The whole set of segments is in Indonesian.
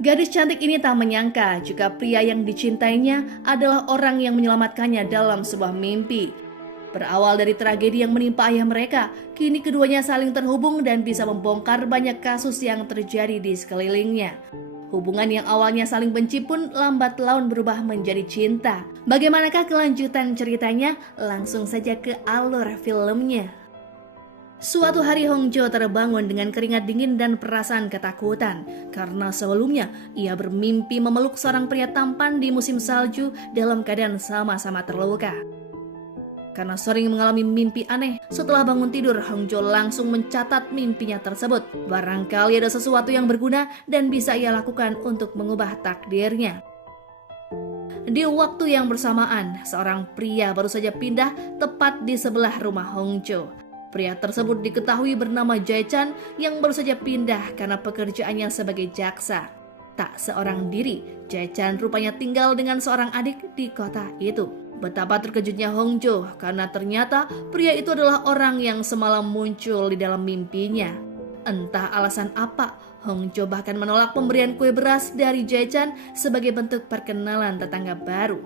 Gadis cantik ini tak menyangka jika pria yang dicintainya adalah orang yang menyelamatkannya dalam sebuah mimpi. Berawal dari tragedi yang menimpa ayah mereka, kini keduanya saling terhubung dan bisa membongkar banyak kasus yang terjadi di sekelilingnya. Hubungan yang awalnya saling benci pun lambat laun berubah menjadi cinta. Bagaimanakah kelanjutan ceritanya? Langsung saja ke alur filmnya. Suatu hari Hongjo terbangun dengan keringat dingin dan perasaan ketakutan karena sebelumnya ia bermimpi memeluk seorang pria tampan di musim salju dalam keadaan sama-sama terluka. Karena sering mengalami mimpi aneh, setelah bangun tidur Hongjo langsung mencatat mimpinya tersebut. Barangkali ada sesuatu yang berguna dan bisa ia lakukan untuk mengubah takdirnya. Di waktu yang bersamaan, seorang pria baru saja pindah tepat di sebelah rumah Hongjo. Pria tersebut diketahui bernama Jae-chan yang baru saja pindah karena pekerjaannya sebagai jaksa. Tak seorang diri, Jae-chan rupanya tinggal dengan seorang adik di kota itu. Betapa terkejutnya Hongjo karena ternyata pria itu adalah orang yang semalam muncul di dalam mimpinya. Entah alasan apa, Hongjo bahkan menolak pemberian kue beras dari Jae-chan sebagai bentuk perkenalan tetangga baru.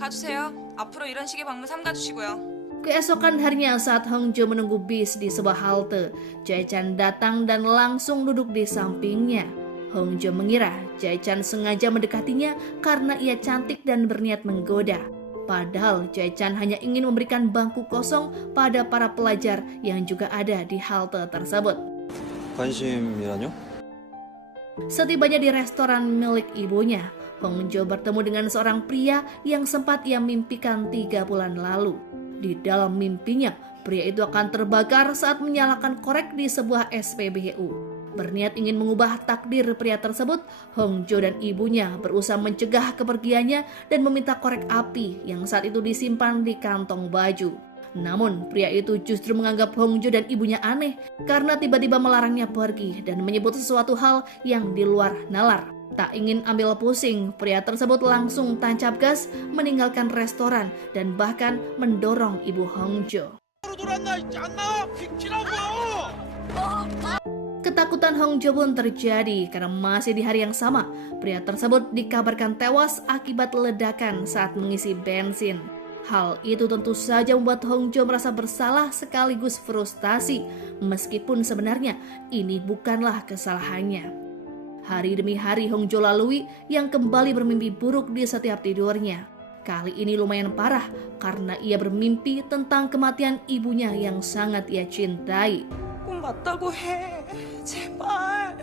가주세요. 앞으로 이런 식의 방문 삼가주시고요. Keesokan harinya saat Hongjo menunggu bis di sebuah halte, Jae-chan datang dan langsung duduk di sampingnya. Hongjo mengira Jae-chan sengaja mendekatinya karena ia cantik dan berniat menggoda. Padahal Jae-chan hanya ingin memberikan bangku kosong pada para pelajar yang juga ada di halte tersebut. 관심이라뇨? Setibanya di restoran milik ibunya, Hongjo bertemu dengan seorang pria yang sempat ia mimpikan 3 bulan lalu. Di dalam mimpinya, pria itu akan terbakar saat menyalakan korek di sebuah SPBU. Berniat ingin mengubah takdir pria tersebut, Hongjo dan ibunya berusaha mencegah kepergiannya dan meminta korek api yang saat itu disimpan di kantong baju. Namun, pria itu justru menganggap Hongjo dan ibunya aneh karena tiba-tiba melarangnya pergi dan menyebut sesuatu hal yang di luar nalar. Tak ingin ambil pusing, pria tersebut langsung tancap gas meninggalkan restoran dan bahkan mendorong ibu Hongjo. Ketakutan Hongjo pun terjadi karena masih di hari yang sama, pria tersebut dikabarkan tewas akibat ledakan saat mengisi bensin. Hal itu tentu saja membuat Hongjo merasa bersalah sekaligus frustasi, meskipun sebenarnya ini bukanlah kesalahannya. Hari demi hari Hongjo lalui yang kembali bermimpi buruk di setiap tidurnya. Kali ini lumayan parah karena ia bermimpi tentang kematian ibunya yang sangat ia cintai. 꼭 맞다고 해. 제발.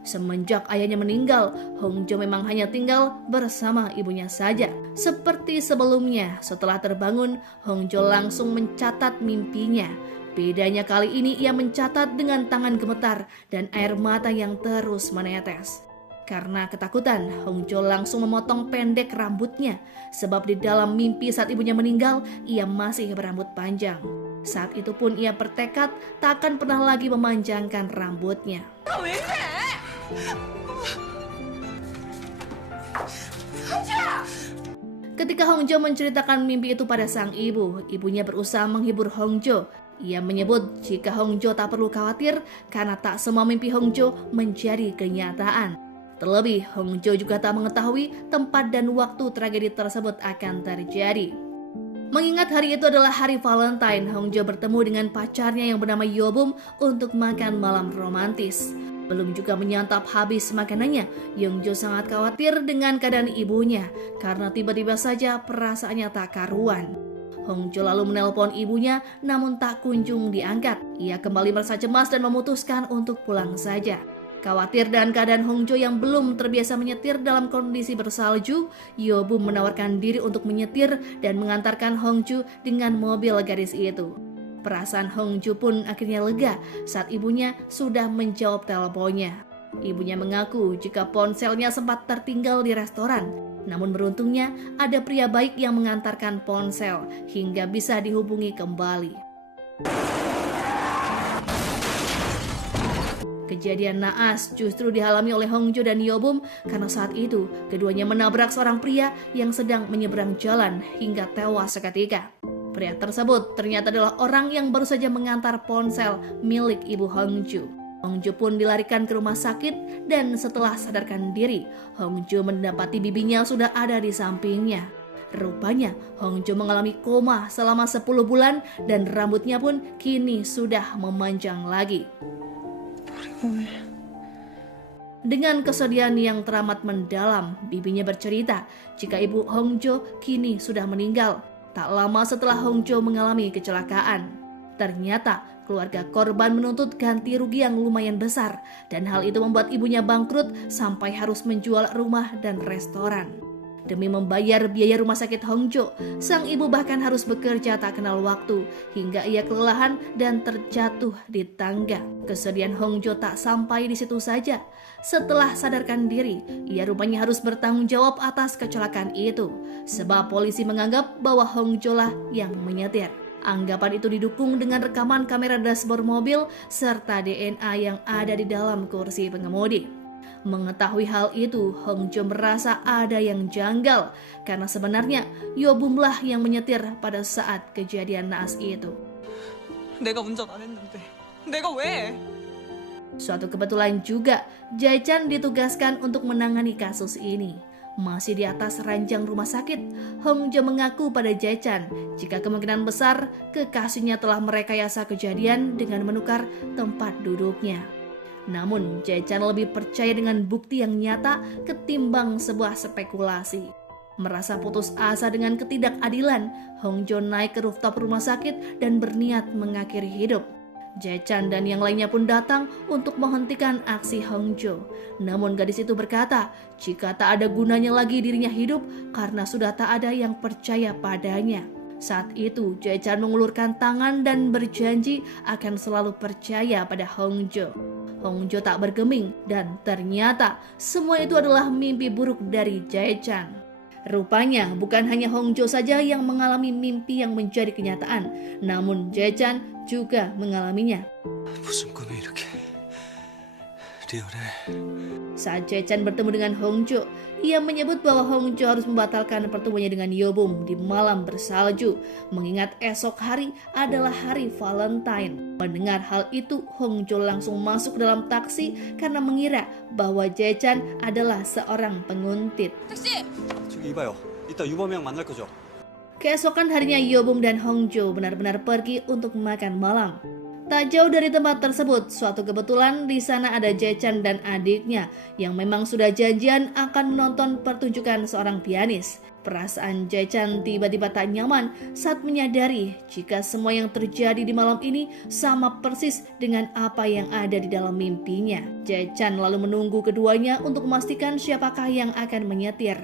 Semenjak ayahnya meninggal, Hongjo memang hanya tinggal bersama ibunya saja. Seperti sebelumnya, setelah terbangun, Hongjo langsung mencatat mimpinya. Bedanya kali ini ia mencatat dengan tangan gemetar dan air mata yang terus menetes. Karena ketakutan, Hongjo langsung memotong pendek rambutnya. Sebab di dalam mimpi saat ibunya meninggal, ia masih berambut panjang. Saat itu pun ia bertekad tak akan pernah lagi memanjangkan rambutnya. Ketika Hongjo menceritakan mimpi itu pada sang ibu, ibunya berusaha menghibur Hongjo. Ia menyebut jika Hongjo tak perlu khawatir karena tak semua mimpi Hongjo menjadi kenyataan. Terlebih, Hongjo juga tak mengetahui tempat dan waktu tragedi tersebut akan terjadi. Mengingat hari itu adalah hari Valentine, Hongjo bertemu dengan pacarnya yang bernama Yobum untuk makan malam romantis. Belum juga menyantap habis makanannya, Hongjo sangat khawatir dengan keadaan ibunya karena tiba-tiba saja perasaannya tak karuan. Hongjo lalu menelpon ibunya namun tak kunjung diangkat. Ia kembali merasa cemas dan memutuskan untuk pulang saja. Khawatir dengan keadaan Hongjo yang belum terbiasa menyetir dalam kondisi bersalju, Yobum menawarkan diri untuk menyetir dan mengantarkan Hongjo dengan mobil gadis itu. Perasaan Hongjo pun akhirnya lega saat ibunya sudah menjawab teleponnya. Ibunya mengaku jika ponselnya sempat tertinggal di restoran. Namun beruntungnya ada pria baik yang mengantarkan ponsel hingga bisa dihubungi kembali. Kejadian naas justru dialami oleh Hongjo dan Yobum karena saat itu keduanya menabrak seorang pria yang sedang menyeberang jalan hingga tewas seketika. Pria tersebut ternyata adalah orang yang baru saja mengantar ponsel milik ibu Hongjo. Hongjo pun dilarikan ke rumah sakit dan setelah sadarkan diri, Hongjo mendapati bibinya sudah ada di sampingnya. Rupanya Hongjo mengalami koma selama 10 bulan dan rambutnya pun kini sudah memanjang lagi. Dengan kesedihan yang teramat mendalam, bibinya bercerita jika ibu Hongjo kini sudah meninggal. Tak lama setelah Hongjo mengalami kecelakaan. Ternyata keluarga korban menuntut ganti rugi yang lumayan besar dan hal itu membuat ibunya bangkrut sampai harus menjual rumah dan restoran. Demi membayar biaya rumah sakit Hongjo, sang ibu bahkan harus bekerja tak kenal waktu hingga ia kelelahan dan terjatuh di tangga. Kesedihan Hongjo tak sampai di situ saja. Setelah sadarkan diri, ia rupanya harus bertanggung jawab atas kecelakaan itu sebab polisi menganggap bahwa Hongjo lah yang menyetir. Anggapan itu didukung dengan rekaman kamera dashboard mobil serta DNA yang ada di dalam kursi pengemudi. Mengetahui hal itu, Hongjo merasa ada yang janggal karena sebenarnya Yobumlah yang menyetir pada saat kejadian naas itu. 내가 운전 안 했는데. 내가 왜? Suatu kebetulan juga, Jae-chan ditugaskan untuk menangani kasus ini. Masih di atas ranjang rumah sakit, Hongjo mengaku pada Jae-chan jika kemungkinan besar kekasihnya telah merekayasa kejadian dengan menukar tempat duduknya. Namun, Jae-chan lebih percaya dengan bukti yang nyata ketimbang sebuah spekulasi. Merasa putus asa dengan ketidakadilan, Hongjo naik ke rooftop rumah sakit dan berniat mengakhiri hidup. Jae-chan dan yang lainnya pun datang untuk menghentikan aksi Hongjo. Namun gadis itu berkata, jika tak ada gunanya lagi dirinya hidup karena sudah tak ada yang percaya padanya. Saat itu, Jae-chan mengulurkan tangan dan berjanji akan selalu percaya pada Hongjo. Hongjo tak bergeming dan ternyata semua itu adalah mimpi buruk dari Jae-chan. Rupanya bukan hanya Hongjo saja yang mengalami mimpi yang menjadi kenyataan, namun Jae-chan juga mengalaminya. 무슨 꿈이 이렇게 리얼해? Saat Jae-chan bertemu dengan Hongjo, ia menyebut bahwa Hongjo harus membatalkan pertemuannya dengan Yobum di malam bersalju, mengingat esok hari adalah hari Valentine. Mendengar hal itu, Hongjo langsung masuk dalam taksi karena mengira bahwa Jae-chan adalah seorang penguntit. 택시! 저기 이봐요. 이따 유범이랑 만날 거죠? Keesokan harinya Yobum dan Hongjo benar-benar pergi untuk makan malam. Tak jauh dari tempat tersebut, suatu kebetulan di sana ada Jae-chan dan adiknya yang memang sudah janjian akan menonton pertunjukan seorang pianis. Perasaan Jae-chan tiba-tiba tak nyaman saat menyadari jika semua yang terjadi di malam ini sama persis dengan apa yang ada di dalam mimpinya. Jae-chan lalu menunggu keduanya untuk memastikan siapakah yang akan menyetir.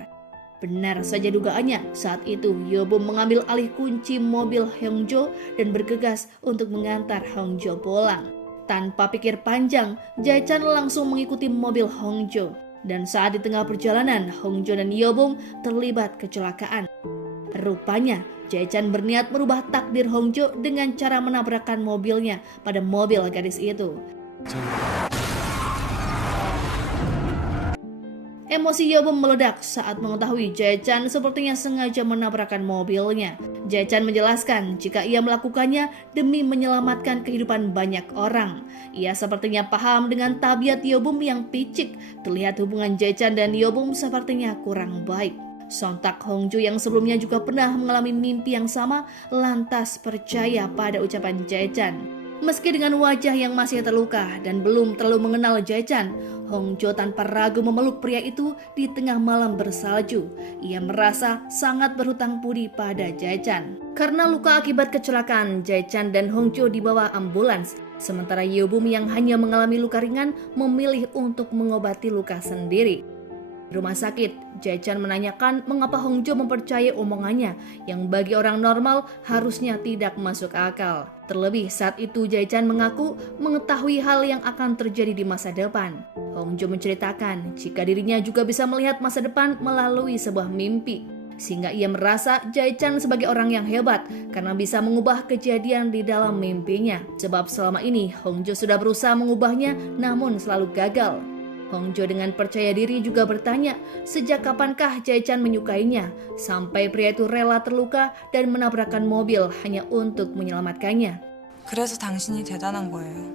Benar saja dugaannya, saat itu Yobum mengambil alih kunci mobil Hongjo dan bergegas untuk mengantar Hongjo pulang. Tanpa pikir panjang, Jae-chan langsung mengikuti mobil Hongjo. Dan saat di tengah perjalanan, Hongjo dan Yobum terlibat kecelakaan. Rupanya, Jae-chan berniat merubah takdir Hongjo dengan cara menabrakkan mobilnya pada mobil gadis itu. Emosi Yobum meledak saat mengetahui Jae-chan sepertinya sengaja menabrakkan mobilnya. Jae-chan menjelaskan jika ia melakukannya demi menyelamatkan kehidupan banyak orang. Ia sepertinya paham dengan tabiat Yobum yang picik. Terlihat hubungan Jae-chan dan Yobum sepertinya kurang baik. Sontak Hongjo yang sebelumnya juga pernah mengalami mimpi yang sama lantas percaya pada ucapan Jae-chan. Meski dengan wajah yang masih terluka dan belum terlalu mengenal Jae-chan, Hongjo tanpa ragu memeluk pria itu di tengah malam bersalju. Ia merasa sangat berhutang budi pada Jae-chan. Karena luka akibat kecelakaan, Jae-chan dan Hongjo dibawa ambulans. Sementara Yobum yang hanya mengalami luka ringan memilih untuk mengobati luka sendiri. Di rumah sakit, Jae-chan menanyakan mengapa Hongjo mempercayai omongannya yang bagi orang normal harusnya tidak masuk akal. Terlebih saat itu Jae-chan mengaku mengetahui hal yang akan terjadi di masa depan. Hongjo menceritakan jika dirinya juga bisa melihat masa depan melalui sebuah mimpi. Sehingga ia merasa Jae-chan sebagai orang yang hebat karena bisa mengubah kejadian di dalam mimpinya. Sebab selama ini Hongjo sudah berusaha mengubahnya namun selalu gagal. Hongjo dengan percaya diri juga bertanya sejak kapankah Jae-chan menyukainya sampai pria itu rela terluka dan menabrakkan mobil hanya untuk menyelamatkannya. 그래서 당신이 대단한 거예요.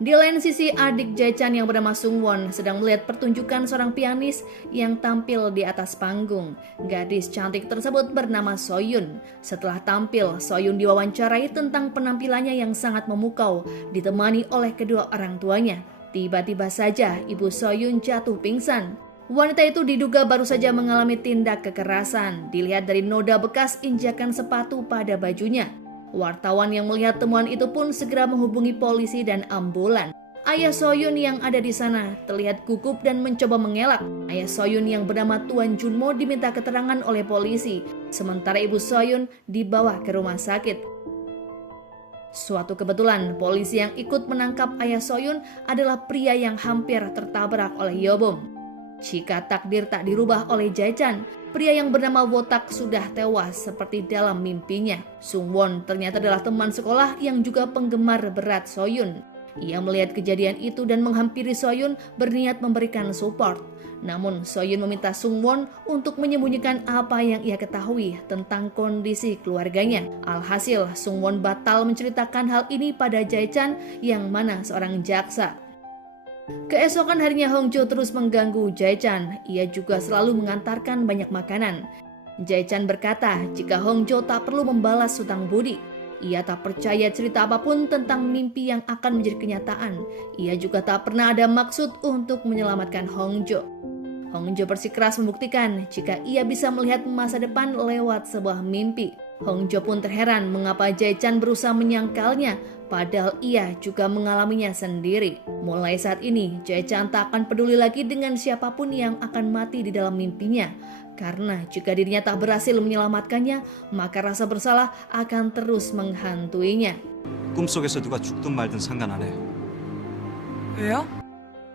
Di lain sisi, adik Jae-chan yang bernama Sung-won sedang melihat pertunjukan seorang pianis yang tampil di atas panggung. Gadis cantik tersebut bernama So-yoon. Setelah tampil, So-yoon diwawancarai tentang penampilannya yang sangat memukau, ditemani oleh kedua orang tuanya. Tiba-tiba saja ibu So-yoon jatuh pingsan. Wanita itu diduga baru saja mengalami tindak kekerasan. Dilihat dari noda bekas injakan sepatu pada bajunya. Wartawan yang melihat temuan itu pun segera menghubungi polisi dan ambulan. Ayah So-yoon yang ada di sana terlihat gugup dan mencoba mengelak. Ayah So-yoon yang bernama Tuan Junmo diminta keterangan oleh polisi, sementara ibu So-yoon dibawa ke rumah sakit. Suatu kebetulan, polisi yang ikut menangkap ayah So-yoon adalah pria yang hampir tertabrak oleh Yobom. Jika takdir tak dirubah oleh Jae-chan, pria yang bernama Wotak sudah tewas seperti dalam mimpinya. Sung-won ternyata adalah teman sekolah yang juga penggemar berat So-yoon. Ia melihat kejadian itu dan menghampiri So-yoon berniat memberikan support. Namun So-yoon meminta Sung-won untuk menyembunyikan apa yang ia ketahui tentang kondisi keluarganya. Alhasil, Sung-won batal menceritakan hal ini pada Jae-chan yang mana seorang jaksa. Keesokan harinya Hongjo terus mengganggu Jae-chan. Ia juga selalu mengantarkan banyak makanan. Jae-chan berkata jika Hongjo tak perlu membalas hutang budi. Ia tak percaya cerita apapun tentang mimpi yang akan menjadi kenyataan. Ia juga tak pernah ada maksud untuk menyelamatkan Hongjo. Hongjo bersikeras membuktikan jika ia bisa melihat masa depan lewat sebuah mimpi. Hongjo pun terheran mengapa Jae-chan berusaha menyangkalnya, padahal ia juga mengalaminya sendiri. Mulai saat ini, Jae-chan tak akan peduli lagi dengan siapapun yang akan mati di dalam mimpinya. Karena jika dirinya tak berhasil menyelamatkannya, maka rasa bersalah akan terus menghantuinya. 꿈속에서 누가 죽든 말든 상관 안 해. 왜요?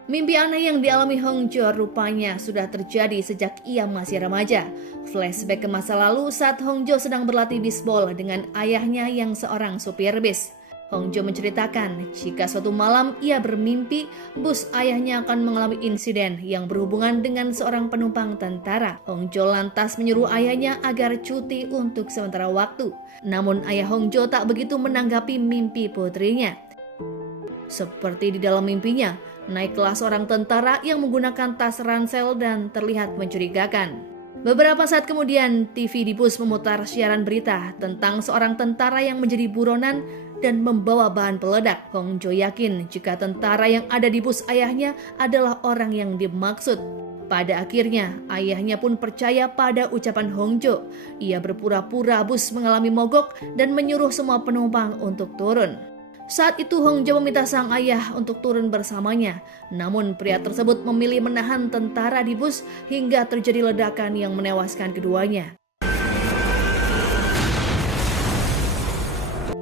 Mimpi aneh yang dialami Hongjo rupanya sudah terjadi sejak ia masih remaja. Flashback ke masa lalu saat Hongjo sedang berlatih bisbol dengan ayahnya yang seorang supir bis. Hongjo menceritakan jika suatu malam ia bermimpi bus ayahnya akan mengalami insiden yang berhubungan dengan seorang penumpang tentara. Hongjo lantas menyuruh ayahnya agar cuti untuk sementara waktu. Namun ayah Hongjo tak begitu menanggapi mimpi putrinya. Seperti di dalam mimpinya, naiklah seorang tentara yang menggunakan tas ransel dan terlihat mencurigakan. Beberapa saat kemudian, TV di bus memutar siaran berita tentang seorang tentara yang menjadi buronan dan membawa bahan peledak. Hongjo yakin jika tentara yang ada di bus ayahnya adalah orang yang dimaksud. Pada akhirnya, ayahnya pun percaya pada ucapan Hongjo. Ia berpura-pura bus mengalami mogok dan menyuruh semua penumpang untuk turun. Saat itu Hongjo meminta sang ayah untuk turun bersamanya. Namun pria tersebut memilih menahan tentara di bus hingga terjadi ledakan yang menewaskan keduanya.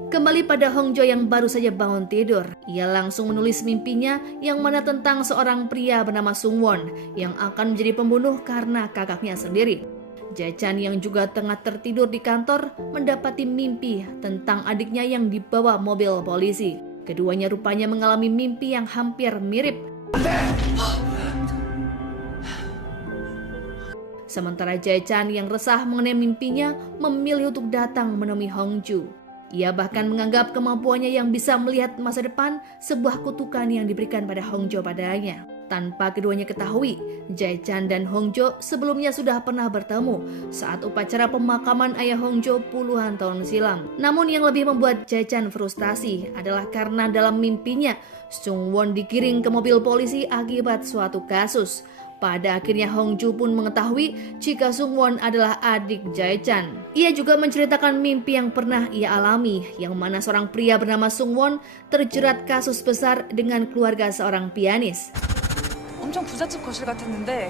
Kembali pada Hongjo yang baru saja bangun tidur, ia langsung menulis mimpinya yang mana tentang seorang pria bernama Sung-won yang akan menjadi pembunuh karena kakaknya sendiri. Jae-chan yang juga tengah tertidur di kantor mendapati mimpi tentang adiknya yang dibawa mobil polisi. Keduanya rupanya mengalami mimpi yang hampir mirip. Sementara Jae-chan yang resah mengenai mimpinya memilih untuk datang menemui Hongju. Ia bahkan menganggap kemampuannya yang bisa melihat masa depan sebuah kutukan yang diberikan pada Hongjo padanya. Tanpa keduanya ketahui, Jae-chan dan Hongjo sebelumnya sudah pernah bertemu saat upacara pemakaman ayah Hongjo puluhan tahun silam. Namun yang lebih membuat Jae-chan frustasi adalah karena dalam mimpinya, Sung-won digiring ke mobil polisi akibat suatu kasus. Pada akhirnya Hongju pun mengetahui jika Sung-won adalah adik Jae-chan. Ia juga menceritakan mimpi yang pernah ia alami, yang mana seorang pria bernama Sung-won terjerat kasus besar dengan keluarga seorang pianis. 엄청 부잣집 거실 같았는데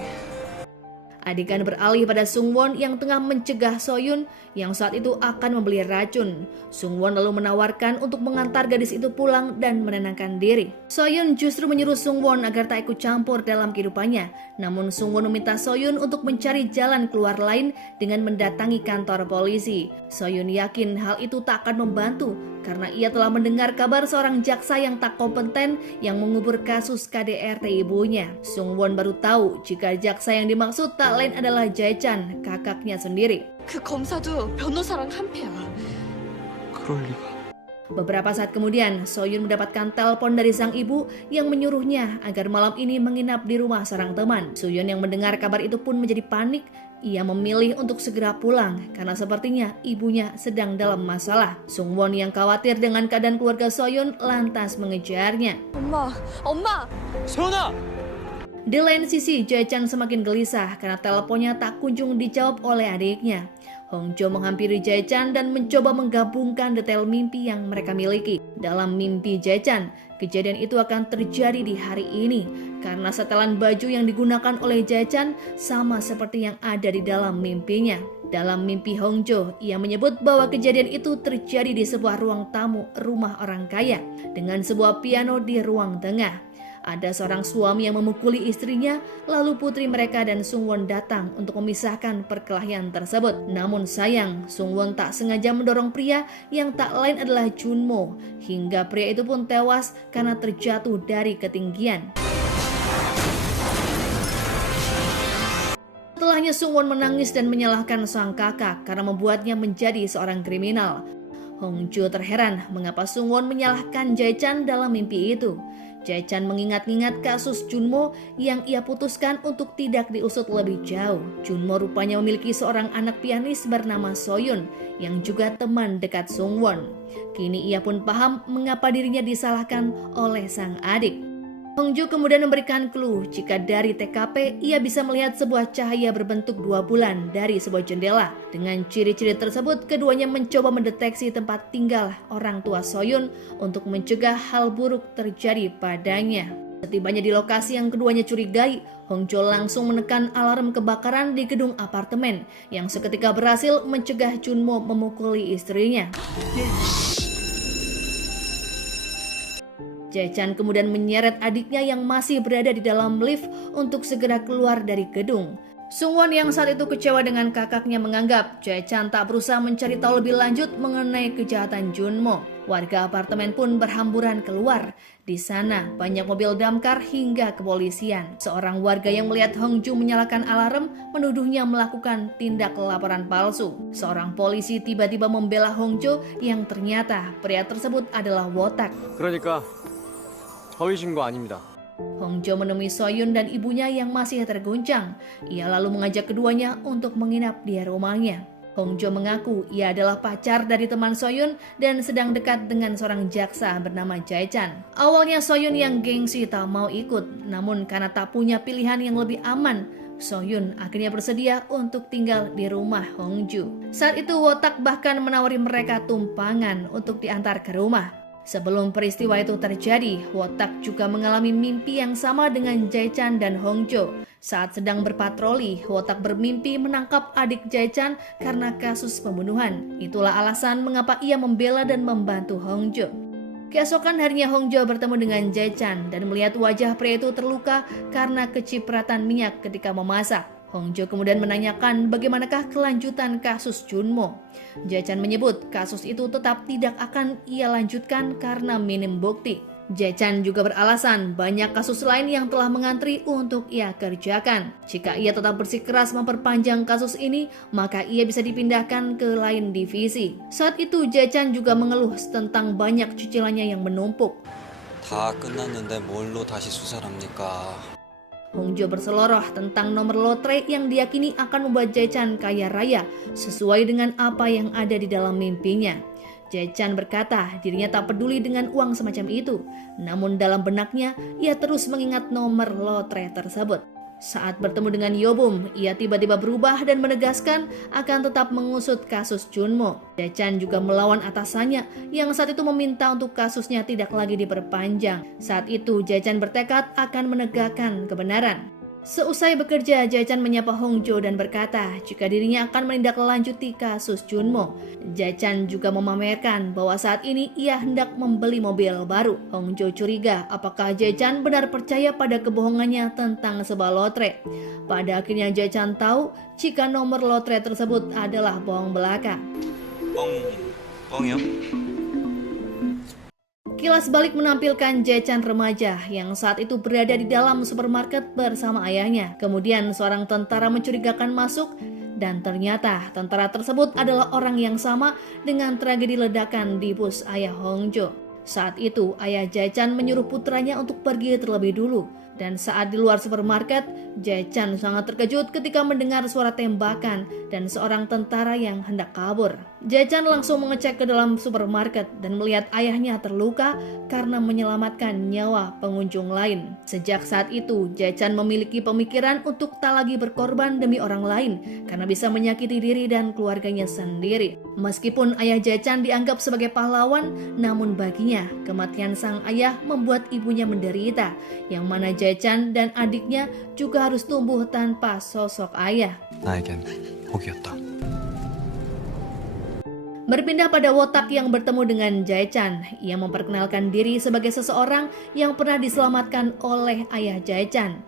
Adegan beralih pada Sung-won yang tengah mencegah So-yoon yang saat itu akan membeli racun. Sung-won lalu menawarkan untuk mengantar gadis itu pulang dan menenangkan diri. So-yoon justru menyuruh Sung-won agar tak ikut campur dalam kehidupannya. Namun Sung-won meminta So-yoon untuk mencari jalan keluar lain dengan mendatangi kantor polisi. So-yoon yakin hal itu tak akan membantu karena ia telah mendengar kabar seorang jaksa yang tak kompeten yang mengubur kasus KDRT ibunya. Sung-won baru tahu jika jaksa yang dimaksud tak lain adalah Jae-chan, kakaknya sendiri. 그 검사도 변호사랑 한패야. 그럴 리가. Beberapa saat kemudian, Soyun mendapatkan telepon dari sang ibu yang menyuruhnya agar malam ini menginap di rumah seorang teman. Soyun yang mendengar kabar itu pun menjadi panik. Ia memilih untuk segera pulang karena sepertinya ibunya sedang dalam masalah. Sungwon yang khawatir dengan keadaan keluarga Soyun lantas mengejarnya. 엄마! 소연아! Di lain sisi, Jae-chan semakin gelisah karena teleponnya tak kunjung dijawab oleh adiknya. Hongjo menghampiri Jae-chan dan mencoba menggabungkan detail mimpi yang mereka miliki. Dalam mimpi Jae-chan, kejadian itu akan terjadi di hari ini karena setelan baju yang digunakan oleh Jae-chan sama seperti yang ada di dalam mimpinya. Dalam mimpi Hongjo, ia menyebut bahwa kejadian itu terjadi di sebuah ruang tamu rumah orang kaya dengan sebuah piano di ruang tengah. Ada seorang suami yang memukuli istrinya, lalu putri mereka dan Sungwon datang untuk memisahkan perkelahian tersebut. Namun sayang, Sungwon tak sengaja mendorong pria yang tak lain adalah Junmo, hingga pria itu pun tewas karena terjatuh dari ketinggian. Setelahnya Sungwon menangis dan menyalahkan sang kakak karena membuatnya menjadi seorang kriminal. Hongjo terheran mengapa Sungwon menyalahkan Jae-chan dalam mimpi itu. Jae-chan mengingat-ingat kasus Junmo yang ia putuskan untuk tidak diusut lebih jauh. Junmo rupanya memiliki seorang anak pianis bernama Soyun yang juga teman dekat Sungwon. Kini ia pun paham mengapa dirinya disalahkan oleh sang adik. Hongju kemudian memberikan clue jika dari TKP ia bisa melihat sebuah cahaya berbentuk 2 bulan dari sebuah jendela. Dengan ciri-ciri tersebut, keduanya mencoba mendeteksi tempat tinggal orang tua Soyun untuk mencegah hal buruk terjadi padanya. Setibanya di lokasi yang keduanya curigai, Hongjo langsung menekan alarm kebakaran di gedung apartemen yang seketika berhasil mencegah Junmo memukuli istrinya. Jae-chan kemudian menyeret adiknya yang masih berada di dalam lift untuk segera keluar dari gedung. Sungwon yang saat itu kecewa dengan kakaknya menganggap Jae-chan tak berusaha mencari tahu lebih lanjut mengenai kejahatan Junmo. Warga apartemen pun berhamburan keluar. Di sana banyak mobil damkar hingga kepolisian. Seorang warga yang melihat Hongju menyalakan alarm menuduhnya melakukan tindak laporan palsu. Seorang polisi tiba-tiba membela Hongju yang ternyata pria tersebut adalah Wotak. 그러니까 허위 신고 아닙니다. Hongjo menemui Soyun dan ibunya yang masih terguncang. Ia lalu mengajak keduanya untuk menginap di rumahnya. Hongjo mengaku ia adalah pacar dari teman Soyun dan sedang dekat dengan seorang jaksa bernama Jae-chan. Awalnya Soyun yang gengsi tak mau ikut, namun karena tak punya pilihan yang lebih aman, Soyun akhirnya bersedia untuk tinggal di rumah Hongju. Saat itu Wotak bahkan menawari mereka tumpangan untuk diantar ke rumah. Sebelum peristiwa itu terjadi, Wotak juga mengalami mimpi yang sama dengan Jae-chan dan Hongjo. Saat sedang berpatroli, Wotak bermimpi menangkap adik Jae-chan karena kasus pembunuhan. Itulah alasan mengapa ia membela dan membantu Hongjo. Keesokan harinya Hongjo bertemu dengan Jae-chan dan melihat wajah pria itu terluka karena kecipratan minyak ketika memasak. Hongjo kemudian menanyakan bagaimanakah kelanjutan kasus Junmo. Jae-chan menyebut kasus itu tetap tidak akan ia lanjutkan karena minim bukti. Jae-chan juga beralasan banyak kasus lain yang telah mengantri untuk ia kerjakan. Jika ia tetap bersikeras memperpanjang kasus ini, maka ia bisa dipindahkan ke lain divisi. Saat itu Jae-chan juga mengeluh tentang banyak cicilannya yang menumpuk. 다 끝났는데 뭘로 다시 수사를 합니까? Hongjo berseloroh tentang nomor lotre yang diyakini akan membuat Jae-chan kaya raya sesuai dengan apa yang ada di dalam mimpinya. Jae-chan berkata dirinya tak peduli dengan uang semacam itu, namun dalam benaknya ia terus mengingat nomor lotre tersebut. Saat bertemu dengan Yobum, ia tiba-tiba berubah dan menegaskan akan tetap mengusut kasus Junmo. Jae-chan juga melawan atasannya yang saat itu meminta untuk kasusnya tidak lagi diperpanjang. Saat itu Jae-chan bertekad akan menegakkan kebenaran. Seusai bekerja, Jae-chan menyapa Hongjo dan berkata jika dirinya akan menindaklanjuti kasus Junmo. Jae-chan juga memamerkan bahwa saat ini ia hendak membeli mobil baru. Hongjo curiga apakah Jae-chan benar percaya pada kebohongannya tentang sebuah lotre. Pada akhirnya Jae-chan tahu jika nomor lotre tersebut adalah bohong belaka. 뻥이요? Kilas balik menampilkan Jae-chan remaja yang saat itu berada di dalam supermarket bersama ayahnya. Kemudian seorang tentara mencurigakan masuk Dan ternyata tentara tersebut adalah orang yang sama dengan tragedi ledakan di bus ayah Hongjo. Saat itu ayah Jae-chan menyuruh putranya untuk pergi terlebih dulu. Dan saat di luar supermarket, Jae-chan sangat terkejut ketika mendengar suara tembakan dan seorang tentara yang hendak kabur. Jae-chan langsung mengecek ke dalam supermarket dan melihat ayahnya terluka karena menyelamatkan nyawa pengunjung lain. Sejak saat itu, Jae-chan memiliki pemikiran untuk tak lagi berkorban demi orang lain karena bisa menyakiti diri dan keluarganya sendiri. Meskipun ayah Jae-chan dianggap sebagai pahlawan, namun baginya kematian sang ayah membuat ibunya menderita, yang mana Jae-chan dan adiknya juga harus tumbuh tanpa sosok ayah. 나에겐 복이었다. Berpindah pada Wotak yang bertemu dengan Jae-chan, ia memperkenalkan diri sebagai seseorang yang pernah diselamatkan oleh ayah Jae-chan.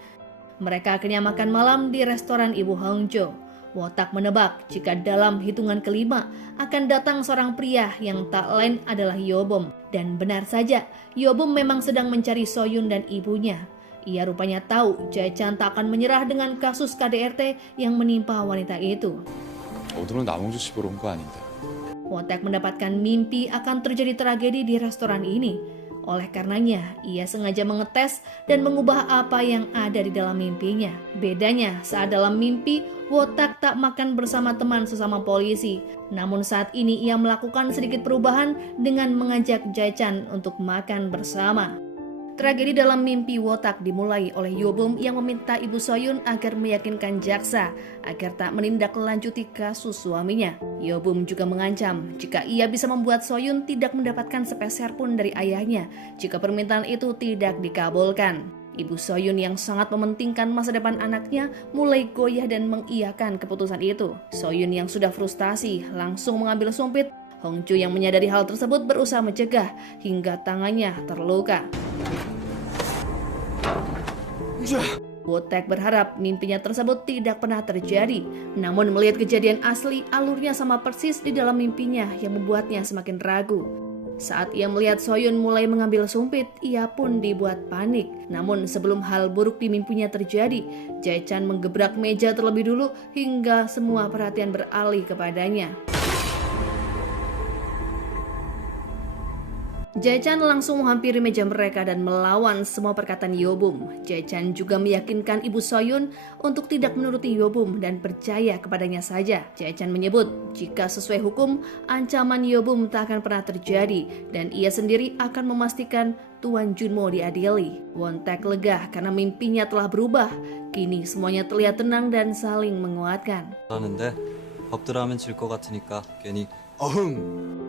Mereka akhirnya makan malam di restoran Ibu Hongjo. Wotak menebak jika dalam hitungan kelima akan datang seorang pria yang tak lain adalah Yobom. Dan benar saja, Yobom memang sedang mencari Soyun dan ibunya. Ia rupanya tahu Jae-chan tak akan menyerah dengan kasus KDRT yang menimpa wanita itu. 오늘은 남홍주 씨 보러 온 거 아닌데. Wotak mendapatkan mimpi akan terjadi tragedi di restoran ini. Oleh karenanya, ia sengaja mengetes dan mengubah apa yang ada di dalam mimpinya. Bedanya, saat dalam mimpi, Wotak tak makan bersama teman sesama polisi. Namun saat ini ia melakukan sedikit perubahan dengan mengajak Jae-chan untuk makan bersama. Tragedi dalam mimpi Wotak dimulai oleh Yobom yang meminta Ibu Soyun agar meyakinkan jaksa agar tak menindaklanjuti kasus suaminya. Yobom juga mengancam jika ia bisa membuat Soyun tidak mendapatkan sepeser pun dari ayahnya jika permintaan itu tidak dikabulkan. Ibu Soyun yang sangat mementingkan masa depan anaknya mulai goyah dan mengiyakan keputusan itu. Soyun yang sudah frustasi langsung mengambil sumpit. Hongju yang menyadari hal tersebut berusaha mencegah hingga tangannya terluka. Wotak berharap mimpinya tersebut tidak pernah terjadi. Namun melihat kejadian asli, alurnya sama persis di dalam mimpinya yang membuatnya semakin ragu. Saat ia melihat Soyun mulai mengambil sumpit, ia pun dibuat panik. Namun sebelum hal buruk di mimpinya terjadi, Jae-chan menggebrak meja terlebih dulu hingga semua perhatian beralih kepadanya. Jae-chan langsung menghampiri meja mereka dan melawan semua perkataan Yobom. Jae-chan juga meyakinkan Ibu Soyun untuk tidak menuruti Yobom dan percaya kepadanya saja. Jae-chan menyebut jika sesuai hukum, ancaman Yobom tak akan pernah terjadi dan ia sendiri akan memastikan Tuan Junmo diadili. Won-taek lega karena mimpinya telah berubah. Kini semuanya terlihat tenang dan saling menguatkan. 하는데 법대로 하면 질 것 같으니까 괜히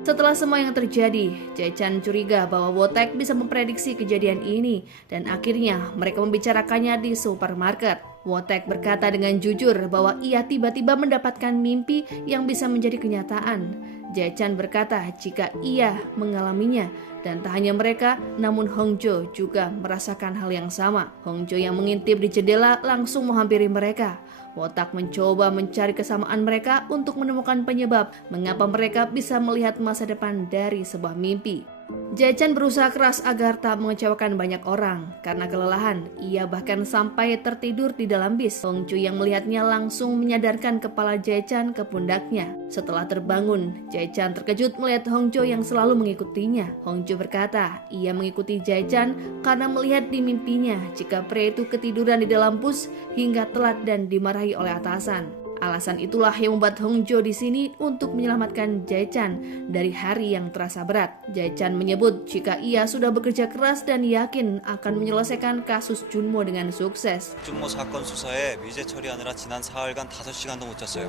Setelah semua yang terjadi, Jae-chan curiga bahwa Wotak bisa memprediksi kejadian ini dan akhirnya mereka membicarakannya di supermarket. Wotak berkata dengan jujur bahwa ia tiba-tiba mendapatkan mimpi yang bisa menjadi kenyataan. Jae-chan berkata jika ia mengalaminya dan tak hanya mereka, namun Hongjo juga merasakan hal yang sama. Hongjo yang mengintip di jendela langsung menghampiri mereka. Wotak mencoba mencari kesamaan mereka untuk menemukan penyebab mengapa mereka bisa melihat masa depan dari sebuah mimpi. Jae-chan berusaha keras agar tak mengecewakan banyak orang. Karena kelelahan, ia bahkan sampai tertidur di dalam bis. Hongju yang melihatnya langsung menyadarkan kepala Jae-chan ke pundaknya. Setelah terbangun, Jae-chan terkejut melihat Hongju yang selalu mengikutinya. Hongju berkata, ia mengikuti Jae-chan karena melihat di mimpinya jika pria itu ketiduran di dalam bus hingga telat dan dimarahi oleh atasan. Alasan itulah yang membuat Hongjo di sini untuk menyelamatkan Jae-chan dari hari yang terasa berat. Jae-chan menyebut jika ia sudah bekerja keras dan yakin akan menyelesaikan kasus Junmo dengan sukses. 준모 사건 수사에 미제 처리하느라 지난 4일간 5시간도 못 잤어요.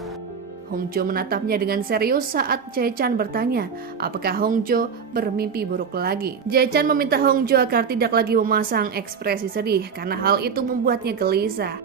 Hongjo menatapnya dengan serius saat Jae-chan bertanya apakah Hongjo bermimpi buruk lagi. Jae-chan meminta Hongjo agar tidak lagi memasang ekspresi sedih karena hal itu membuatnya gelisah.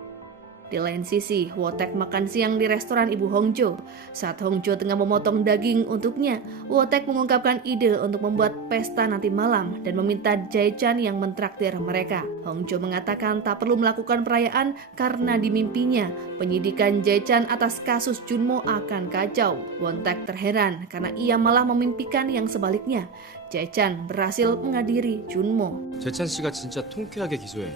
Di lain sisi, Wotak makan siang di restoran Ibu Hongjo. Saat Hongjo tengah memotong daging untuknya, Wotak mengungkapkan ide untuk membuat pesta nanti malam dan meminta Jae-chan yang mentraktir mereka. Hongjo mengatakan tak perlu melakukan perayaan karena di mimpinya penyidikan Jae-chan atas kasus Junmo akan kacau. Wotak terheran karena ia malah memimpikan yang sebaliknya. Jae-chan berhasil menghadiri Junmo. 재찬 씨가 진짜 통쾌하게 기소해.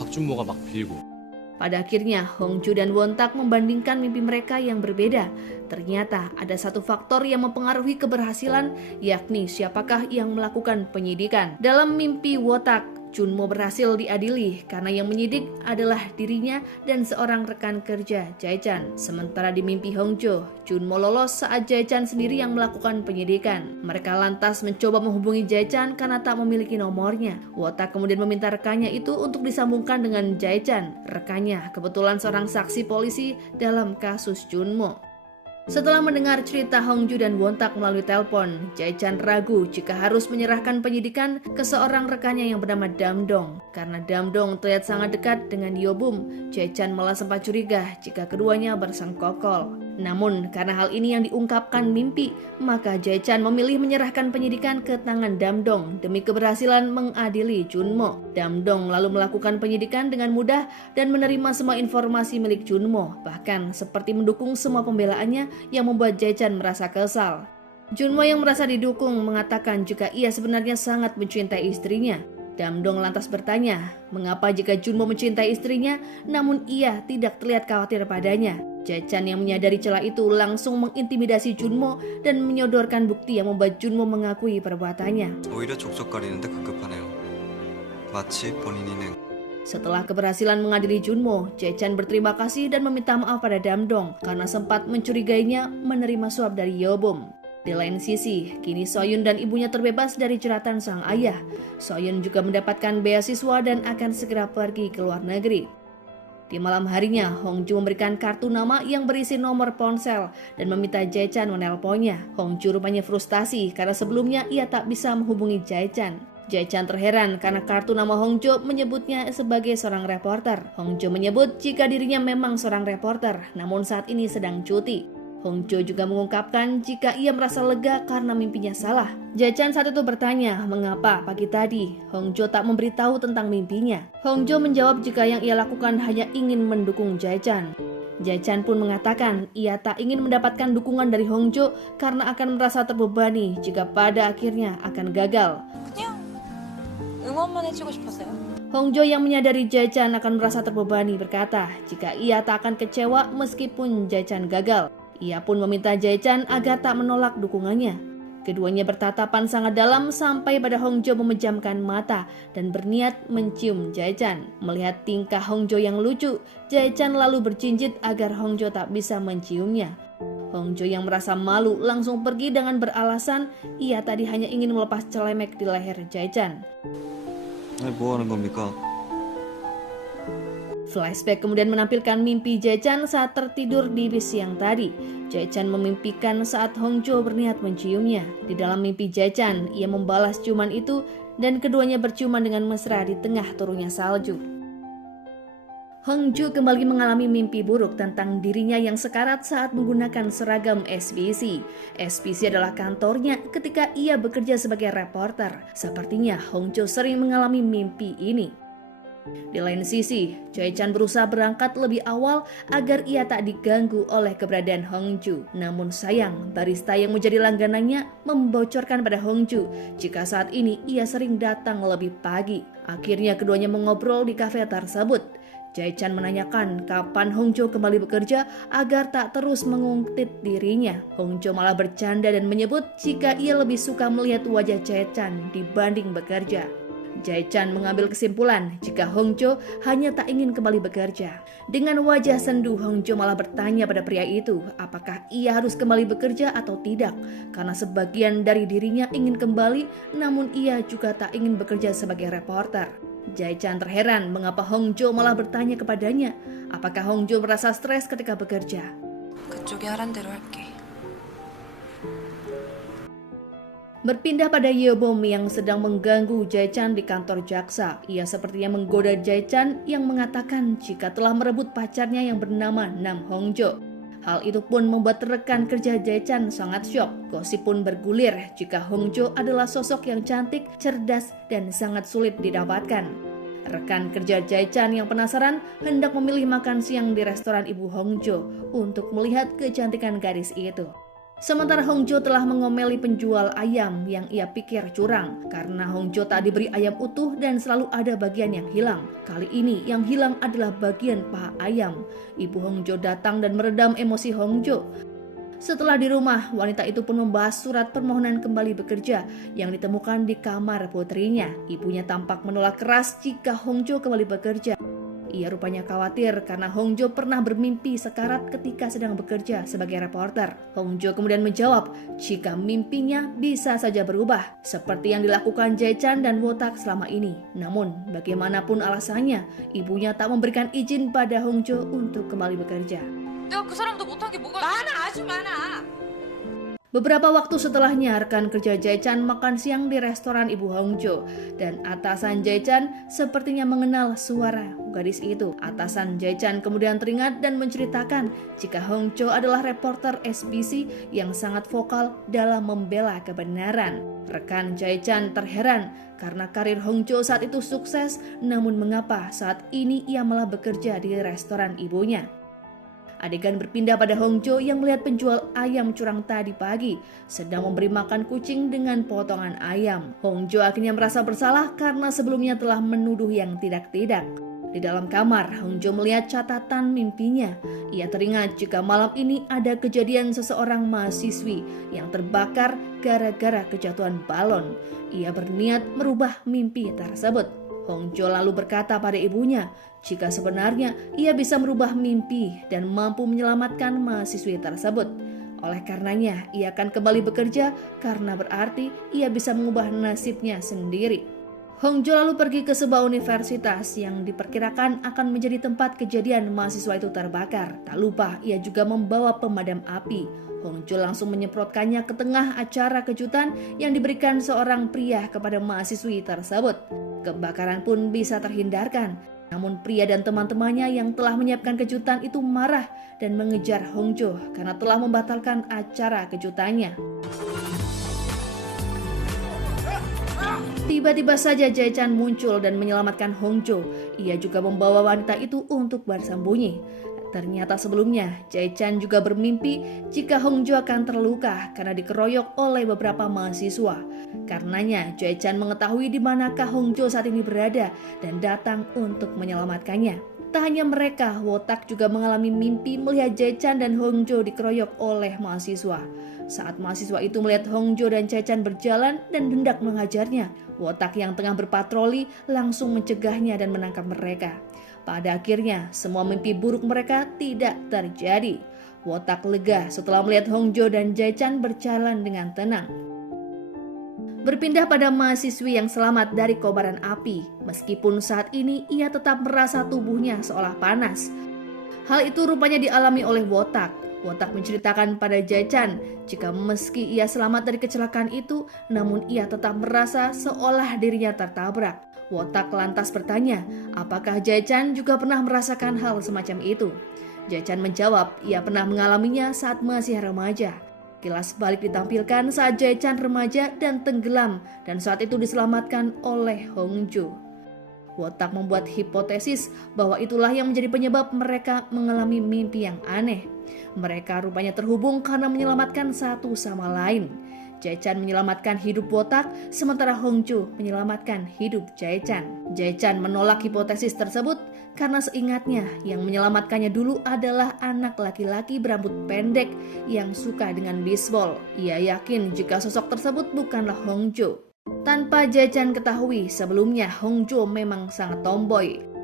박준모가 막 빌고. Pada akhirnya, Hongju dan Won-tak membandingkan mimpi mereka yang berbeda. Ternyata ada satu faktor yang mempengaruhi keberhasilan, yakni siapakah yang melakukan penyidikan. Dalam mimpi Won-tak, Junmo berhasil diadili karena yang menyidik adalah dirinya dan seorang rekan kerja, Jae-chan. Sementara di mimpi Hongjo, Junmo lolos saat Jae-chan sendiri yang melakukan penyidikan. Mereka lantas mencoba menghubungi Jae-chan karena tak memiliki nomornya. Won-tak kemudian meminta rekannya itu untuk disambungkan dengan Jae-chan. Rekannya kebetulan seorang saksi polisi dalam kasus Junmo. Setelah mendengar cerita Hongju dan Won-tak melalui telepon, Jae-chan ragu jika harus menyerahkan penyidikan ke seorang rekannya yang bernama Dam-dong. Karena Dam-dong terlihat sangat dekat dengan Yeobum, Jae-chan malah sempat curiga jika keduanya bersengkokol. Namun karena hal ini yang diungkapkan mimpi, maka Jae-chan memilih menyerahkan penyidikan ke tangan Dam-dong demi keberhasilan mengadili Junmo. Dam-dong lalu melakukan penyidikan dengan mudah dan menerima semua informasi milik Junmo, bahkan seperti mendukung semua pembelaannya yang membuat Jae-chan merasa kesal. Junmo yang merasa didukung mengatakan jika ia sebenarnya sangat mencintai istrinya. Dam-dong lantas bertanya, mengapa jika Junmo mencintai istrinya, namun ia tidak terlihat khawatir padanya. Jae-chan yang menyadari celah itu langsung mengintimidasi Junmo dan menyodorkan bukti yang membuat Junmo mengakui perbuatannya. 오히려 족족거리는데 급급하네요. 마치 본인이 Setelah keberhasilan mengadili Junmo, Jae-chan berterima kasih dan meminta maaf pada Dam-dong karena sempat mencurigainya menerima suap dari Yeobum. Di lain sisi, kini Soyun dan ibunya terbebas dari jeratan sang ayah. Soyun juga mendapatkan beasiswa dan akan segera pergi ke luar negeri. Di malam harinya, Hongju memberikan kartu nama yang berisi nomor ponsel dan meminta Jae-chan menelponnya. Hongju rupanya frustasi karena sebelumnya ia tak bisa menghubungi Jae-chan. Jae-chan terheran karena kartu nama Hongjo menyebutnya sebagai seorang reporter. Hongjo menyebut jika dirinya memang seorang reporter, namun saat ini sedang cuti. Hongjo juga mengungkapkan jika ia merasa lega karena mimpinya salah. Jae-chan saat itu bertanya mengapa pagi tadi Hongjo tak memberitahu tentang mimpinya. Hongjo menjawab jika yang ia lakukan hanya ingin mendukung Jae-chan. Jae-chan pun mengatakan ia tak ingin mendapatkan dukungan dari Hongjo karena akan merasa terbebani jika pada akhirnya akan gagal. 응원만 해주고 싶었어요. Hongjo yang menyadari Jae-chan akan merasa terbebani berkata jika ia tak akan kecewa meskipun Jae-chan gagal. Ia pun meminta Jae-chan agar tak menolak dukungannya. Keduanya bertatapan sangat dalam sampai pada Hongjo memejamkan mata dan berniat mencium Jae-chan. Melihat tingkah Hongjo yang lucu, Jae-chan lalu berjinjit agar Hongjo tak bisa menciumnya. Hongjo yang merasa malu langsung pergi dengan beralasan ia tadi hanya ingin melepas celemek di leher Jae-chan. 뭐 하는 겁니까? Flashback kemudian menampilkan mimpi Jae-chan saat tertidur di bis siang tadi. Jae-chan memimpikan saat Hongjo berniat menciumnya. Di dalam mimpi Jae-chan, ia membalas ciuman itu dan keduanya berciuman dengan mesra di tengah turunnya salju. Hongju kembali mengalami mimpi buruk tentang dirinya yang sekarat saat menggunakan seragam SBC. SBC adalah kantornya ketika ia bekerja sebagai reporter. Sepertinya Hongju sering mengalami mimpi ini. Di lain sisi, Jae-chan berusaha berangkat lebih awal agar ia tak diganggu oleh keberadaan Hongju. Namun sayang, barista yang menjadi langganannya membocorkan pada Hongju jika saat ini ia sering datang lebih pagi. Akhirnya keduanya mengobrol di kafe tersebut. Jae-chan menanyakan kapan Hongjo kembali bekerja agar tak terus menguntit dirinya. Hongjo malah bercanda dan menyebut jika ia lebih suka melihat wajah Jae-chan dibanding bekerja. Jae-chan mengambil kesimpulan jika Hongjo hanya tak ingin kembali bekerja. Dengan wajah sendu, Hongjo malah bertanya pada pria itu apakah ia harus kembali bekerja atau tidak. Karena sebagian dari dirinya ingin kembali, namun ia juga tak ingin bekerja sebagai reporter. Jae-chan terheran mengapa Hongjo malah bertanya kepadanya apakah Hongjo merasa stres ketika bekerja. 그쪽이 하란 대로 할게. Berpindah pada Yeobum yang sedang mengganggu Jae-chan di kantor jaksa. Ia sepertinya menggoda Jae-chan yang mengatakan jika telah merebut pacarnya yang bernama Nam Hongjo. Hal itu pun membuat rekan kerja Jae-chan sangat syok. Gosip pun bergulir jika Hongjo adalah sosok yang cantik, cerdas, dan sangat sulit didapatkan. Rekan kerja Jae-chan yang penasaran hendak memilih makan siang di restoran Ibu Hongjo untuk melihat kecantikan gadis itu. Sementara Hongjo telah mengomeli penjual ayam yang ia pikir curang karena Hongjo tak diberi ayam utuh dan selalu ada bagian yang hilang. Kali ini yang hilang adalah bagian paha ayam. Ibu Hongjo datang dan meredam emosi Hongjo. Setelah di rumah, wanita itu pun membahas surat permohonan kembali bekerja yang ditemukan di kamar putrinya. Ibunya tampak menolak keras jika Hongjo kembali bekerja. Ia rupanya khawatir karena Hongjo pernah bermimpi sekarat ketika sedang bekerja sebagai reporter. Hongjo kemudian menjawab jika mimpinya bisa saja berubah, seperti yang dilakukan Jae-chan dan Wotak selama ini. Namun, bagaimanapun alasannya, ibunya tak memberikan izin pada Hongjo untuk kembali bekerja. 내가 그 사람도 못한 게 뭐가 많아, 아주 많아. Beberapa waktu setelahnya, rekan kerja Jae-chan makan siang di restoran Ibu Hongjo dan atasan Jae-chan sepertinya mengenal suara gadis itu. Atasan Jae-chan kemudian teringat dan menceritakan jika Hongjo adalah reporter SBC yang sangat vokal dalam membela kebenaran. Rekan Jae-chan terheran karena karir Hongjo saat itu sukses, namun mengapa saat ini ia malah bekerja di restoran ibunya. Adegan berpindah pada Hongjo yang melihat penjual ayam curang tadi pagi sedang memberi makan kucing dengan potongan ayam. Hongjo akhirnya merasa bersalah karena sebelumnya telah menuduh yang tidak-tidak. Di dalam kamar, Hongjo melihat catatan mimpinya. Ia teringat jika malam ini ada kejadian seseorang mahasiswi yang terbakar gara-gara kejatuhan balon. Ia berniat merubah mimpi tersebut. Hongjo lalu berkata pada ibunya jika sebenarnya ia bisa merubah mimpi dan mampu menyelamatkan mahasiswi tersebut. Oleh karenanya, ia akan kembali bekerja karena berarti ia bisa mengubah nasibnya sendiri. Hongjo lalu pergi ke sebuah universitas yang diperkirakan akan menjadi tempat kejadian mahasiswa itu terbakar. Tak lupa, ia juga membawa pemadam api. Hongjo langsung menyemprotkannya ke tengah acara kejutan yang diberikan seorang pria kepada mahasiswi tersebut. Kebakaran pun bisa terhindarkan. Namun pria dan teman-temannya yang telah menyiapkan kejutan itu marah dan mengejar Hongjo karena telah membatalkan acara kejutannya. Tiba-tiba saja Jae-chan muncul dan menyelamatkan Hongjo. Ia juga membawa wanita itu untuk bersembunyi. Ternyata sebelumnya Jae-chan juga bermimpi jika Hongjo akan terluka karena dikeroyok oleh beberapa mahasiswa. Karenanya Jae-chan mengetahui di manakah Hongjo saat ini berada dan datang untuk menyelamatkannya. Tak hanya mereka, Wotak juga mengalami mimpi melihat Jae-chan dan Hongjo dikeroyok oleh mahasiswa. Saat mahasiswa itu melihat Hongjo dan Jae-chan berjalan dan hendak menghajarnya, Wotak yang tengah berpatroli langsung mencegahnya dan menangkap mereka. Pada akhirnya, semua mimpi buruk mereka tidak terjadi. Wotak lega setelah melihat Hongjo dan Jae-chan berjalan dengan tenang. Berpindah pada mahasiswi yang selamat dari kobaran api, meskipun saat ini ia tetap merasa tubuhnya seolah panas. Hal itu rupanya dialami oleh Wotak. Wotak menceritakan pada Jae-chan jika meski ia selamat dari kecelakaan itu, namun ia tetap merasa seolah dirinya tertabrak. Wotak lantas bertanya, apakah Jae-chan juga pernah merasakan hal semacam itu? Jae-chan menjawab, ia pernah mengalaminya saat masih remaja. Kilas balik ditampilkan saat Jae-chan remaja dan tenggelam dan saat itu diselamatkan oleh Hongjo. Wotak membuat hipotesis bahwa itulah yang menjadi penyebab mereka mengalami mimpi yang aneh. Mereka rupanya terhubung karena menyelamatkan satu sama lain. Jae-chan menyelamatkan hidup Wotak, sementara Hongjo menyelamatkan hidup Jae-chan. Jae-chan menolak hipotesis tersebut karena seingatnya yang menyelamatkannya dulu adalah anak laki-laki berambut pendek yang suka dengan bisbol. Ia yakin jika sosok tersebut bukanlah Hongjo. Tanpa Jae-chan ketahui, sebelumnya Hongjo memang sangat tomboy.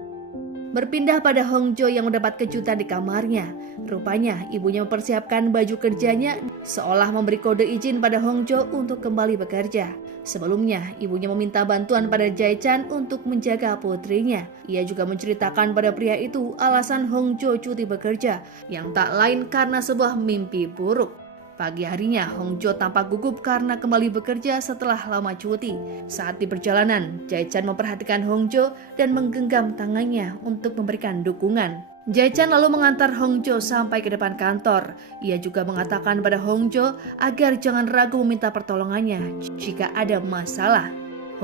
Berpindah pada Hongjo yang mendapat kejutan di kamarnya. Rupanya ibunya mempersiapkan baju kerjanya seolah memberi kode izin pada Hongjo untuk kembali bekerja. Sebelumnya ibunya meminta bantuan pada Jae-chan untuk menjaga putrinya. Ia juga menceritakan pada pria itu alasan Hongjo cuti bekerja yang tak lain karena sebuah mimpi buruk. Pagi harinya, Hongjo tampak gugup karena kembali bekerja setelah lama cuti. Saat di perjalanan, Jae-chan memperhatikan Hongjo dan menggenggam tangannya untuk memberikan dukungan. Jae-chan lalu mengantar Hongjo sampai ke depan kantor. Ia juga mengatakan pada Hongjo agar jangan ragu meminta pertolongannya jika ada masalah.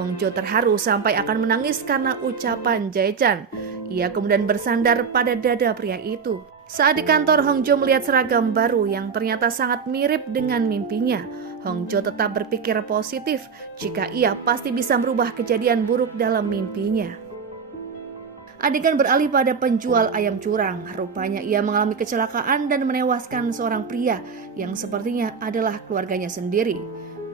Hongjo terharu sampai akan menangis karena ucapan Jae-chan. Ia kemudian bersandar pada dada pria itu. Saat di kantor, Hong Jo melihat seragam baru yang ternyata sangat mirip dengan mimpinya. Hong Jo tetap berpikir positif jika ia pasti bisa merubah kejadian buruk dalam mimpinya. Adegan beralih pada penjual ayam curang. Rupanya ia mengalami kecelakaan dan menewaskan seorang pria yang sepertinya adalah keluarganya sendiri.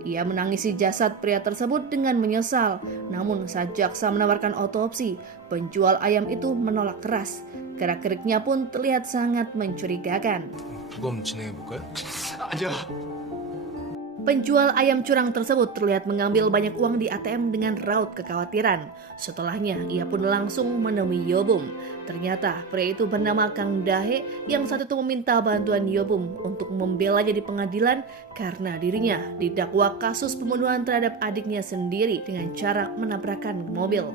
Ia menangisi jasad pria tersebut dengan menyesal. Namun saat jaksa menawarkan otopsi, penjual ayam itu menolak keras. Gerak-geriknya pun terlihat sangat mencurigakan. 부검 진행해볼까요? Penjual ayam curang tersebut terlihat mengambil banyak uang di ATM dengan raut kekhawatiran. Setelahnya, ia pun langsung menemui Yobum. Ternyata pria itu bernama Kang Dahe yang saat itu meminta bantuan Yobum untuk membelanya di pengadilan karena dirinya didakwa kasus pembunuhan terhadap adiknya sendiri dengan cara menabrakkan mobil.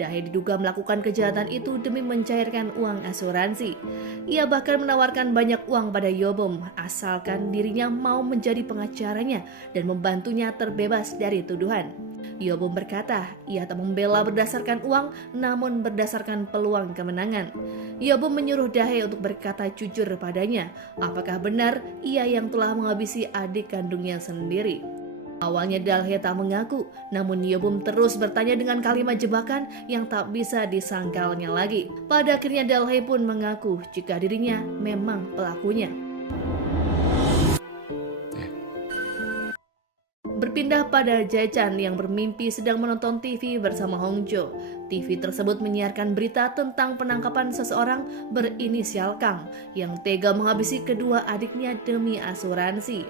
Dahe diduga melakukan kejahatan itu demi mencairkan uang asuransi. Ia bahkan menawarkan banyak uang pada Yobum asalkan dirinya mau menjadi pengacaranya dan membantunya terbebas dari tuduhan. Yobum berkata ia tak membela berdasarkan uang namun berdasarkan peluang kemenangan. Yobum menyuruh Dahe untuk berkata jujur padanya apakah benar ia yang telah menghabisi adik kandungnya sendiri. Awalnya Dahe tak mengaku, namun Yobum terus bertanya dengan kalimat jebakan yang tak bisa disangkalnya lagi. Pada akhirnya Dahe pun mengaku jika dirinya memang pelakunya. Berpindah pada Jae-chan yang bermimpi sedang menonton TV bersama Hong Jo. TV tersebut menyiarkan berita tentang penangkapan seseorang berinisial Kang yang tega menghabisi kedua adiknya demi asuransi.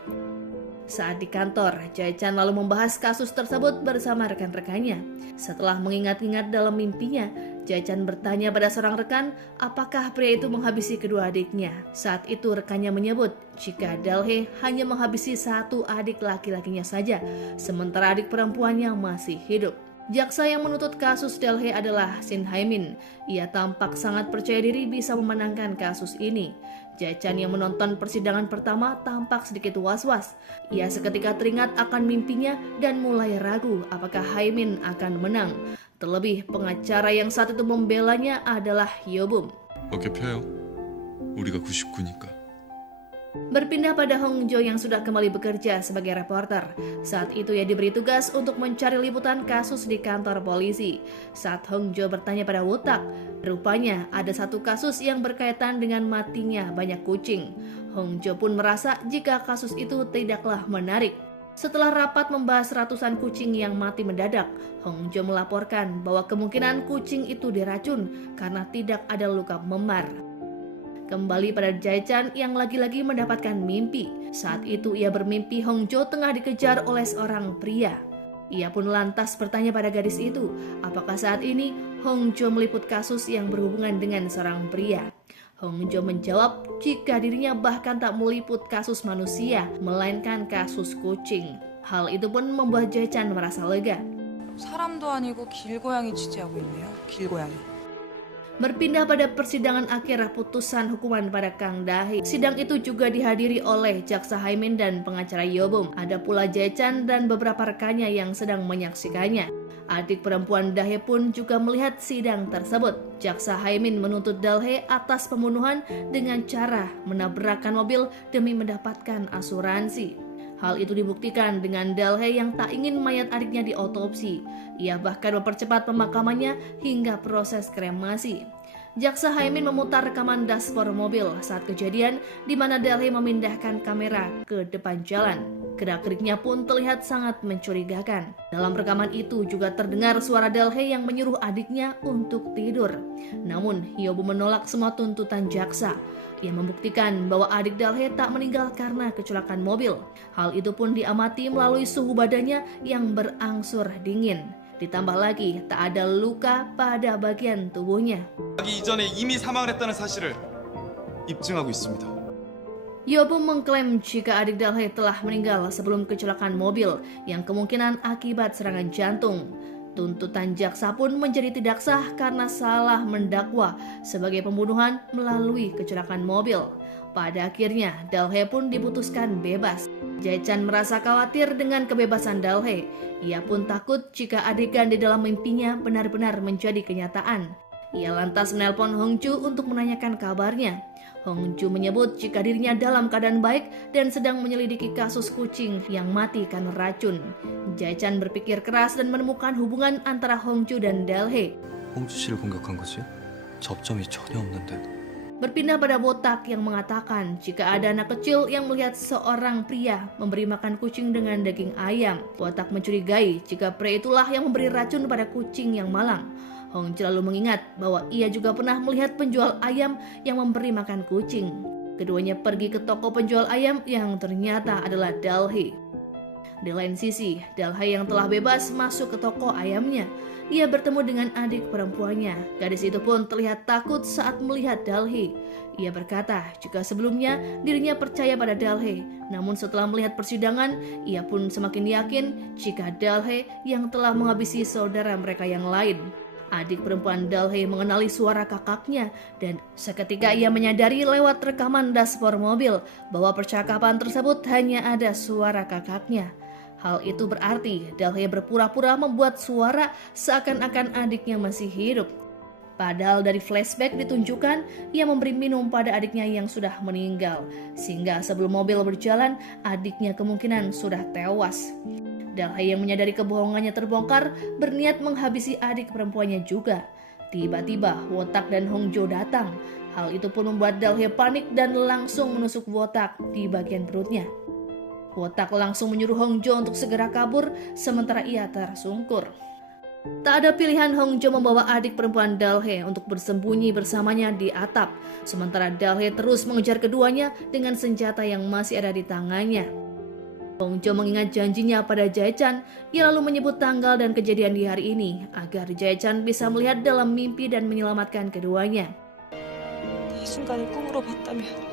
Saat di kantor, Jae-chan lalu membahas kasus tersebut bersama rekan-rekannya. Setelah mengingat-ingat dalam mimpinya, Jae-chan bertanya pada seorang rekan apakah pria itu menghabisi kedua adiknya. Saat itu rekannya menyebut jika Dahe hanya menghabisi satu adik laki-lakinya saja, sementara adik perempuannya masih hidup. Jaksa yang menuntut kasus Dahe adalah Shin Hae-min. Ia tampak sangat percaya diri bisa memenangkan kasus ini. Jae-chan yang menonton persidangan pertama tampak sedikit was-was. Ia seketika teringat akan mimpinya dan mulai ragu apakah Hae-min akan menang. Terlebih pengacara yang saat itu membelanya adalah Yobum. 어깨 펴요. 우리가 99니까. Berpindah pada Hong Jo yang sudah kembali bekerja sebagai reporter. Saat itu ia diberi tugas untuk mencari liputan kasus di kantor polisi. Saat Hong Jo bertanya pada Wotak, rupanya ada satu kasus yang berkaitan dengan matinya banyak kucing. Hong Jo pun merasa jika kasus itu tidaklah menarik. Setelah rapat membahas ratusan kucing yang mati mendadak, Hong Jo melaporkan bahwa kemungkinan kucing itu diracun karena tidak ada luka memar. Kembali pada Jae-chan yang lagi-lagi mendapatkan mimpi. Saat itu ia bermimpi Hong Jo tengah dikejar oleh seorang pria. Ia pun lantas bertanya pada gadis itu, apakah saat ini Hong Jo meliput kasus yang berhubungan dengan seorang pria. Hong Jo menjawab jika dirinya bahkan tak meliput kasus manusia, melainkan kasus kucing. Hal itu pun membuat Jae-chan merasa lega. 사람도 아니고 길고양이 취재하고 있네요. 길고양이. Berpindah pada persidangan akhir putusan hukuman pada Kang Dahe. Sidang itu juga dihadiri oleh Jaksa Hae-min dan pengacara Yobum. Ada pula Jae-chan dan beberapa rekannya yang sedang menyaksikannya. Adik perempuan Dahe pun juga melihat sidang tersebut. Jaksa Hae-min menuntut Dahe atas pembunuhan dengan cara menabrakkan mobil demi mendapatkan asuransi. Hal itu dibuktikan dengan Dahe yang tak ingin mayat adiknya diotopsi. Ia bahkan mempercepat pemakamannya hingga proses kremasi. Jaksa Hae-min memutar rekaman dashboard mobil saat kejadian di mana Dahe memindahkan kamera ke depan jalan. Gerak-geriknya pun terlihat sangat mencurigakan. Dalam rekaman itu juga terdengar suara Dahe yang menyuruh adiknya untuk tidur. Namun Yobum menolak semua tuntutan jaksa. Ia membuktikan bahwa adik Dahe tak meninggal karena kecelakaan mobil. Hal itu pun diamati melalui suhu badannya yang berangsur dingin. Ditambah lagi tak ada luka pada bagian tubuhnya. 하기 이전에 이미 사망을 했다는 사실을 입증하고 있습니다. Yobum mengklaim jika adik Dahe telah meninggal sebelum kecelakaan mobil yang kemungkinan akibat serangan jantung. Tuntutan jaksa pun menjadi tidak sah karena salah mendakwa sebagai pembunuhan melalui kecelakaan mobil. Pada akhirnya, Dahe pun diputuskan bebas. Jae-chan merasa khawatir dengan kebebasan Dahe. Ia pun takut jika adegan di dalam mimpinya benar-benar menjadi kenyataan. Ia lantas menelpon Hong Jo untuk menanyakan kabarnya. Hongju menyebut jika dirinya dalam keadaan baik dan sedang menyelidiki kasus kucing yang mati karena racun. Jae-chan berpikir keras dan menemukan hubungan antara Hongju dan Dalhae. 홍주 씨를 공격한 거지? 접점이 전혀 없는데. Berpindah pada botak yang mengatakan jika ada anak kecil yang melihat seorang pria memberi makan kucing dengan daging ayam. Botak mencurigai jika pria itulah yang memberi racun pada kucing yang malang. Hongju lalu mengingat bahwa ia juga pernah melihat penjual ayam yang memberi makan kucing. Keduanya pergi ke toko penjual ayam yang ternyata adalah Dalhae. Di lain sisi, Dalhae yang telah bebas masuk ke toko ayamnya. Ia bertemu dengan adik perempuannya. Gadis itu pun terlihat takut saat melihat Dalhae. Ia berkata jika sebelumnya dirinya percaya pada Dalhae, namun setelah melihat persidangan, ia pun semakin yakin jika Dalhae yang telah menghabisi saudara mereka yang lain. Adik perempuan Dalhae mengenali suara kakaknya dan seketika ia menyadari lewat rekaman dashboard mobil bahwa percakapan tersebut hanya ada suara kakaknya. Hal itu berarti Dalhae berpura-pura membuat suara seakan-akan adiknya masih hidup. Padahal dari flashback ditunjukkan ia memberi minum pada adiknya yang sudah meninggal, sehingga sebelum mobil berjalan adiknya kemungkinan sudah tewas. Dalhae yang menyadari kebohongannya terbongkar berniat menghabisi adik perempuannya juga. Tiba-tiba Wotak dan Hongjo datang. Hal itu pun membuat Dalhae panik dan langsung menusuk Wotak di bagian perutnya. Wotak langsung menyuruh Hongjo untuk segera kabur sementara ia tersungkur. Tak ada pilihan Hongjo membawa adik perempuan Dalhae untuk bersembunyi bersamanya di atap. Sementara Dalhae terus mengejar keduanya dengan senjata yang masih ada di tangannya. Hongjo mengingat janjinya pada Jae-chan. Ia lalu menyebut tanggal dan kejadian di hari ini agar Jae-chan bisa melihat dalam mimpi dan menyelamatkan keduanya. 이 순간을 꿈으로 봤다면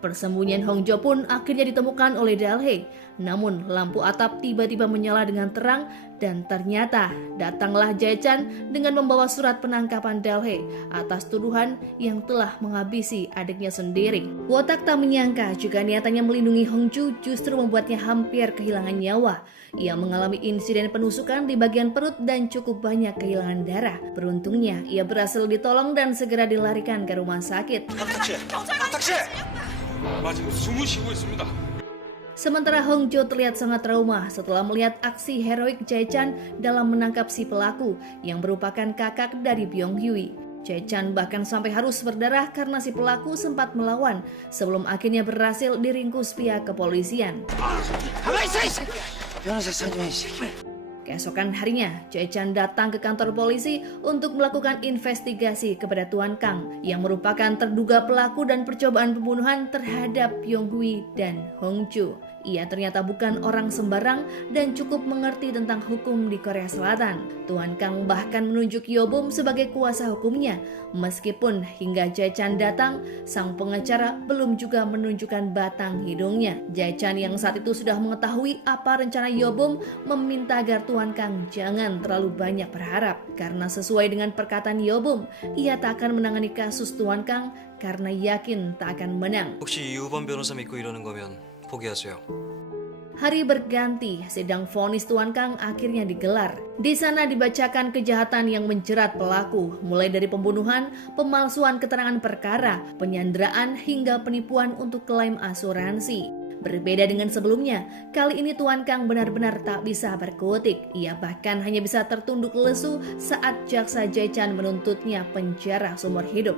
Persembunyian Hongjo pun akhirnya ditemukan oleh Dalhae. Namun lampu atap tiba-tiba menyala dengan terang dan ternyata datanglah Jae-chan dengan membawa surat penangkapan Dalhae atas tuduhan yang telah menghabisi adiknya sendiri. Wotak tak menyangka jika niatannya melindungi Hongju justru membuatnya hampir kehilangan nyawa. Ia mengalami insiden penusukan di bagian perut dan cukup banyak kehilangan darah. Beruntungnya ia berhasil ditolong dan segera dilarikan ke rumah sakit. Sementara Hongjo terlihat sangat trauma setelah melihat aksi heroik Jae-chan dalam menangkap si pelaku yang merupakan kakak dari Byung-hyui. Jae-chan bahkan sampai harus berdarah karena si pelaku sempat melawan sebelum akhirnya berhasil diringkus pihak kepolisian. Keesokan harinya, Jae-chan datang ke kantor polisi untuk melakukan investigasi kepada Tuan Kang yang merupakan terduga pelaku dan percobaan pembunuhan terhadap Byung-hui dan Hongju. Ia ternyata bukan orang sembarang dan cukup mengerti tentang hukum di Korea Selatan. Tuan Kang bahkan menunjuk Yobom sebagai kuasa hukumnya. Meskipun hingga Jae-chan datang, sang pengacara belum juga menunjukkan batang hidungnya. Jae-chan yang saat itu sudah mengetahui apa rencana Yobom meminta agar Tuan Kang jangan terlalu banyak berharap. Karena sesuai dengan perkataan Yobom, ia tak akan menangani kasus Tuan Kang karena yakin tak akan menang. 혹시 이우범 변호사 믿고 이러는 거면 포기하세요. Hari berganti, sidang vonis Tuan Kang akhirnya digelar. Di sana dibacakan kejahatan yang menjerat pelaku, mulai dari pembunuhan, pemalsuan keterangan perkara, penyanderaan, hingga penipuan untuk klaim asuransi. Berbeda dengan sebelumnya, kali ini Tuan Kang benar-benar tak bisa berkutik. Ia bahkan hanya bisa tertunduk lesu saat jaksa Jae-chan menuntutnya penjara seumur hidup.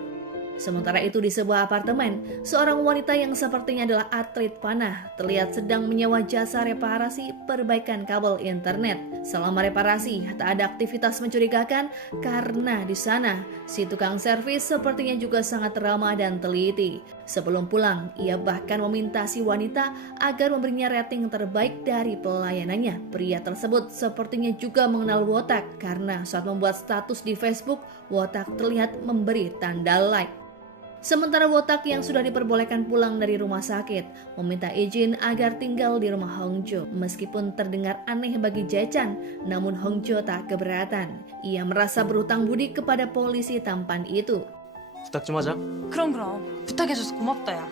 Sementara itu di sebuah apartemen, seorang wanita yang sepertinya adalah atlet panah terlihat sedang menyewa jasa reparasi perbaikan kabel internet. Selama reparasi, tak ada aktivitas mencurigakan karena di sana si tukang servis sepertinya juga sangat ramah dan teliti. Sebelum pulang, ia bahkan meminta si wanita agar memberinya rating terbaik dari pelayanannya. Pria tersebut sepertinya juga mengenal Wotak karena saat membuat status di Facebook, Wotak terlihat memberi tanda like. Sementara Wotak yang sudah diperbolehkan pulang dari rumah sakit meminta izin agar tinggal di rumah Hongjo. Meskipun terdengar aneh bagi Jae-chan, namun Hongjo tak keberatan. Ia merasa berhutang budi kepada polisi tampan itu. 부탁 좀 하자. 그럼 부탁해줘서 고맙다 야.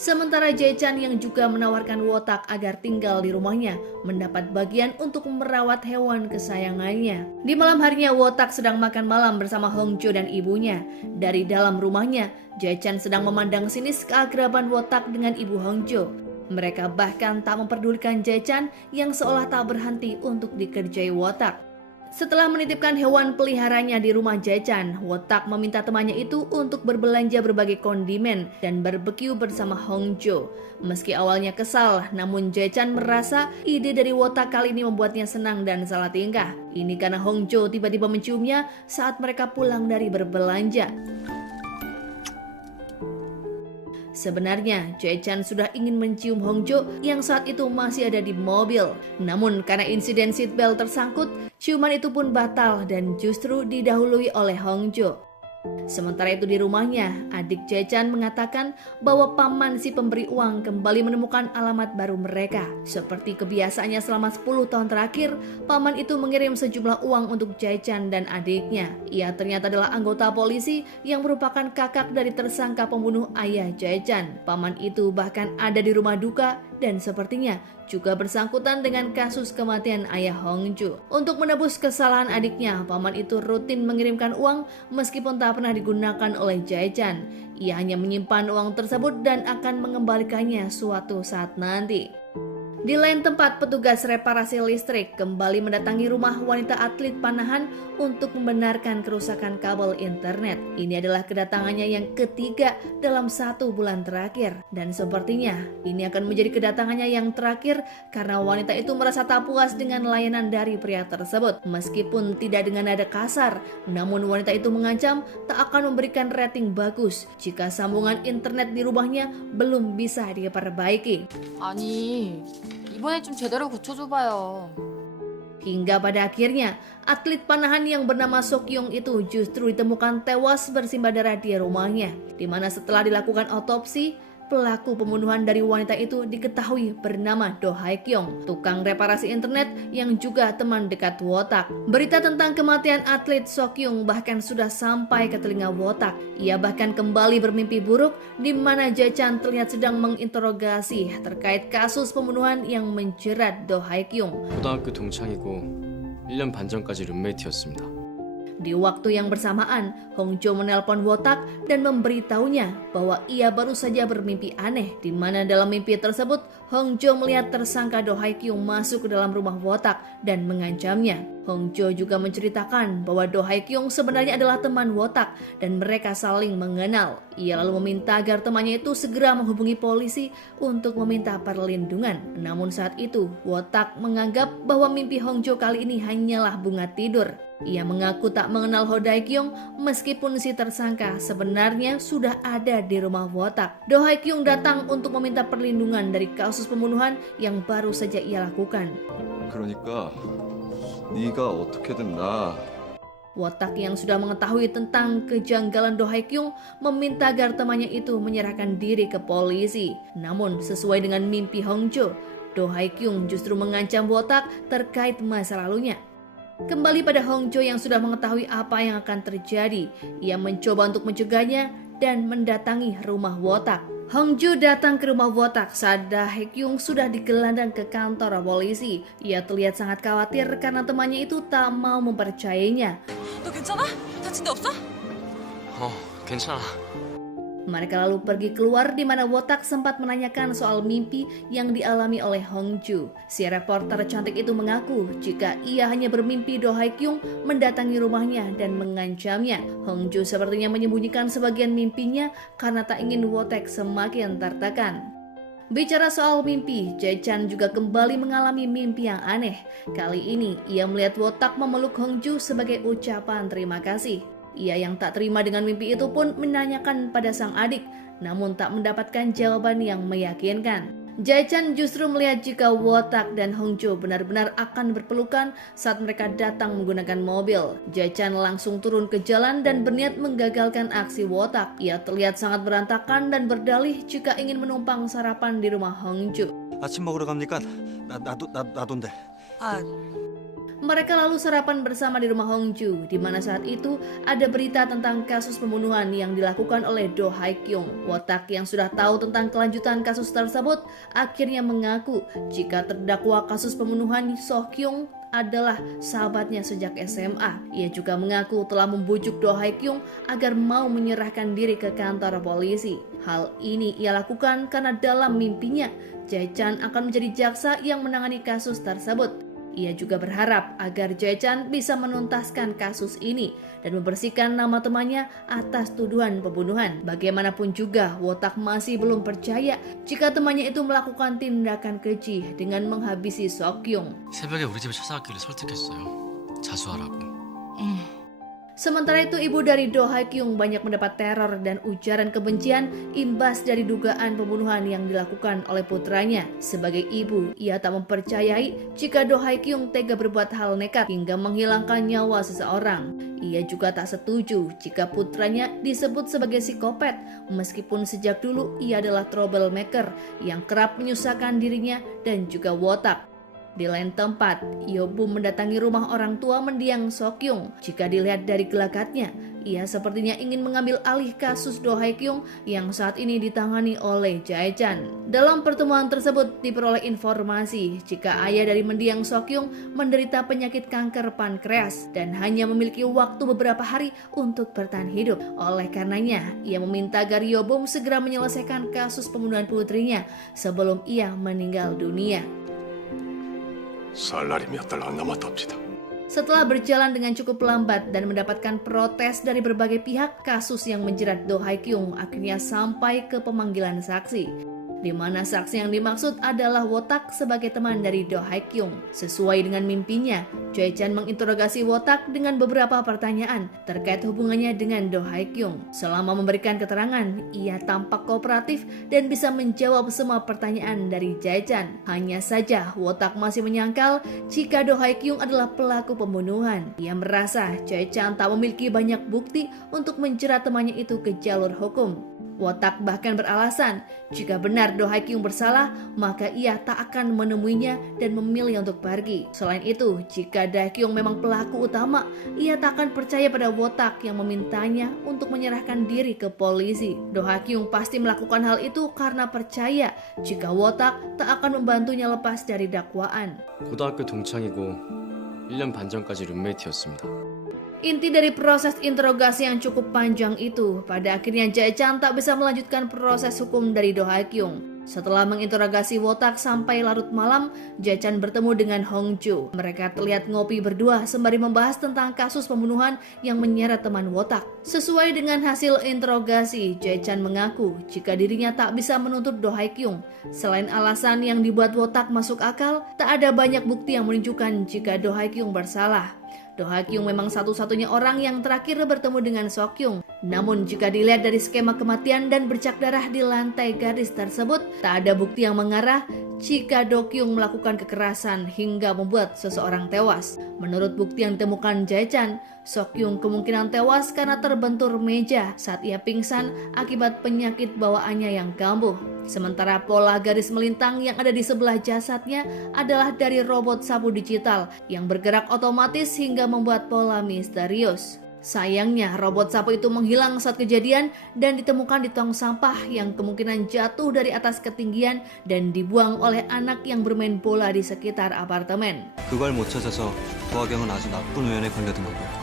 Sementara Jae-chan yang juga menawarkan Wotak agar tinggal di rumahnya mendapat bagian untuk merawat hewan kesayangannya. Di malam harinya Wotak sedang makan malam bersama Hongjo dan ibunya. Dari dalam rumahnya, Jae-chan sedang memandang sinis keakraban Wotak dengan ibu Hongjo. Mereka bahkan tak memperdulikan Jae-chan yang seolah tak berhenti untuk dikerjai Wotak. Setelah menitipkan hewan peliharanya di rumah Jae-chan, Wotak meminta temannya itu untuk berbelanja berbagai kondimen dan barbeque bersama Hongjo. Meski awalnya kesal, namun Jae-chan merasa ide dari Wotak kali ini membuatnya senang dan salah tingkah. Ini karena Hongjo tiba-tiba menciumnya saat mereka pulang dari berbelanja. Sebenarnya, Jae-chan sudah ingin mencium Hongjo yang saat itu masih ada di mobil. Namun karena insiden seatbelt tersangkut, ciuman itu pun batal dan justru didahului oleh Hongjo. Sementara itu di rumahnya, adik Jae-chan mengatakan bahwa paman si pemberi uang kembali menemukan alamat baru mereka. Seperti kebiasaannya selama 10 tahun terakhir, paman itu mengirim sejumlah uang untuk Jae-chan dan adiknya. Ia ternyata adalah anggota polisi yang merupakan kakak dari tersangka pembunuh ayah Jae-chan. Paman itu bahkan ada di rumah duka dan sepertinya juga bersangkutan dengan kasus kematian ayah Hongjo. Untuk menebus kesalahan adiknya, paman itu rutin mengirimkan uang meskipun tak pernah digunakan oleh Jae-chan. Ia hanya menyimpan uang tersebut dan akan mengembalikannya suatu saat nanti. Di lain tempat, petugas reparasi listrik kembali mendatangi rumah wanita atlet panahan untuk membenarkan kerusakan kabel internet. Ini adalah kedatangannya yang ketiga dalam 1 bulan terakhir. Dan sepertinya ini akan menjadi kedatangannya yang terakhir karena wanita itu merasa tak puas dengan layanan dari pria tersebut. Meskipun tidak dengan nada kasar, namun wanita itu mengancam tak akan memberikan rating bagus jika sambungan internet di rumahnya belum bisa diperbaiki. 아니, 이번에 좀 제대로 고쳐줘봐요. Hingga pada akhirnya, atlet panahan yang bernama Sokyong itu justru ditemukan tewas bersimbah darah di rumahnya, di mana setelah dilakukan otopsi, pelaku pembunuhan dari wanita itu diketahui bernama Do Hae-kyung, tukang reparasi internet yang juga teman dekat Wotak. Berita tentang kematian atlet Sokyung bahkan sudah sampai ke telinga Wotak. Ia bahkan kembali bermimpi buruk di mana Jae-chan terlihat sedang menginterogasi terkait kasus pembunuhan yang menjerat Do Hae-kyung. 고등학교 동창이고 1년 반 전까지 룸메이트였습니다. Di waktu yang bersamaan, Hongjo menelpon Wotak dan memberitahunya bahwa ia baru saja bermimpi aneh, di mana dalam mimpi tersebut Hongjo melihat tersangka Do Hae-kyung masuk ke dalam rumah Wotak dan mengancamnya. Hongjo juga menceritakan bahwa Do Hae-kyung sebenarnya adalah teman Wotak dan mereka saling mengenal. Ia lalu meminta agar temannya itu segera menghubungi polisi untuk meminta perlindungan. Namun saat itu, Wotak menganggap bahwa mimpi Hongjo kali ini hanyalah bunga tidur. Ia mengaku tak mengenal Do Hae-kyung meskipun si tersangka sebenarnya sudah ada di rumah Wotak. Do Hae-kyung datang untuk meminta perlindungan dari kasus pembunuhan yang baru saja ia lakukan. 그러니까 네가 어떻게든 나 Wotak yang sudah mengetahui tentang kejanggalan Do Hae-kyung meminta agar temannya itu menyerahkan diri ke polisi. Namun sesuai dengan mimpi Hongjo, Do Hae-kyung justru mengancam Wotak terkait masa lalunya. Kembali pada Hongjo yang sudah mengetahui apa yang akan terjadi, ia mencoba untuk mencegahnya dan mendatangi rumah Wotak. Hongjo datang ke rumah Wotak saat Do Hae-kyung sudah digelandang ke kantor polisi. Ia terlihat sangat khawatir karena temannya itu tak mau mempercayainya. 너 괜찮아? 다친 데 없어? 괜찮아. Mereka lalu pergi keluar di mana Wotak sempat menanyakan soal mimpi yang dialami oleh Hongjo. Si reporter cantik itu mengaku jika ia hanya bermimpi Do Hae-kyung mendatangi rumahnya dan mengancamnya. Hongjo sepertinya menyembunyikan sebagian mimpinya karena tak ingin Wotak semakin tertekan. Bicara soal mimpi, Jae-chan juga kembali mengalami mimpi yang aneh. Kali ini ia melihat Wotak memeluk Hongjo sebagai ucapan terima kasih. Ia yang tak terima dengan mimpi itu pun menanyakan pada sang adik, namun tak mendapatkan jawaban yang meyakinkan. Jae-chan justru melihat jika Wotak dan Hongjo benar-benar akan berpelukan saat mereka datang menggunakan mobil. Jae-chan langsung turun ke jalan dan berniat menggagalkan aksi Wotak. Ia terlihat sangat berantakan dan berdalih jika ingin menumpang sarapan di rumah Hongjo. 아침 먹으러 갑니까? 나도인데. 아, Mereka lalu sarapan bersama di rumah Hongju, di mana saat itu ada berita tentang kasus pembunuhan yang dilakukan oleh Do Hae-kyung. Wotak yang sudah tahu tentang kelanjutan kasus tersebut akhirnya mengaku jika terdakwa kasus pembunuhan So-kyung adalah sahabatnya sejak SMA. Ia juga mengaku telah membujuk Do Hae-kyung agar mau menyerahkan diri ke kantor polisi. Hal ini ia lakukan karena dalam mimpinya Jae-chan akan menjadi jaksa yang menangani kasus tersebut. Ia juga berharap agar Jae-chan bisa menuntaskan kasus ini dan membersihkan nama temannya atas tuduhan pembunuhan. Bagaimanapun juga, Wotak masih belum percaya jika temannya itu melakukan tindakan keji dengan menghabisi Sok-kyung. 새벽에 우리 집에 찾아왔길래 설득했어요. 자수하라고. Sementara itu, ibu dari Do Hae-kyung banyak mendapat teror dan ujaran kebencian imbas dari dugaan pembunuhan yang dilakukan oleh putranya. Sebagai ibu, ia tak mempercayai jika Do Hae-kyung tega berbuat hal nekat hingga menghilangkan nyawa seseorang. Ia juga tak setuju jika putranya disebut sebagai psikopat, meskipun sejak dulu ia adalah troublemaker yang kerap menyusahkan dirinya dan juga Wotak. Di lain tempat, Yobum mendatangi rumah orang tua mendiang Sok-kyung. Jika dilihat dari gelagatnya, ia sepertinya ingin mengambil alih kasus Do Hae-kyung yang saat ini ditangani oleh Jae-chan. Dalam pertemuan tersebut diperoleh informasi jika ayah dari mendiang Sok-kyung menderita penyakit kanker pankreas dan hanya memiliki waktu beberapa hari untuk bertahan hidup. Oleh karenanya, ia meminta agar Yobum segera menyelesaikan kasus pembunuhan putrinya sebelum ia meninggal dunia. 살 날이 몇 달 안 남았답니다. Setelah berjalan dengan cukup lambat dan mendapatkan protes dari berbagai pihak, kasus yang menjerat Do Hae-kyung akhirnya sampai ke pemanggilan saksi, di mana saksi yang dimaksud adalah Wotak sebagai teman dari Do Hae-kyung. Sesuai dengan mimpinya, Jae-chan menginterogasi Wotak dengan beberapa pertanyaan terkait hubungannya dengan Do Hae-kyung. Selama memberikan keterangan, ia tampak kooperatif dan bisa menjawab semua pertanyaan dari Jae-chan. Hanya saja, Wotak masih menyangkal jika Do Hae-kyung adalah pelaku pembunuhan. Ia merasa Jae-chan tak memiliki banyak bukti untuk menjerat temannya itu ke jalur hukum. Wotak bahkan beralasan jika benar Do Hae-kyung bersalah, maka ia tak akan menemuinya dan memilih untuk pergi. Selain itu, jika Do Hae-kyung memang pelaku utama, ia tak akan percaya pada Wotak yang memintanya untuk menyerahkan diri ke polisi. Do Hae-kyung pasti melakukan hal itu karena percaya jika Wotak tak akan membantunya lepas dari dakwaan. 고등학교 동창이고 1년 반 전까지 룸메이트였습니다. Inti dari proses interogasi yang cukup panjang itu, pada akhirnya Jae-chan tak bisa melanjutkan proses hukum dari Do Hae-kyung. Setelah menginterogasi Wotak sampai larut malam, Jae-chan bertemu dengan Hongju. Mereka terlihat ngopi berdua sembari membahas tentang kasus pembunuhan yang menyeret teman Wotak. Sesuai dengan hasil interogasi, Jae-chan mengaku jika dirinya tak bisa menuntut Do Hae-kyung. Selain alasan yang dibuat Wotak masuk akal, tak ada banyak bukti yang menunjukkan jika Do Hae-kyung bersalah. Do Hae-kyung memang satu-satunya orang yang terakhir bertemu dengan Sok-kyung. Namun jika dilihat dari skema kematian dan bercak darah di lantai gadis tersebut, tak ada bukti yang mengarah jika Do Kyung melakukan kekerasan hingga membuat seseorang tewas. Menurut bukti yang ditemukan Jae-chan, Sok-kyung kemungkinan tewas karena terbentur meja saat ia pingsan akibat penyakit bawaannya yang kambuh. Sementara pola garis melintang yang ada di sebelah jasadnya adalah dari robot sapu digital yang bergerak otomatis hingga membuat pola misterius. Sayangnya, robot sapu itu menghilang saat kejadian dan ditemukan di tong sampah yang kemungkinan jatuh dari atas ketinggian dan dibuang oleh anak yang bermain bola di sekitar apartemen. 그걸 못 찾아서 도하경은 아주 나쁜 우연에 걸려든 거고.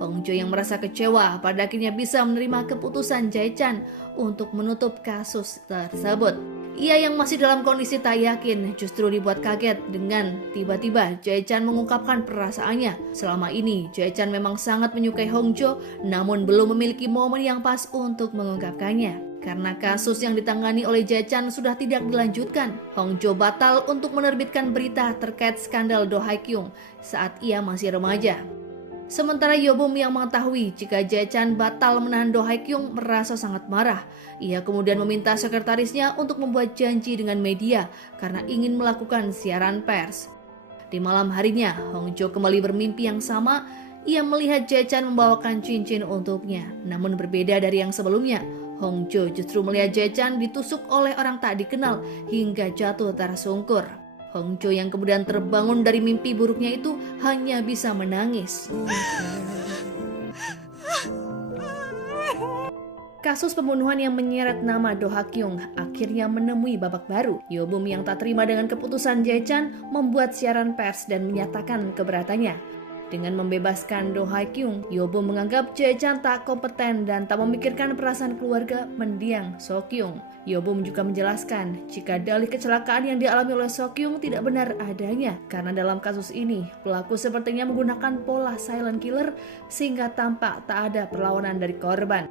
Hongjo yang merasa kecewa pada akhirnya bisa menerima keputusan Jae-chan untuk menutup kasus tersebut. Ia yang masih dalam kondisi tak yakin justru dibuat kaget dengan tiba-tiba Jae-chan mengungkapkan perasaannya. Selama ini Jae-chan memang sangat menyukai Hongjo, namun belum memiliki momen yang pas untuk mengungkapkannya. Karena kasus yang ditangani oleh Jae-chan sudah tidak dilanjutkan, Hongjo batal untuk menerbitkan berita terkait skandal Do Hae-kyung saat ia masih remaja. Sementara Yobum yang mengetahui jika Jae-chan batal menahan Do Hae-kyung merasa sangat marah. Ia kemudian meminta sekretarisnya untuk membuat janji dengan media karena ingin melakukan siaran pers. Di malam harinya, Hongjo kembali bermimpi yang sama. Ia melihat Jae-chan membawakan cincin untuknya. Namun berbeda dari yang sebelumnya, Hongjo justru melihat Jae-chan ditusuk oleh orang tak dikenal hingga jatuh tersungkur. Hongjo yang kemudian terbangun dari mimpi buruknya itu hanya bisa menangis. Kasus pembunuhan yang menyeret nama Do Ha-kyung akhirnya menemui babak baru. Yobum yang tak terima dengan keputusan Jae-chan membuat siaran pers dan menyatakan keberatannya. Dengan membebaskan Do Ha-kyung, Yobum menganggap Jae-chan tak kompeten dan tak memikirkan perasaan keluarga mendiang So-kyung. Yobum juga menjelaskan jika dalih kecelakaan yang dialami oleh So-kyung tidak benar adanya, karena dalam kasus ini pelaku sepertinya menggunakan pola silent killer sehingga tampak tak ada perlawanan dari korban.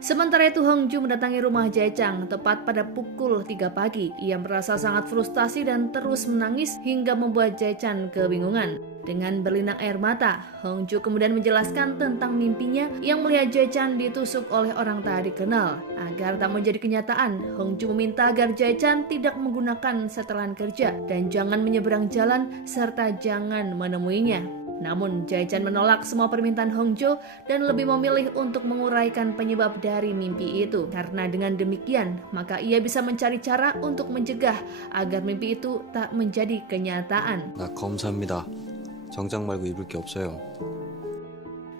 Sementara itu, Hongju mendatangi rumah Jae-chang tepat pada pukul 3 pagi. Ia merasa sangat frustasi dan terus menangis hingga membuat Jae-chan kebingungan. Dengan berlinang air mata, Hongju kemudian menjelaskan tentang mimpinya yang melihat Jae-chan ditusuk oleh orang tak dikenal. Agar tak menjadi kenyataan, Hongju meminta agar Jae-chan tidak menggunakan setelan kerja dan jangan menyeberang jalan serta jangan menemuinya. Namun Jae-chan menolak semua permintaan Hongjo dan lebih memilih untuk menguraikan penyebab dari mimpi itu. Karena dengan demikian, maka ia bisa mencari cara untuk mencegah agar mimpi itu tak menjadi kenyataan. 나 검사입니다. 정장 말고 입을 게 없어요.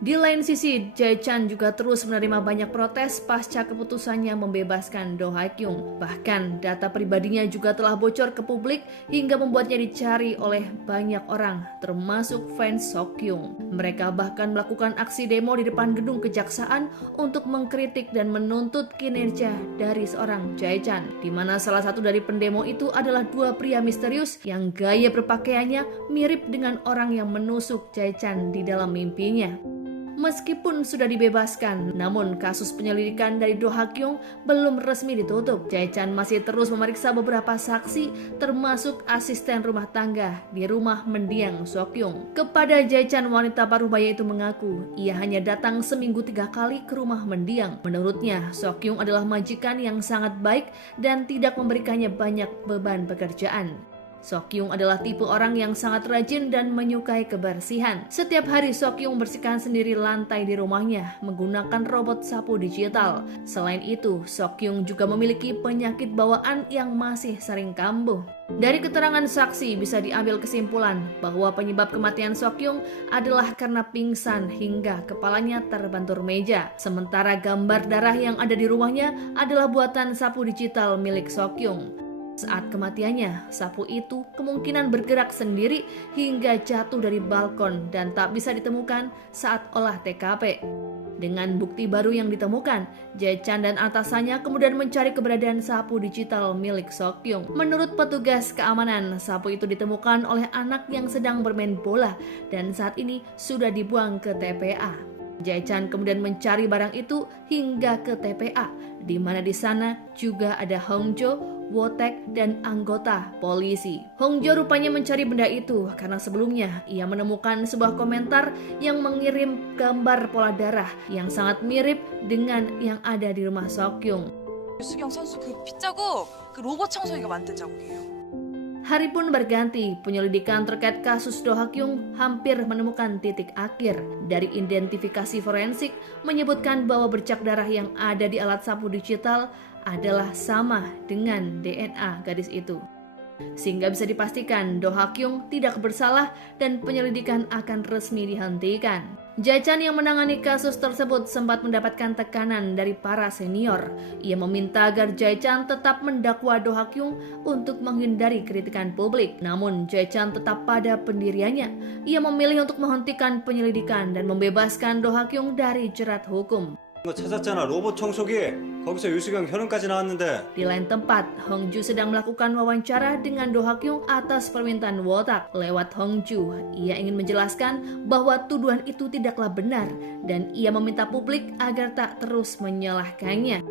Di lain sisi, Jae-chan juga terus menerima banyak protes pasca keputusannya membebaskan Do Ha-kyung. Bahkan data pribadinya juga telah bocor ke publik hingga membuatnya dicari oleh banyak orang, termasuk fans So-kyung. Mereka bahkan melakukan aksi demo di depan gedung kejaksaan untuk mengkritik dan menuntut kinerja dari seorang Jae-chan, di mana salah satu dari pendemo itu adalah dua pria misterius yang gaya berpakaiannya mirip dengan orang yang menusuk Jae-chan di dalam mimpinya. Meskipun sudah dibebaskan, namun kasus penyelidikan dari Do Ha-kyung belum resmi ditutup. Jae-chan masih terus memeriksa beberapa saksi, termasuk asisten rumah tangga di rumah mendiang So-kyung. Kepada Jae-chan, wanita parubaya itu mengaku ia hanya datang seminggu 3 kali ke rumah mendiang. Menurutnya, So-kyung adalah majikan yang sangat baik dan tidak memberikannya banyak beban pekerjaan. So-kyung adalah tipe orang yang sangat rajin dan menyukai kebersihan. Setiap hari So-kyung membersihkan sendiri lantai di rumahnya menggunakan robot sapu digital. Selain itu, So-kyung juga memiliki penyakit bawaan yang masih sering kambuh. Dari keterangan saksi bisa diambil kesimpulan bahwa penyebab kematian So-kyung adalah karena pingsan hingga kepalanya terbentur meja. Sementara gambar darah yang ada di rumahnya adalah buatan sapu digital milik So-kyung. Saat kematiannya, sapu itu kemungkinan bergerak sendiri hingga jatuh dari balkon dan tak bisa ditemukan saat olah TKP. Dengan bukti baru yang ditemukan, Jae-chan dan atasannya kemudian mencari keberadaan sapu digital milik So-kyung. Menurut petugas keamanan, sapu itu ditemukan oleh anak yang sedang bermain bola dan saat ini sudah dibuang ke TPA. Jae-chan kemudian mencari barang itu hingga ke TPA, di mana di sana juga ada Hongjo, Wotek, dan anggota polisi. Hongjo rupanya mencari benda itu karena sebelumnya ia menemukan sebuah komentar yang mengirim gambar pola darah yang sangat mirip dengan yang ada di rumah So-kyung. 수경 선수 그 핏자국 그 로봇 청소기가 만든 자국이에요. Hari pun berganti, penyelidikan terkait kasus Do Ha-kyung hampir menemukan titik akhir. Dari identifikasi forensik menyebutkan bahwa bercak darah yang ada di alat sapu digital adalah sama dengan DNA gadis itu. Sehingga bisa dipastikan Do Ha-kyung tidak bersalah dan penyelidikan akan resmi dihentikan. Jae-chan yang menangani kasus tersebut sempat mendapatkan tekanan dari para senior. Ia meminta agar Jae-chan tetap mendakwa Do Ha-kyung untuk menghindari kritikan publik. Namun Jae-chan tetap pada pendiriannya. Ia memilih untuk menghentikan penyelidikan dan membebaskan Do Ha-kyung dari jerat hukum. 거 찾았잖아. 로봇 청소기. 거기서 유수경 현은까지 나왔는데. Di lain tempat, Hongju sedang melakukan wawancara dengan Do Ha-kyung atas permintaan Wotak. Lewat Hongju, ia ingin menjelaskan bahwa tuduhan itu tidaklah benar dan ia meminta publik agar tak terus menyalahkannya.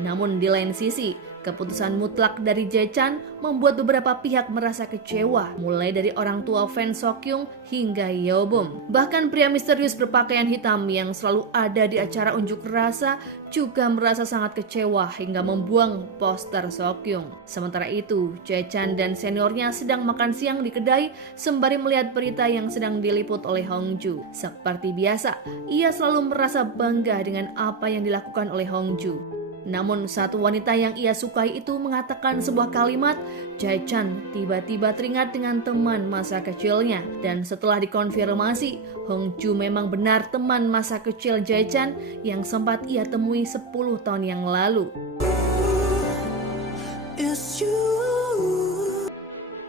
Namun di lain sisi, keputusan mutlak dari Jae-chan membuat beberapa pihak merasa kecewa, mulai dari orang tua fans So-kyung hingga Yeobum. Bahkan pria misterius berpakaian hitam yang selalu ada di acara unjuk rasa juga merasa sangat kecewa hingga membuang poster So-kyung. Sementara itu, Jae-chan dan seniornya sedang makan siang di kedai sembari melihat berita yang sedang diliput oleh Hongju. Seperti biasa, ia selalu merasa bangga dengan apa yang dilakukan oleh Hongju. Namun saat wanita yang ia sukai itu mengatakan sebuah kalimat, Jae-chan tiba-tiba teringat dengan teman masa kecilnya. Dan setelah dikonfirmasi, Hongju memang benar teman masa kecil Jae-chan yang sempat ia temui 10 tahun yang lalu.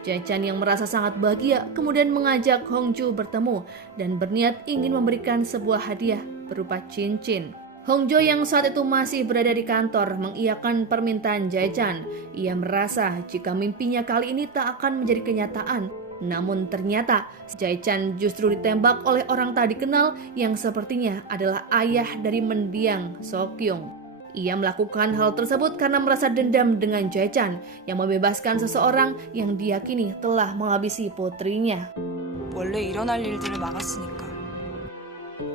Jae-chan yang merasa sangat bahagia kemudian mengajak Hongju bertemu dan berniat ingin memberikan sebuah hadiah berupa cincin. Hongjo yang saat itu masih berada di kantor mengiyakan permintaan Jae-chan. Ia merasa jika mimpinya kali ini tak akan menjadi kenyataan. Namun ternyata Jae-chan justru ditembak oleh orang tak dikenal yang sepertinya adalah ayah dari mendiang Seok-kyung. Ia melakukan hal tersebut karena merasa dendam dengan Jae-chan yang membebaskan seseorang yang diyakini telah menghabisi putrinya. 원래 일어날 일들을 막았으니까.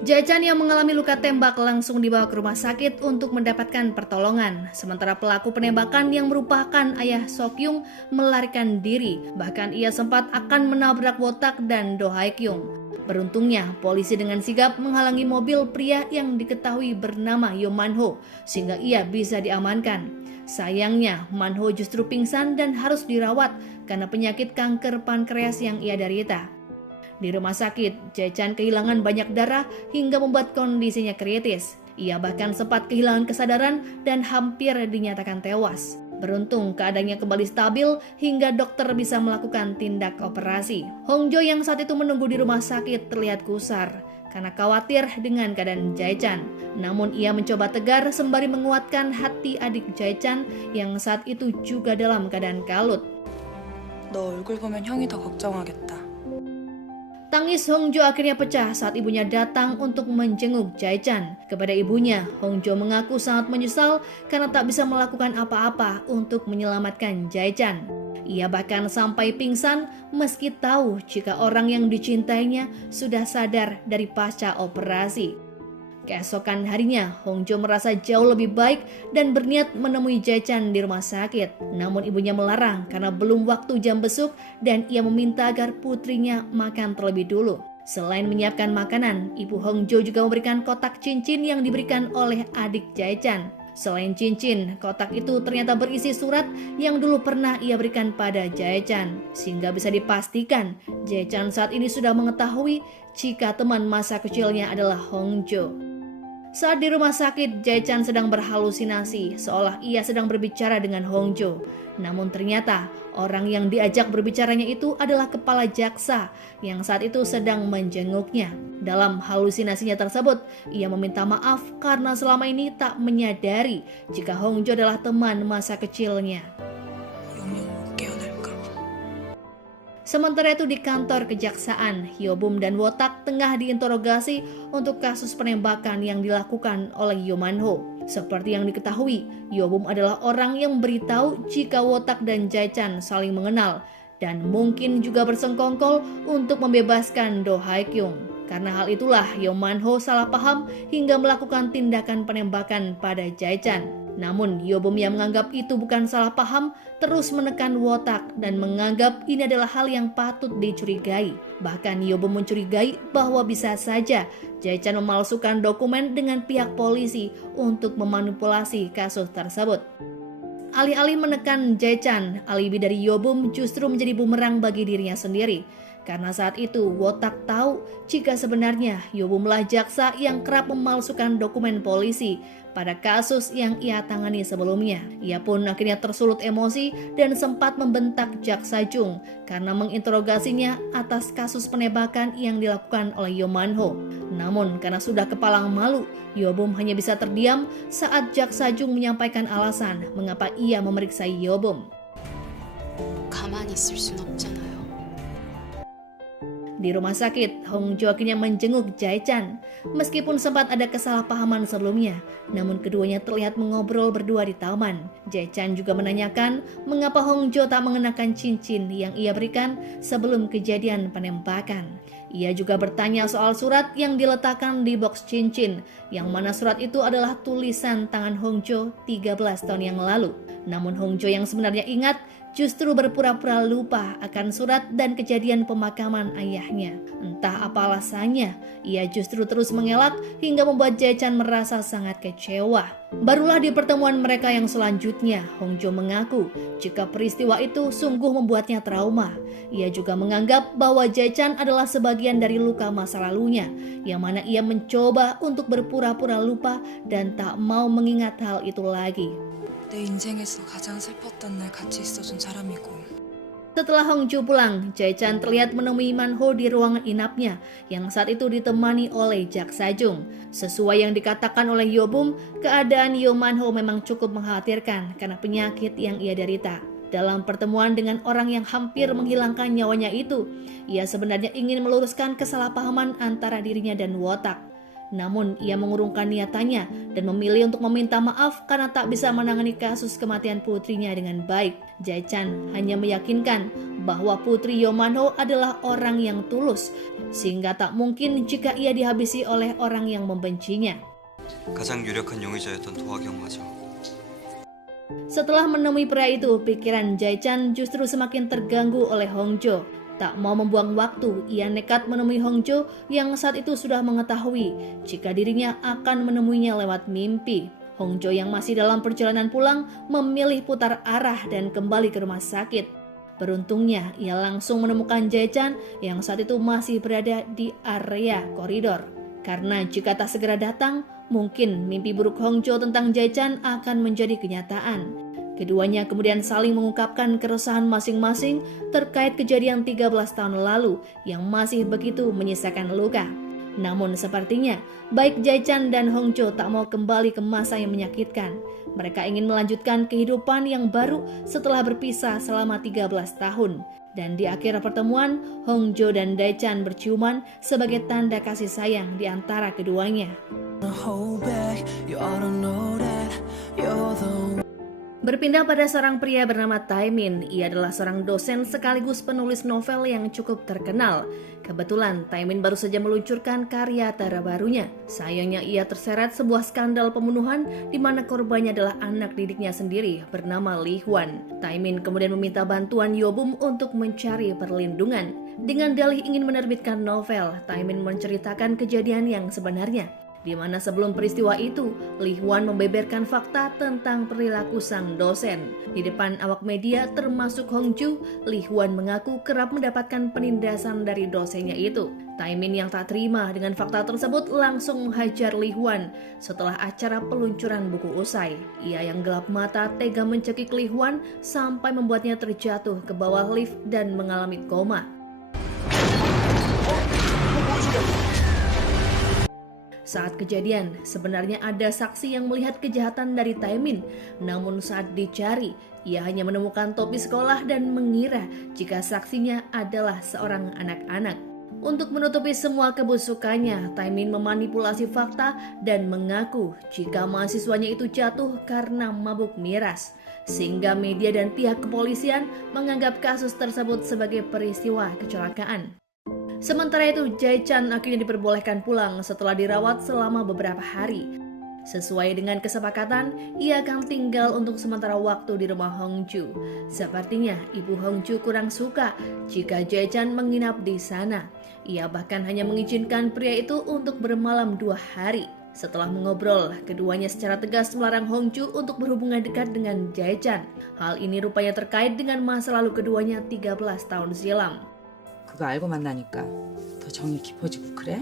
Jae-chan yang mengalami luka tembak langsung dibawa ke rumah sakit untuk mendapatkan pertolongan. Sementara pelaku penembakan yang merupakan ayah Seok-kyung melarikan diri. Bahkan ia sempat akan menabrak Wotak dan Do Hae-kyung. Beruntungnya, polisi dengan sigap menghalangi mobil pria yang diketahui bernama Yo Man-ho sehingga ia bisa diamankan. Sayangnya, Man-ho justru pingsan dan harus dirawat karena penyakit kanker pankreas yang ia derita. Di rumah sakit, Jae-chan kehilangan banyak darah hingga membuat kondisinya kritis. Ia bahkan sempat kehilangan kesadaran dan hampir dinyatakan tewas. Beruntung keadaannya kembali stabil hingga dokter bisa melakukan tindak operasi. Hongjo yang saat itu menunggu di rumah sakit terlihat gusar karena khawatir dengan keadaan Jae-chan. Namun ia mencoba tegar sembari menguatkan hati adik Jae-chan yang saat itu juga dalam keadaan kalut. 너 얼굴 보면 형이 더 걱정하겠다. Tangis Hongjo akhirnya pecah saat ibunya datang untuk menjenguk Jae-chan. Kepada ibunya, Hongjo mengaku sangat menyesal karena tak bisa melakukan apa-apa untuk menyelamatkan Jae-chan. Ia bahkan sampai pingsan meski tahu jika orang yang dicintainya sudah sadar dari pasca operasi. Keesokan harinya, Hongjo merasa jauh lebih baik dan berniat menemui Jae-chan di rumah sakit. Namun ibunya melarang karena belum waktu jam besuk dan ia meminta agar putrinya makan terlebih dulu. Selain menyiapkan makanan, ibu Hongjo juga memberikan kotak cincin yang diberikan oleh adik Jae-chan. Selain cincin, kotak itu ternyata berisi surat yang dulu pernah ia berikan pada Jae-chan. Sehingga bisa dipastikan, Jae-chan saat ini sudah mengetahui jika teman masa kecilnya adalah Hongjo. Saat di rumah sakit, Jae-chan sedang berhalusinasi seolah ia sedang berbicara dengan Hongjo. Namun ternyata orang yang diajak berbicaranya itu adalah kepala jaksa yang saat itu sedang menjenguknya. Dalam halusinasinya tersebut, ia meminta maaf karena selama ini tak menyadari jika Hongjo adalah teman masa kecilnya. 영영 못 깨어날까. Sementara itu di kantor kejaksaan, Hyobum dan Wotak tengah diinterogasi untuk kasus penembakan yang dilakukan oleh Yo Man-ho. Seperti yang diketahui, Hyobum adalah orang yang memberitahu jika Wotak dan Jae-chan saling mengenal dan mungkin juga bersengkongkol untuk membebaskan Do Hae-kyung. Karena hal itulah Yo Man-ho salah paham hingga melakukan tindakan penembakan pada Jae-chan. Namun Hyobum yang menganggap itu bukan salah paham terus menekan Wotak dan menganggap ini adalah hal yang patut dicurigai. Bahkan Hyobum mencurigai bahwa bisa saja Jae-chan memalsukan dokumen dengan pihak polisi untuk memanipulasi kasus tersebut. Alih-alih menekan Jae-chan, alibi dari Hyobum justru menjadi bumerang bagi dirinya sendiri. Karena saat itu Wotak tahu jika sebenarnya Hyobumlah jaksa yang kerap memalsukan dokumen polisi pada kasus yang ia tangani sebelumnya. Ia pun akhirnya tersulut emosi dan sempat membentak Jaksa Jung karena menginterogasinya atas kasus penembakan yang dilakukan oleh Yo Man-ho. Namun karena sudah kepalang malu, Hyobum hanya bisa terdiam saat Jaksa Jung menyampaikan alasan mengapa ia memeriksa Hyobum. 가만히 있을 순 없잖아요. Di rumah sakit, Hongjo akhirnya menjenguk Jae-chan. Meskipun sempat ada kesalahpahaman sebelumnya, namun keduanya terlihat mengobrol berdua di taman. Jae-chan juga menanyakan mengapa Hongjo tak mengenakan cincin yang ia berikan sebelum kejadian penembakan. Ia juga bertanya soal surat yang diletakkan di box cincin, yang mana surat itu adalah tulisan tangan Hongjo 13 tahun yang lalu. Namun Hongjo yang sebenarnya ingat justru berpura-pura lupa akan surat dan kejadian pemakaman ayahnya. Entah apa alasannya, ia justru terus mengelak hingga membuat Jae-chan merasa sangat kecewa. Barulah di pertemuan mereka yang selanjutnya, Hongjo mengaku jika peristiwa itu sungguh membuatnya trauma. Ia juga menganggap bahwa Jae-chan adalah sebagian dari luka masa lalunya, yang mana ia mencoba untuk berpura-pura lupa dan tak mau mengingat hal itu lagi. 내 인생에서 가장 슬펐던 날 같이 있어준 사람이고. Setelah Hongjo pulang, Jae-chan terlihat menemui Manho di ruangan inapnya yang saat itu ditemani oleh Jak Sajung. Sesuai yang dikatakan oleh Yobum, keadaan Yo Manho memang cukup mengkhawatirkan karena penyakit yang ia derita. Dalam pertemuan dengan orang yang hampir menghilangkan nyawanya itu, ia sebenarnya ingin meluruskan kesalahpahaman antara dirinya dan Wotak. Namun ia mengurungkan niatannya dan memilih untuk meminta maaf karena tak bisa menangani kasus kematian putrinya dengan baik. Jae-chan hanya meyakinkan bahwa putri Yo Manho adalah orang yang tulus, sehingga tak mungkin jika ia dihabisi oleh orang yang membencinya. 가장 유력한 용의자였던 도화경 맞아. Setelah menemui pria itu, pikiran Jae-chan justru semakin terganggu oleh Hongjo. Tak mau membuang waktu, ia nekat menemui Hongjo yang saat itu sudah mengetahui jika dirinya akan menemuinya lewat mimpi. Hongjo yang masih dalam perjalanan pulang memilih putar arah dan kembali ke rumah sakit. Beruntungnya, ia langsung menemukan Jae-chan yang saat itu masih berada di area koridor. Karena jika tak segera datang, mungkin mimpi buruk Hongjo tentang Jae-chan akan menjadi kenyataan. Keduanya kemudian saling mengungkapkan keresahan masing-masing terkait kejadian 13 tahun lalu yang masih begitu menyisakan luka. Namun sepertinya baik Jae-chan dan Hongjo tak mau kembali ke masa yang menyakitkan. Mereka ingin melanjutkan kehidupan yang baru setelah berpisah selama 13 tahun. Dan di akhir pertemuan, Hongjo dan Jae-chan berciuman sebagai tanda kasih sayang di antara keduanya. Berpindah pada seorang pria bernama Taemin. Ia adalah seorang dosen sekaligus penulis novel yang cukup terkenal. Kebetulan Taemin baru saja meluncurkan karya terbarunya. Sayangnya ia terseret sebuah skandal pembunuhan di mana korbannya adalah anak didiknya sendiri bernama Lee Hwan. Taemin kemudian meminta bantuan Yobum untuk mencari perlindungan. Dengan dalih ingin menerbitkan novel, Taemin menceritakan kejadian yang sebenarnya, di mana sebelum peristiwa itu, Lee Hwan membeberkan fakta tentang perilaku sang dosen. Di depan awak media termasuk Hongju, Lee Hwan mengaku kerap mendapatkan penindasan dari dosennya itu. Taemin yang tak terima dengan fakta tersebut langsung menghajar Lee Hwan setelah acara peluncuran buku usai. Ia yang gelap mata tega mencekik Lee Hwan sampai membuatnya terjatuh ke bawah lift dan mengalami koma. Saat kejadian, sebenarnya ada saksi yang melihat kejahatan dari Taemin. Namun saat dicari, ia hanya menemukan topi sekolah dan mengira jika saksinya adalah seorang anak-anak. Untuk menutupi semua kebusukannya, Taemin memanipulasi fakta dan mengaku jika mahasiswanya itu jatuh karena mabuk miras. Sehingga media dan pihak kepolisian menganggap kasus tersebut sebagai peristiwa kecelakaan. Sementara itu, Jae-chan akhirnya diperbolehkan pulang setelah dirawat selama beberapa hari. Sesuai dengan kesepakatan, ia akan tinggal untuk sementara waktu di rumah Hongju. Sepertinya ibu Hongju kurang suka jika Jae-chan menginap di sana. Ia bahkan hanya mengizinkan pria itu untuk bermalam 2 hari. Setelah mengobrol, keduanya secara tegas melarang Hongju untuk berhubungan dekat dengan Jae-chan. Hal ini rupanya terkait dengan masa lalu keduanya 13 tahun silam. 그거 알고 만나니까 더 정이 깊어지고 그래?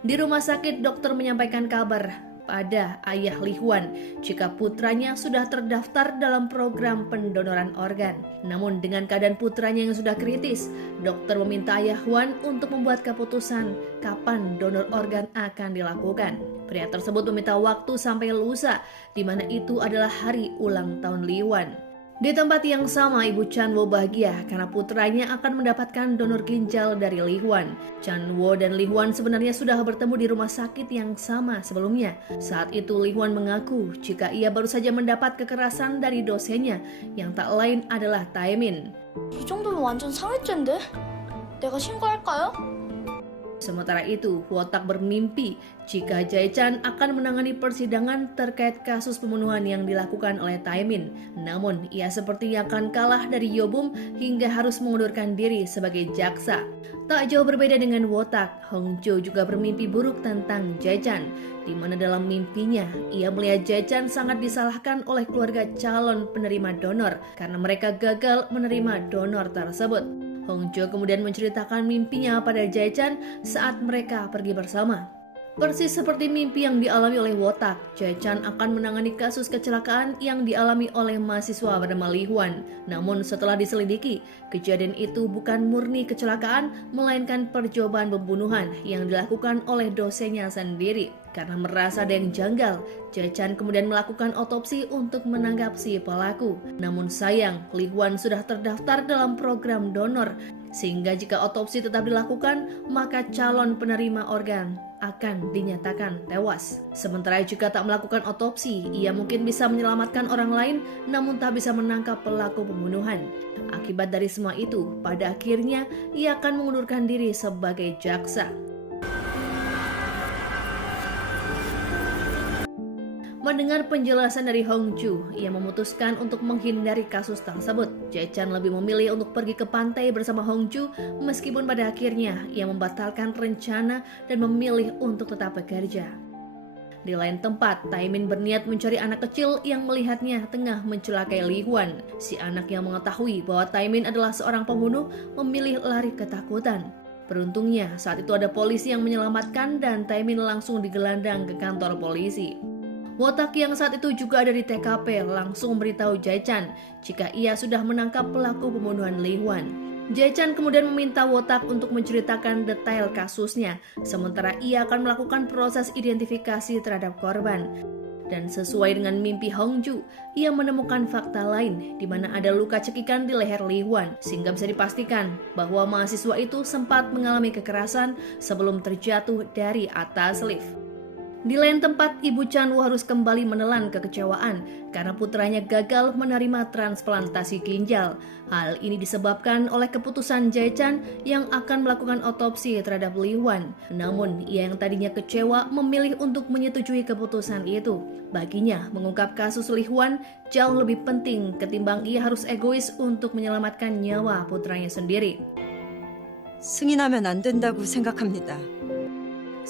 Di rumah sakit, dokter menyampaikan kabar pada ayah Lee Hwan jika putranya sudah terdaftar dalam program pendonoran organ. Namun dengan keadaan putranya yang sudah kritis, dokter meminta ayah Hwan untuk membuat keputusan kapan donor organ akan dilakukan. Pria tersebut meminta waktu sampai lusa, di mana itu adalah hari ulang tahun Lee Hwan. Di tempat yang sama, Ibu Chan-wo bahagia karena putranya akan mendapatkan donor ginjal dari Lee Hwan. Chan-wo dan Lee Hwan sebenarnya sudah bertemu di rumah sakit yang sama sebelumnya. Saat itu Lee Hwan mengaku jika ia baru saja mendapat kekerasan dari dosennya yang tak lain adalah Taemin. 이 정도면 완전 상해죄인데? 내가 신고할까요? Sementara itu, Wotak bermimpi jika Jae-chan akan menangani persidangan terkait kasus pembunuhan yang dilakukan oleh Taemin. Namun, ia sepertinya akan kalah dari Yobum hingga harus mengundurkan diri sebagai jaksa. Tak jauh berbeda dengan Wotak, Hongjo juga bermimpi buruk tentang Jae-chan, di mana dalam mimpinya ia melihat Jae-chan sangat disalahkan oleh keluarga calon penerima donor karena mereka gagal menerima donor tersebut. Hongjo kemudian menceritakan mimpinya pada Jae-chan saat mereka pergi bersama. Persis seperti mimpi yang dialami oleh Wotak, Jae-chan akan menangani kasus kecelakaan yang dialami oleh mahasiswa bernama Lee Hwan. Namun setelah diselidiki, kejadian itu bukan murni kecelakaan, melainkan percobaan pembunuhan yang dilakukan oleh dosennya sendiri. Karena merasa ada yang janggal, Jae-chan kemudian melakukan otopsi untuk menangkap si pelaku. Namun sayang, Lee Hwan sudah terdaftar dalam program donor, sehingga jika otopsi tetap dilakukan, maka calon penerima organ akan dinyatakan tewas. Sementara jika tak melakukan otopsi, ia mungkin bisa menyelamatkan orang lain, namun tak bisa menangkap pelaku pembunuhan. Akibat dari semua itu, pada akhirnya ia akan mengundurkan diri sebagai jaksa. Mendengar penjelasan dari Hongju, ia memutuskan untuk menghindari kasus tersebut. Jae-chan lebih memilih untuk pergi ke pantai bersama Hongju, meskipun pada akhirnya ia membatalkan rencana dan memilih untuk tetap bekerja. Di lain tempat, Taemin berniat mencari anak kecil yang melihatnya tengah mencelakai Lee Hwan. Si anak yang mengetahui bahwa Taemin adalah seorang pembunuh memilih lari ketakutan. Beruntungnya, saat itu ada polisi yang menyelamatkan dan Taemin langsung digelandang ke kantor polisi. Wotak yang saat itu juga ada di TKP langsung memberitahu Jae-chan jika ia sudah menangkap pelaku pembunuhan Lee Hwan. Jae-chan kemudian meminta Wotak untuk menceritakan detail kasusnya, sementara ia akan melakukan proses identifikasi terhadap korban. Dan sesuai dengan mimpi Hongju, ia menemukan fakta lain di mana ada luka cekikan di leher Lee Hwan, sehingga bisa dipastikan bahwa mahasiswa itu sempat mengalami kekerasan sebelum terjatuh dari atas lift. Di lain tempat, Ibu Chanwoo harus kembali menelan kekecewaan karena putranya gagal menerima transplantasi ginjal. Hal ini disebabkan oleh keputusan Jae-chan yang akan melakukan otopsi terhadap Lee Hwan. Namun, ia yang tadinya kecewa memilih untuk menyetujui keputusan itu. Baginya, mengungkap kasus Lee Hwan jauh lebih penting ketimbang ia harus egois untuk menyelamatkan nyawa putranya sendiri. 승인하면 안 된다고 생각합니다.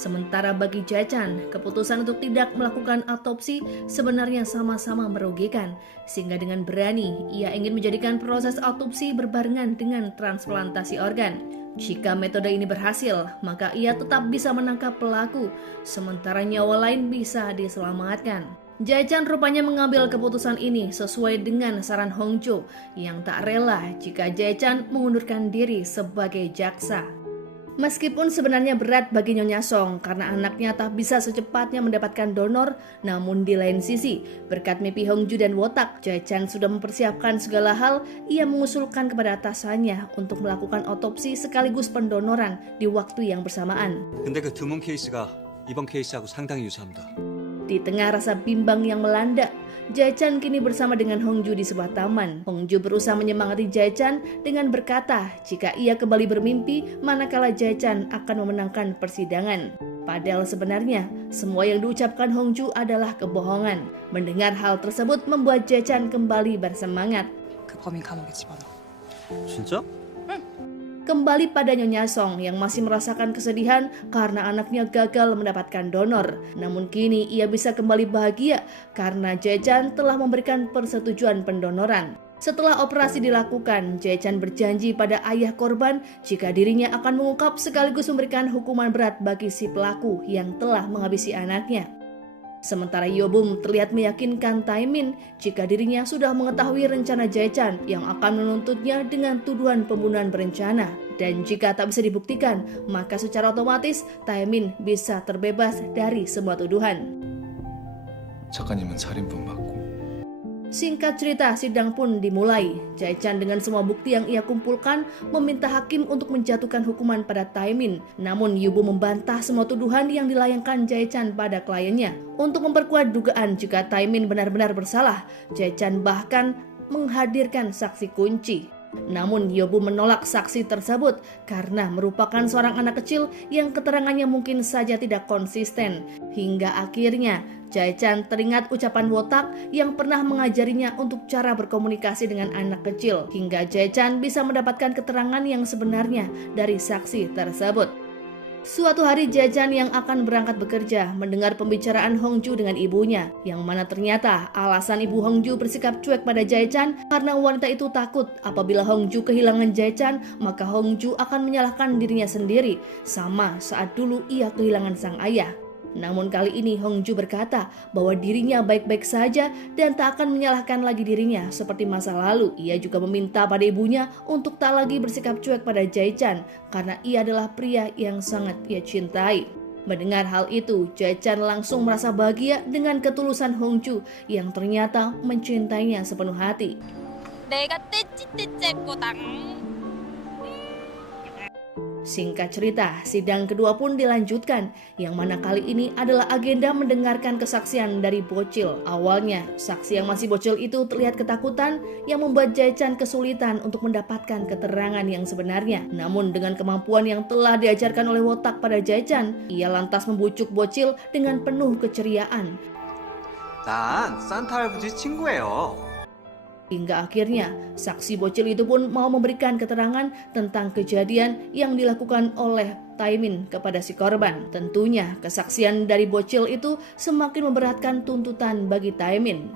Sementara bagi Jae-chan, keputusan untuk tidak melakukan otopsi sebenarnya sama-sama merugikan. Sehingga dengan berani, ia ingin menjadikan proses otopsi berbarengan dengan transplantasi organ. Jika metode ini berhasil, maka ia tetap bisa menangkap pelaku, sementara nyawa lain bisa diselamatkan. Jae-chan rupanya mengambil keputusan ini sesuai dengan saran Hongjo yang tak rela jika Jae-chan mengundurkan diri sebagai jaksa. Meskipun sebenarnya berat bagi Nyonya Song karena anaknya tak bisa secepatnya mendapatkan donor, namun di lain sisi, berkat mimpi Hongju dan Wotak, Jae-chan sudah mempersiapkan segala hal. Ia mengusulkan kepada atasannya untuk melakukan otopsi sekaligus pendonoran di waktu yang bersamaan. 근데 그 드문 케이스가 이번 케이스하고 상당히 유사합니다. Di tengah rasa bimbang yang melanda, Jae-chan kini bersama dengan Hongju di sebuah taman. Hongju berusaha menyemangati Jae-chan dengan berkata jika ia kembali bermimpi manakala Jae-chan akan memenangkan persidangan. Padahal sebenarnya semua yang diucapkan Hongju adalah kebohongan. Mendengar hal tersebut membuat Jae-chan kembali bersemangat. 그 범인 감옥에 집어넣어. 진짜? Kembali pada Nyonya Song yang masih merasakan kesedihan karena anaknya gagal mendapatkan donor. Namun kini ia bisa kembali bahagia karena Jae-chan telah memberikan persetujuan pendonoran. Setelah operasi dilakukan, Jae-chan berjanji pada ayah korban jika dirinya akan mengungkap sekaligus memberikan hukuman berat bagi si pelaku yang telah menghabisi anaknya. Sementara Yobum terlihat meyakinkan Taemin jika dirinya sudah mengetahui rencana Jae-chan yang akan menuntutnya dengan tuduhan pembunuhan berencana. Dan jika tak bisa dibuktikan, maka secara otomatis Taemin bisa terbebas dari semua tuduhan. 작가님은 살인범 맞고 Singkat cerita, sidang pun dimulai. Jae-chan dengan semua bukti yang ia kumpulkan meminta hakim untuk menjatuhkan hukuman pada Taemin. Namun Yobum membantah semua tuduhan yang dilayangkan Jae-chan pada kliennya. Untuk memperkuat dugaan jika Taemin benar-benar bersalah, Jae-chan bahkan menghadirkan saksi kunci. Namun Yobum menolak saksi tersebut karena merupakan seorang anak kecil yang keterangannya mungkin saja tidak konsisten. Hingga akhirnya Jae-chan teringat ucapan Wotak yang pernah mengajarinya untuk cara berkomunikasi dengan anak kecil. Hingga Jae-chan bisa mendapatkan keterangan yang sebenarnya dari saksi tersebut. Suatu hari Jae-chan yang akan berangkat bekerja mendengar pembicaraan Hongju dengan ibunya, yang mana ternyata alasan ibu Hongju bersikap cuek pada Jae-chan karena wanita itu takut apabila Hongju kehilangan Jae-chan, maka Hongju akan menyalahkan dirinya sendiri, sama saat dulu ia kehilangan sang ayah. Namun kali ini Hongju berkata bahwa dirinya baik-baik saja dan tak akan menyalahkan lagi dirinya seperti masa lalu. Ia juga meminta pada ibunya untuk tak lagi bersikap cuek pada Jae-chan karena ia adalah pria yang sangat ia cintai. Mendengar hal itu, Jae-chan langsung merasa bahagia dengan ketulusan Hongju yang ternyata mencintainya sepenuh hati. 내가 떼찌떼찌했거든. Singkat cerita, sidang kedua pun dilanjutkan, yang mana kali ini adalah agenda mendengarkan kesaksian dari bocil. Awalnya, saksi yang masih bocil itu terlihat ketakutan yang membuat Jae-chan kesulitan untuk mendapatkan keterangan yang sebenarnya. Namun dengan kemampuan yang telah diajarkan oleh Wotak pada Jae-chan, ia lantas membujuk bocil dengan penuh keceriaan. 난 산타 할아버지 친구예요. Hingga akhirnya, saksi bocil itu pun mau memberikan keterangan tentang kejadian yang dilakukan oleh Taemin kepada si korban. Tentunya, kesaksian dari bocil itu semakin memberatkan tuntutan bagi Taemin.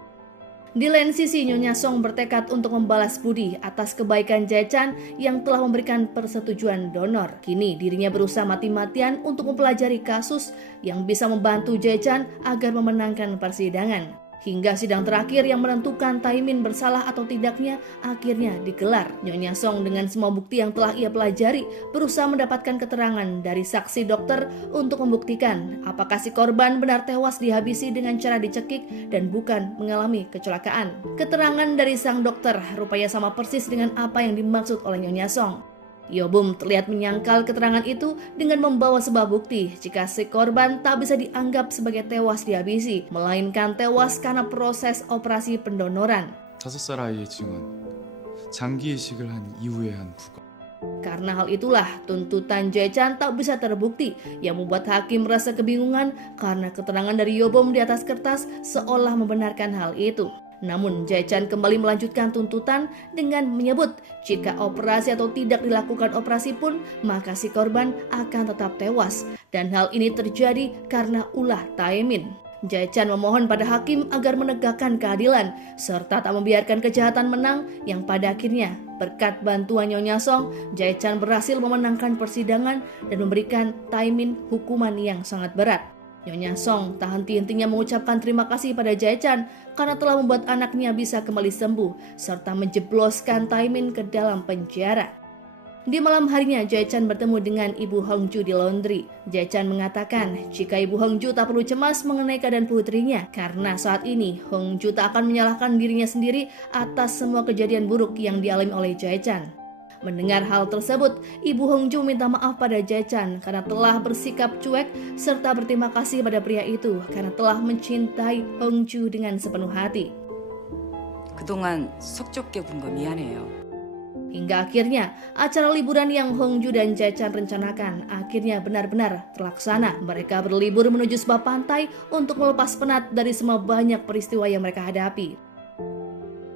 Di lain sisi, Nyonya Song bertekad untuk membalas budi atas kebaikan Jae-chan yang telah memberikan persetujuan donor. Kini dirinya berusaha mati-matian untuk mempelajari kasus yang bisa membantu Jae-chan agar memenangkan persidangan. Hingga sidang terakhir yang menentukan Taemin bersalah atau tidaknya akhirnya digelar. Nyonya Song dengan semua bukti yang telah ia pelajari berusaha mendapatkan keterangan dari saksi dokter untuk membuktikan apakah si korban benar tewas dihabisi dengan cara dicekik dan bukan mengalami kecelakaan. Keterangan dari sang dokter rupanya sama persis dengan apa yang dimaksud oleh Nyonya Song. Yobum terlihat menyangkal keterangan itu dengan membawa sebuah bukti jika si korban tak bisa dianggap sebagai tewas dihabisi, melainkan tewas karena proses operasi pendonoran. 5살 아이의 증언, 장기 이식을 한 이후에 한 부검. Karena hal itulah tuntutan Jae-chan tak bisa terbukti, yang membuat hakim merasa kebingungan karena keterangan dari Yobum di atas kertas seolah membenarkan hal itu. Namun Jae-chan kembali melanjutkan tuntutan dengan menyebut jika operasi atau tidak dilakukan operasi pun maka si korban akan tetap tewas, dan hal ini terjadi karena ulah Taemin. Jae-chan memohon pada hakim agar menegakkan keadilan serta tak membiarkan kejahatan menang, yang pada akhirnya berkat bantuan Nyonya Song, Jae-chan berhasil memenangkan persidangan dan memberikan Taemin hukuman yang sangat berat. Nyonya Song tak henti-hentinya mengucapkan terima kasih pada Jae-chan karena telah membuat anaknya bisa kembali sembuh serta menjebloskan Taemin ke dalam penjara. Di malam harinya, Jae-chan bertemu dengan Ibu Hongju di laundry. Jae-chan mengatakan jika Ibu Hongju tak perlu cemas mengenai keadaan putrinya karena saat ini Hongju tak akan menyalahkan dirinya sendiri atas semua kejadian buruk yang dialami oleh Jae-chan. Mendengar hal tersebut, Ibu Hongju minta maaf pada Jae-chan karena telah bersikap cuek serta berterima kasih pada pria itu karena telah mencintai Hongju dengan sepenuh hati. 그동안 속 좁게 군 거 미안해요. Hingga akhirnya, acara liburan yang Hongju dan Jae-chan rencanakan akhirnya benar-benar terlaksana. Mereka berlibur menuju sebuah pantai untuk melepas penat dari semua banyak peristiwa yang mereka hadapi.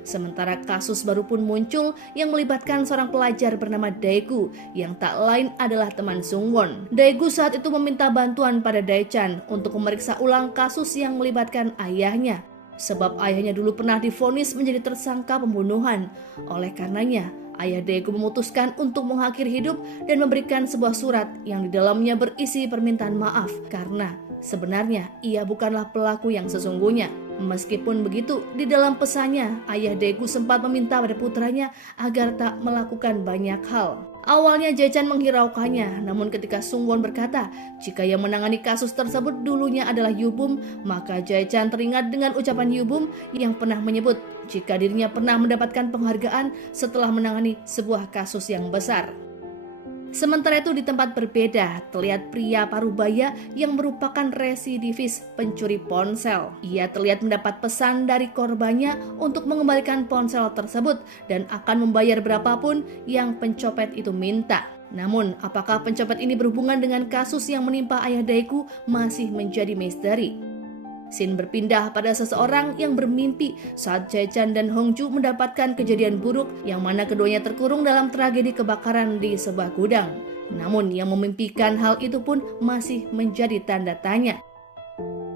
Sementara kasus baru pun muncul yang melibatkan seorang pelajar bernama Daegu yang tak lain adalah teman Sungwon. Daegu saat itu meminta bantuan pada Dae-chan untuk memeriksa ulang kasus yang melibatkan ayahnya. Sebab ayahnya dulu pernah divonis menjadi tersangka pembunuhan. Oleh karenanya, ayah Daegu memutuskan untuk mengakhiri hidup dan memberikan sebuah surat yang di dalamnya berisi permintaan maaf karena sebenarnya ia bukanlah pelaku yang sesungguhnya. Meskipun begitu, di dalam pesannya, ayah Daegu sempat meminta pada putranya agar tak melakukan banyak hal. Awalnya Jae-chan menghiraukannya, namun ketika Sungwon berkata jika yang menangani kasus tersebut dulunya adalah Yubum, maka Jae-chan teringat dengan ucapan Yubum yang pernah menyebut jika dirinya pernah mendapatkan penghargaan setelah menangani sebuah kasus yang besar. Sementara itu di tempat berbeda, terlihat pria parubaya yang merupakan residivis pencuri ponsel. Ia terlihat mendapat pesan dari korbannya untuk mengembalikan ponsel tersebut dan akan membayar berapapun yang pencopet itu minta. Namun, apakah pencopet ini berhubungan dengan kasus yang menimpa ayah Daegu masih menjadi misteri. Scene berpindah pada seseorang yang bermimpi saat Jae-chan dan Hong-ju mendapatkan kejadian buruk yang mana keduanya terkurung dalam tragedi kebakaran di sebuah gudang. Namun yang memimpikan hal itu pun masih menjadi tanda tanya.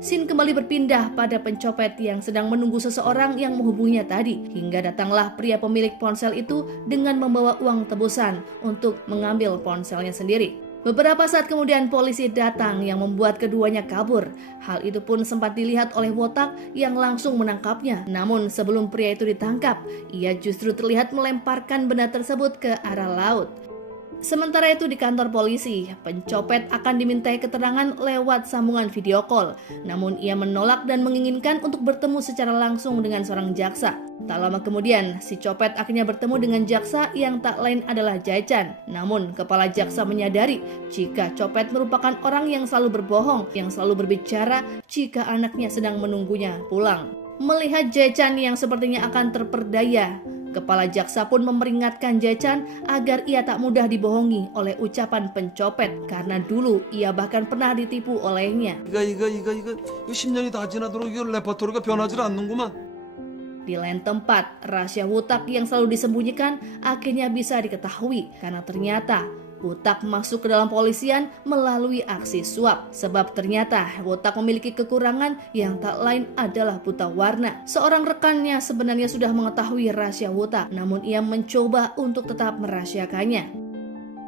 Scene kembali berpindah pada pencopet yang sedang menunggu seseorang yang menghubunginya tadi, hingga datanglah pria pemilik ponsel itu dengan membawa uang tebusan untuk mengambil ponselnya sendiri. Beberapa saat kemudian polisi datang yang membuat keduanya kabur. Hal itu pun sempat dilihat oleh Wotak yang langsung menangkapnya. Namun sebelum pria itu ditangkap, ia justru terlihat melemparkan benda tersebut ke arah laut. Sementara itu di kantor polisi, pencopet akan dimintai keterangan lewat sambungan video call. Namun ia menolak dan menginginkan untuk bertemu secara langsung dengan seorang jaksa. Tak lama kemudian, si copet akhirnya bertemu dengan jaksa yang tak lain adalah Jae-chan. Namun kepala jaksa menyadari jika copet merupakan orang yang selalu berbohong, yang selalu berbicara jika anaknya sedang menunggunya pulang. Melihat Jae-chan yang sepertinya akan terperdaya, kepala jaksa pun memperingatkan Jae-chan agar ia tak mudah dibohongi oleh ucapan pencopet karena dulu ia bahkan pernah ditipu olehnya. 이거 10년이 다 지나도록 이 레퍼토리가 변하질 않는구만. Di lain tempat, rahasia Wotak yang selalu disembunyikan akhirnya bisa diketahui karena ternyata Wotak masuk ke dalam polisian melalui aksi suap. Sebab ternyata Wotak memiliki kekurangan yang tak lain adalah buta warna. Seorang rekannya sebenarnya sudah mengetahui rahasia Wotak, namun ia mencoba untuk tetap merahasiakannya.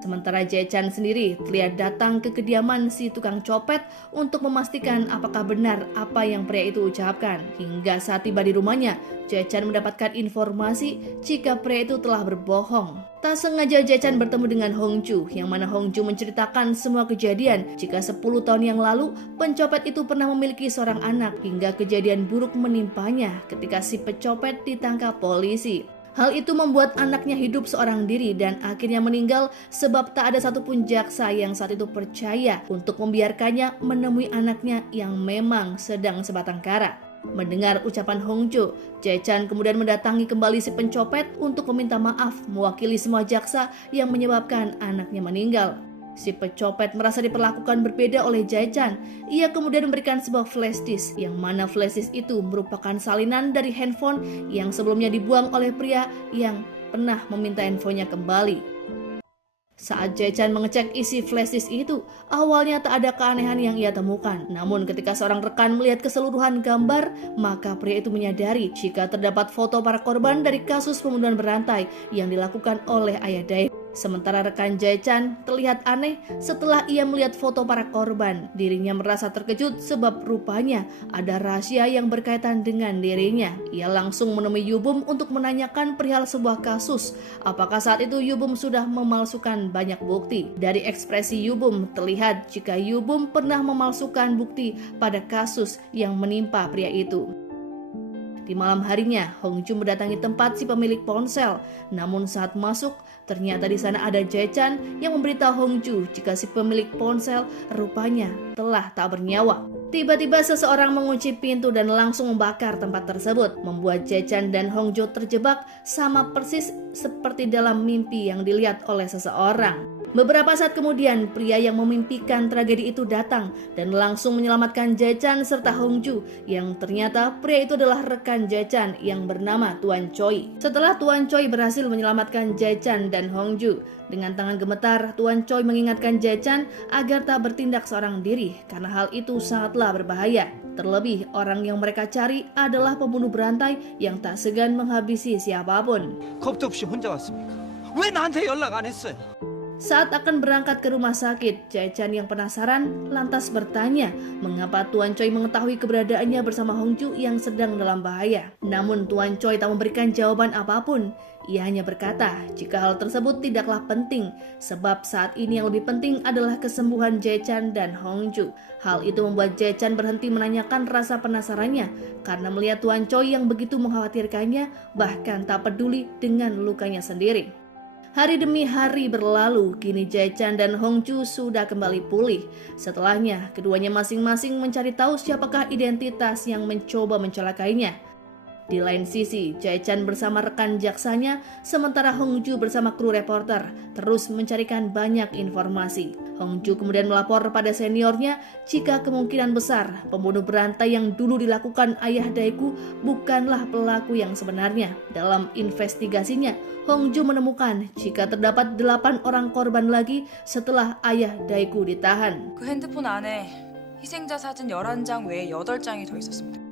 Sementara Jae-chan sendiri terlihat datang ke kediaman si tukang copet untuk memastikan apakah benar apa yang pria itu ucapkan. Hingga saat tiba di rumahnya, Jae-chan mendapatkan informasi jika pria itu telah berbohong. Tak sengaja Jae-chan bertemu dengan Hong-ju, yang mana Hong-ju menceritakan semua kejadian jika 10 tahun yang lalu pencopet itu pernah memiliki seorang anak hingga kejadian buruk menimpanya ketika si pencopet ditangkap polisi. Hal itu membuat anaknya hidup seorang diri dan akhirnya meninggal sebab tak ada satupun jaksa yang saat itu percaya untuk membiarkannya menemui anaknya yang memang sedang sebatang kara. Mendengar ucapan Hong-ju, Jae-chan kemudian mendatangi kembali si pencopet untuk meminta maaf mewakili semua jaksa yang menyebabkan anaknya meninggal. Si pencopet merasa diperlakukan berbeda oleh Jae-chan. Ia kemudian memberikan sebuah flash disk, yang mana flash disk itu merupakan salinan dari handphone yang sebelumnya dibuang oleh pria yang pernah meminta handphonenya kembali. Saat Jae-chan mengecek isi flash disk itu, awalnya tak ada keanehan yang ia temukan. Namun ketika seorang rekan melihat keseluruhan gambar, maka pria itu menyadari jika terdapat foto para korban dari kasus pembunuhan berantai yang dilakukan oleh ayah Daegu. Sementara rekan Jae-chan terlihat aneh setelah ia melihat foto para korban. Dirinya merasa terkejut sebab rupanya ada rahasia yang berkaitan dengan dirinya. Ia langsung menemui Yubum untuk menanyakan perihal sebuah kasus. Apakah saat itu Yubum sudah memalsukan banyak bukti? Dari ekspresi Yubum terlihat jika Yubum pernah memalsukan bukti pada kasus yang menimpa pria itu. Di malam harinya, Hong-ju mendatangi tempat si pemilik ponsel. Namun saat masuk, ternyata di sana ada Jae-chan yang memberitahu Hong-ju jika si pemilik ponsel rupanya telah tak bernyawa. Tiba-tiba seseorang mengunci pintu dan langsung membakar tempat tersebut, membuat Jae-chan dan Hong-ju terjebak sama persis seperti dalam mimpi yang dilihat oleh seseorang. Beberapa saat kemudian, pria yang memimpikan tragedi itu datang dan langsung menyelamatkan Jae-chan serta Hong-ju, yang ternyata pria itu adalah rekan Jae-chan yang bernama Tuan Choi. Setelah Tuan Choi berhasil menyelamatkan Jae-chan dan Hong-ju, dengan tangan gemetar Tuan Choi mengingatkan Jae-chan agar tak bertindak seorang diri karena hal itu sangatlah berbahaya. Terlebih orang yang mereka cari adalah pembunuh berantai yang tak segan menghabisi siapapun. 겁도 없이 혼자 왔습니까? 왜 나한테 연락 안 했어요? Saat akan berangkat ke rumah sakit, Jae-chan yang penasaran lantas bertanya mengapa Tuan Choi mengetahui keberadaannya bersama Hong-ju yang sedang dalam bahaya. Namun Tuan Choi tak memberikan jawaban apapun. Ia hanya berkata jika hal tersebut tidaklah penting, sebab saat ini yang lebih penting adalah kesembuhan Jae-chan dan Hong-ju. Hal itu membuat Jae-chan berhenti menanyakan rasa penasarannya karena melihat Tuan Choi yang begitu mengkhawatirkannya, bahkan tak peduli dengan lukanya sendiri. Hari demi hari berlalu, kini Jae-chan dan Hongju sudah kembali pulih. Setelahnya, keduanya masing-masing mencari tahu siapakah identitas yang mencoba mencelakainya. Di lain sisi, Jae-chan bersama rekan jaksanya, sementara Hongju bersama kru reporter terus mencarikan banyak informasi. Hongju kemudian melapor pada seniornya jika kemungkinan besar pembunuh berantai yang dulu dilakukan ayah Daegu bukanlah pelaku yang sebenarnya. Dalam investigasinya, Hongju menemukan jika terdapat 8 orang korban lagi setelah ayah Daegu ditahan. 그 핸드폰 안에 희생자 사진 11장 외에 8장이 더 있었습니다.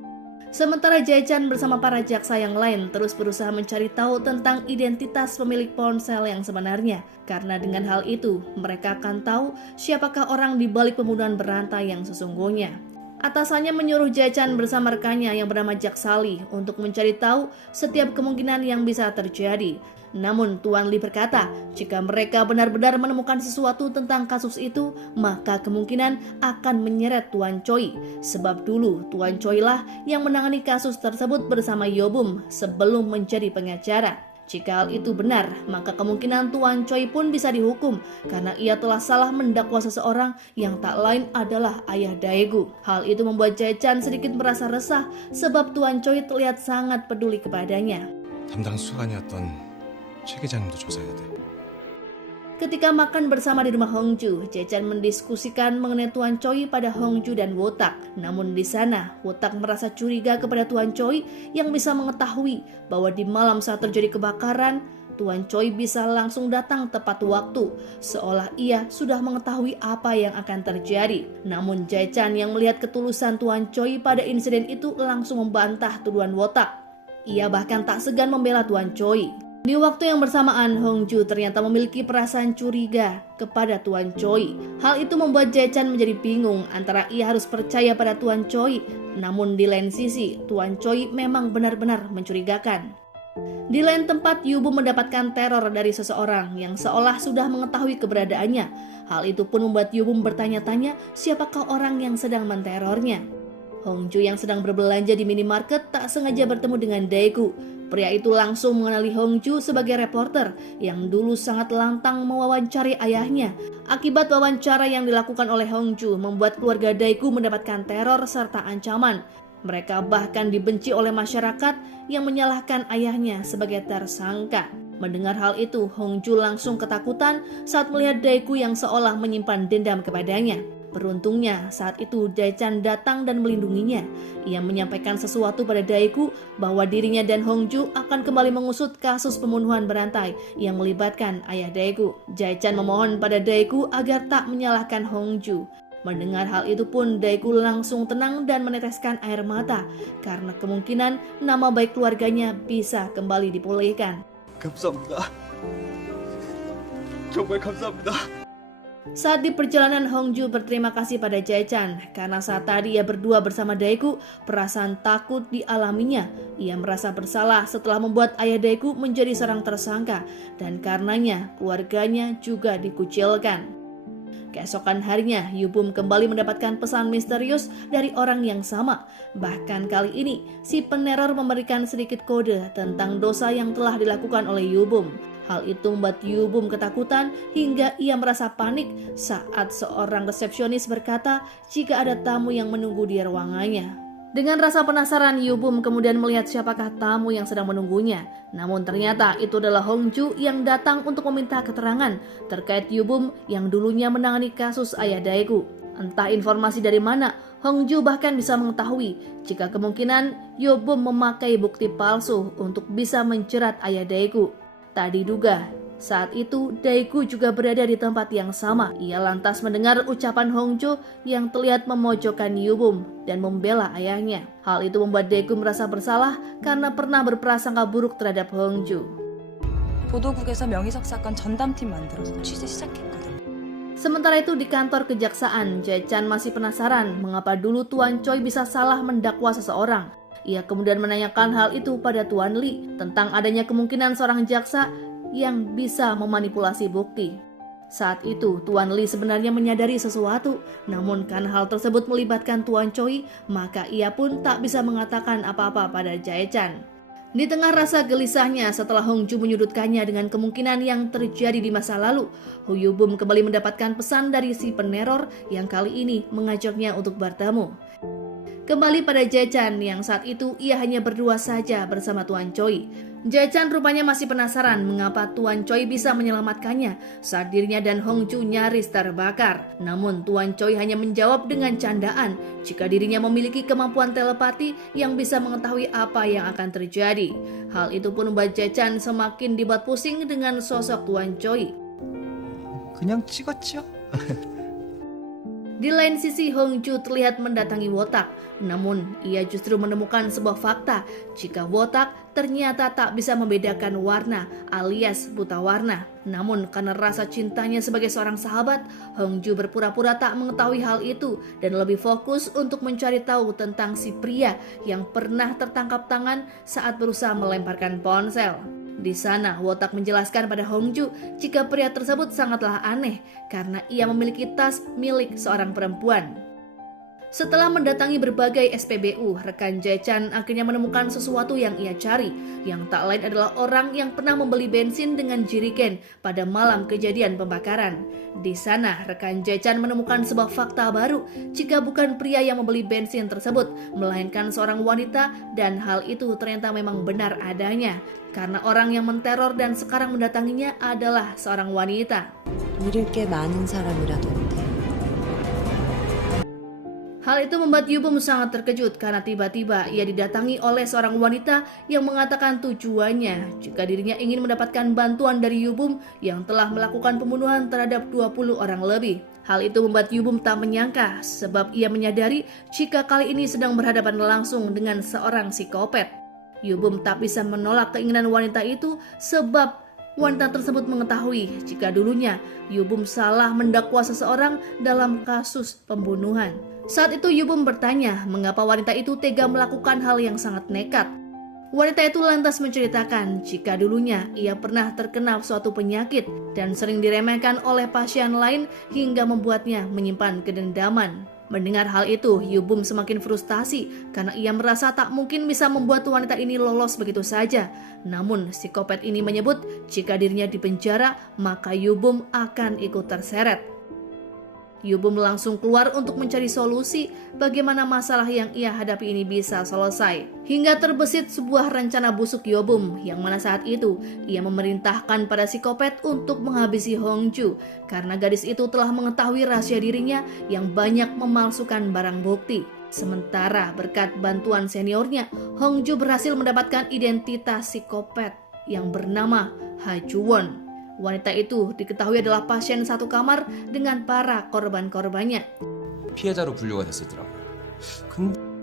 Sementara Jae-chan bersama para jaksa yang lain terus berusaha mencari tahu tentang identitas pemilik ponsel yang sebenarnya. Karena dengan hal itu, mereka akan tahu siapakah orang di balik pembunuhan berantai yang sesungguhnya. Atasannya menyuruh Jae-chan bersama rekannya yang bernama Jak Sali untuk mencari tahu setiap kemungkinan yang bisa terjadi. Namun Tuan Lee berkata, jika mereka benar-benar menemukan sesuatu tentang kasus itu, maka kemungkinan akan menyeret Tuan Choi. Sebab dulu Tuan Choi lah yang menangani kasus tersebut bersama Yobum sebelum menjadi pengacara. Jika hal itu benar, maka kemungkinan Tuan Choi pun bisa dihukum karena ia telah salah mendakwa seseorang yang tak lain adalah ayah Daegu. Hal itu membuat Jae-chan sedikit merasa resah sebab Tuan Choi terlihat sangat peduli kepadanya. 담당 수사관이었던 최 기자님도 조사해야 돼. Ketika makan bersama di rumah Hongju, Jae-chan mendiskusikan mengenai Tuan Choi pada Hongju dan Wotak. Namun di sana, Wotak merasa curiga kepada Tuan Choi yang bisa mengetahui bahwa di malam saat terjadi kebakaran, Tuan Choi bisa langsung datang tepat waktu, seolah ia sudah mengetahui apa yang akan terjadi. Namun Jae-chan yang melihat ketulusan Tuan Choi pada insiden itu langsung membantah tuduhan Wotak. Ia bahkan tak segan membela Tuan Choi. Di waktu yang bersamaan, Hongju ternyata memiliki perasaan curiga kepada Tuan Choi. Hal itu membuat Jae-chan menjadi bingung antara ia harus percaya pada Tuan Choi, namun di lain sisi, Tuan Choi memang benar-benar mencurigakan. Di lain tempat, Yubu mendapatkan teror dari seseorang yang seolah sudah mengetahui keberadaannya. Hal itu pun membuat Yubu bertanya-tanya siapakah orang yang sedang menterornya. Hongju yang sedang berbelanja di minimarket tak sengaja bertemu dengan Daegu. Pria itu langsung mengenali Hongju sebagai reporter yang dulu sangat lantang mewawancari ayahnya. Akibat wawancara yang dilakukan oleh Hongju membuat keluarga Daegu mendapatkan teror serta ancaman. Mereka bahkan dibenci oleh masyarakat yang menyalahkan ayahnya sebagai tersangka. Mendengar hal itu, Hongju langsung ketakutan saat melihat Daegu yang seolah menyimpan dendam kepadanya. Beruntungnya saat itu Jae-chan datang dan melindunginya. Ia menyampaikan sesuatu pada Daegu bahwa dirinya dan Hongju akan kembali mengusut kasus pembunuhan berantai yang melibatkan ayah Daegu. Jae-chan memohon pada Daegu agar tak menyalahkan Hongju. Mendengar hal itu pun Daegu langsung tenang dan meneteskan air mata karena kemungkinan nama baik keluarganya bisa kembali dipulihkan. 감사합니다. 정말 감사합니다. Saat di perjalanan, Hongju berterima kasih pada Jae-chan karena saat tadi ia berdua bersama Daegu, perasaan takut dialaminya. Ia merasa bersalah setelah membuat ayah Daegu menjadi seorang tersangka dan karenanya keluarganya juga dikucilkan. Keesokan harinya, Yubum kembali mendapatkan pesan misterius dari orang yang sama. Bahkan kali ini, si peneror memberikan sedikit kode tentang dosa yang telah dilakukan oleh Yubum. Hal itu membuat Yubum ketakutan hingga ia merasa panik saat seorang resepsionis berkata jika ada tamu yang menunggu di ruangannya. Dengan rasa penasaran, Yubum kemudian melihat siapakah tamu yang sedang menunggunya. Namun ternyata itu adalah Hongju yang datang untuk meminta keterangan terkait Yubum yang dulunya menangani kasus ayah Daegu. Entah informasi dari mana, Hongju bahkan bisa mengetahui jika kemungkinan Yubum memakai bukti palsu untuk bisa menjerat ayah Daegu. Tak diduga, saat itu Daegu juga berada di tempat yang sama. Ia lantas mendengar ucapan Hongju yang terlihat memojokkan Yubum dan membela ayahnya. Hal itu membuat Daegu merasa bersalah karena pernah berprasangka buruk terhadap Hongju. 보도국에서 명의석 사건 전담팀 만들어서 취재 시작했거든. Sementara itu di kantor kejaksaan, Jae-chan masih penasaran mengapa dulu Tuan Choi bisa salah mendakwa seseorang. Ia kemudian menanyakan hal itu pada Tuan Lee tentang adanya kemungkinan seorang jaksa yang bisa memanipulasi bukti. Saat itu Tuan Lee sebenarnya menyadari sesuatu, namun karena hal tersebut melibatkan Tuan Choi, maka ia pun tak bisa mengatakan apa-apa pada Jae-chan. Di tengah rasa gelisahnya setelah Hongju menyudutkannya dengan kemungkinan yang terjadi di masa lalu, Ho Yubum kembali mendapatkan pesan dari si peneror yang kali ini mengajaknya untuk bertemu. Kembali pada Jae-chan yang saat itu ia hanya berdua saja bersama Tuan Choi. Jae-chan rupanya masih penasaran mengapa Tuan Choi bisa menyelamatkannya saat dirinya dan Hongju nyaris terbakar. Namun Tuan Choi hanya menjawab dengan candaan jika dirinya memiliki kemampuan telepati yang bisa mengetahui apa yang akan terjadi. Hal itu pun membuat Jae-chan semakin dibuat pusing dengan sosok Tuan Choi. 그냥 찍었죠. Di lain sisi, Hongju terlihat mendatangi Wotak. Namun, ia justru menemukan sebuah fakta jika Wotak ternyata tak bisa membedakan warna alias buta warna. Namun, karena rasa cintanya sebagai seorang sahabat, Hongju berpura-pura tak mengetahui hal itu dan lebih fokus untuk mencari tahu tentang si pria yang pernah tertangkap tangan saat berusaha melemparkan ponsel. Di sana, Wotak menjelaskan pada Hongju jika pria tersebut sangatlah aneh karena ia memiliki tas milik seorang perempuan. Setelah mendatangi berbagai SPBU, rekan Jae-chan akhirnya menemukan sesuatu yang ia cari, yang tak lain adalah orang yang pernah membeli bensin dengan jerigen pada malam kejadian pembakaran. Di sana, rekan Jae-chan menemukan sebuah fakta baru jika bukan pria yang membeli bensin tersebut, melainkan seorang wanita, dan hal itu ternyata memang benar adanya. Karena orang yang menteror dan sekarang mendatanginya adalah seorang wanita. 잃을 게 많은 사람이라던데. Hal itu membuat Yubum sangat terkejut karena tiba-tiba ia didatangi oleh seorang wanita yang mengatakan tujuannya jika dirinya ingin mendapatkan bantuan dari Yubum yang telah melakukan pembunuhan terhadap 20 orang lebih. Hal itu membuat Yubum tak menyangka sebab ia menyadari jika kali ini sedang berhadapan langsung dengan seorang psikopat. Yubum tak bisa menolak keinginan wanita itu sebab wanita tersebut mengetahui jika dulunya Yubum salah mendakwa seseorang dalam kasus pembunuhan. Saat itu Yubum bertanya mengapa wanita itu tega melakukan hal yang sangat nekat. Wanita itu lantas menceritakan jika dulunya ia pernah terkena suatu penyakit dan sering diremehkan oleh pasien lain hingga membuatnya menyimpan kedendaman. Mendengar hal itu, Yubum semakin frustasi karena ia merasa tak mungkin bisa membuat wanita ini lolos begitu saja. Namun, psikopat ini menyebut jika dirinya dipenjara, maka Yubum akan ikut terseret. Yubum langsung keluar untuk mencari solusi bagaimana masalah yang ia hadapi ini bisa selesai. Hingga terbesit sebuah rencana busuk Yubum yang mana saat itu ia memerintahkan pada psikopat untuk menghabisi Hongju karena gadis itu telah mengetahui rahasia dirinya yang banyak memalsukan barang bukti. Sementara berkat bantuan seniornya, Hongju berhasil mendapatkan identitas psikopat yang bernama Ha Ju-won. Wanita itu diketahui adalah pasien satu kamar dengan para korban-korbannya. 피해자로 분류가 됐었더라고요.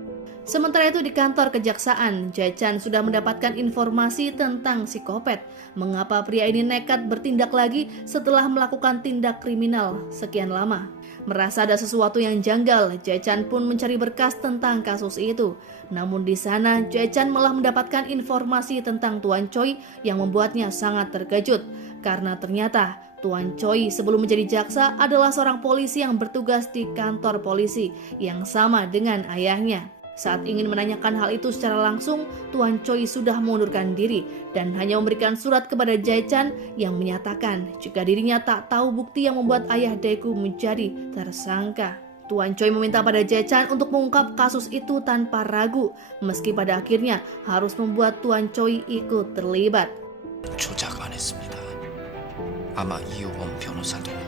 Sementara itu di kantor kejaksaan, Jae-chan sudah mendapatkan informasi tentang psikopat. Mengapa pria ini nekat bertindak lagi setelah melakukan tindak kriminal sekian lama. Merasa ada sesuatu yang janggal, Jae-chan pun mencari berkas tentang kasus itu. Namun di sana, Jae-chan malah mendapatkan informasi tentang Tuan Choi yang membuatnya sangat terkejut. Karena ternyata Tuan Choi sebelum menjadi jaksa adalah seorang polisi yang bertugas di kantor polisi yang sama dengan ayahnya. Saat ingin menanyakan hal itu secara langsung, Tuan Choi sudah mengundurkan diri dan hanya memberikan surat kepada Jae-chan yang menyatakan jika dirinya tak tahu bukti yang membuat ayah Daegu menjadi tersangka. Tuan Choi meminta pada Jae-chan untuk mengungkap kasus itu tanpa ragu, meski pada akhirnya harus membuat Tuan Choi ikut terlibat. 조작 안 했습니다. 아마 이호범 변호사도.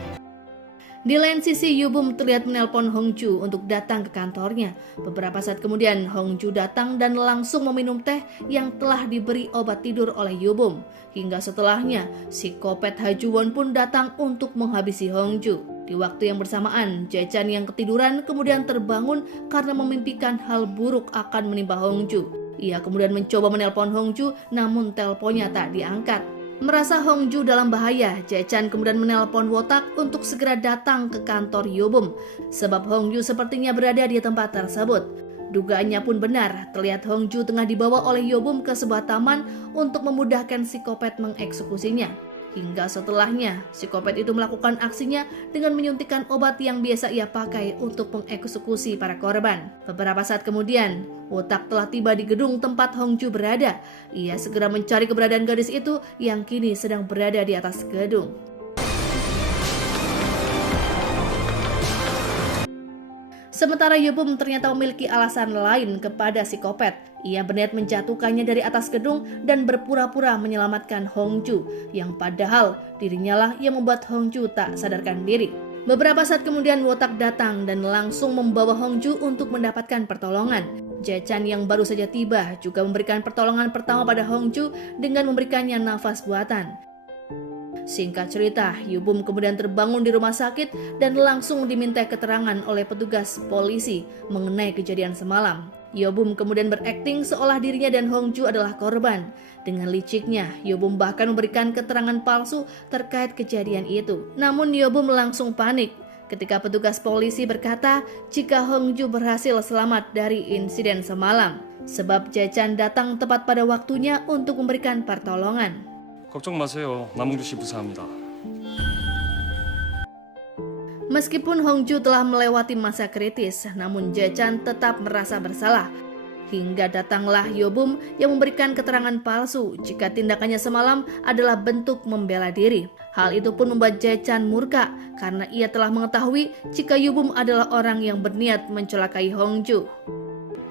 Di lain sisi, Yubum terlihat menelpon Hongju untuk datang ke kantornya. Beberapa saat kemudian, Hongju datang dan langsung meminum teh yang telah diberi obat tidur oleh Yubum. Hingga setelahnya, psikopat Ha Ju-won pun datang untuk menghabisi Hongju. Di waktu yang bersamaan, Jae-chan yang ketiduran kemudian terbangun karena memimpikan hal buruk akan menimpa Hongju. Ia kemudian mencoba menelpon Hongju, namun teleponnya tak diangkat. Merasa Hongju dalam bahaya, Jae-chan kemudian menelpon Wotak untuk segera datang ke kantor Yubum, sebab Hongju sepertinya berada di tempat tersebut. Dugaannya pun benar, terlihat Hongju tengah dibawa oleh Yubum ke sebuah taman untuk memudahkan psikopat mengeksekusinya. Hingga setelahnya, psikopat itu melakukan aksinya dengan menyuntikkan obat yang biasa ia pakai untuk mengeksekusi para korban. Beberapa saat kemudian, Wotak telah tiba di gedung tempat Hongju berada. Ia segera mencari keberadaan gadis itu yang kini sedang berada di atas gedung. Sementara Yobum ternyata memiliki alasan lain kepada psikopat. Ia berniat menjatuhkannya dari atas gedung dan berpura-pura menyelamatkan Hongju, yang padahal dirinya lah yang membuat Hongju tak sadarkan diri. Beberapa saat kemudian Wotak datang dan langsung membawa Hongju untuk mendapatkan pertolongan. Jae-chan yang baru saja tiba juga memberikan pertolongan pertama pada Hongju dengan memberikannya nafas buatan. Singkat cerita, Yobum kemudian terbangun di rumah sakit dan langsung diminta keterangan oleh petugas polisi mengenai kejadian semalam. Yobum kemudian berakting seolah dirinya dan Hongju adalah korban. Dengan liciknya, Yobum bahkan memberikan keterangan palsu terkait kejadian itu. Namun Yobum langsung panik ketika petugas polisi berkata jika Hongju berhasil selamat dari insiden semalam, sebab Jae-chan datang tepat pada waktunya untuk memberikan pertolongan. 걱정 마세요. 남홍주 씨 무사합니다. Meskipun Hongju telah melewati masa kritis, namun Jae-chan tetap merasa bersalah. Hingga datanglah Yobum yang memberikan keterangan palsu jika tindakannya semalam adalah bentuk membela diri. Hal itu pun membuat Jae-chan murka karena ia telah mengetahui jika Yobum adalah orang yang berniat mencelakai Hongju.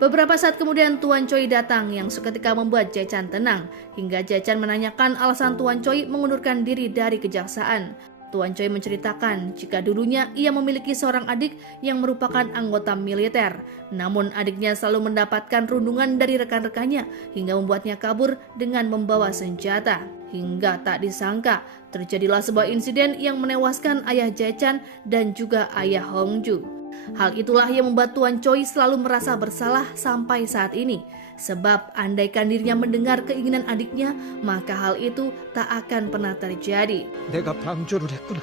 Beberapa saat kemudian Tuan Choi datang yang seketika membuat Jae-chan tenang, hingga Jae-chan menanyakan alasan Tuan Choi mengundurkan diri dari kejaksaan. Tuan Choi menceritakan jika dulunya ia memiliki seorang adik yang merupakan anggota militer, namun adiknya selalu mendapatkan rundungan dari rekan-rekannya hingga membuatnya kabur dengan membawa senjata. Hingga tak disangka terjadilah sebuah insiden yang menewaskan ayah Jae-chan dan juga ayah Hongju. Hal itulah yang membuat Tuan Choi selalu merasa bersalah sampai saat ini. Sebab andaikan dirinya mendengar keinginan adiknya, maka hal itu tak akan pernah terjadi. 내가 방조를 했구나.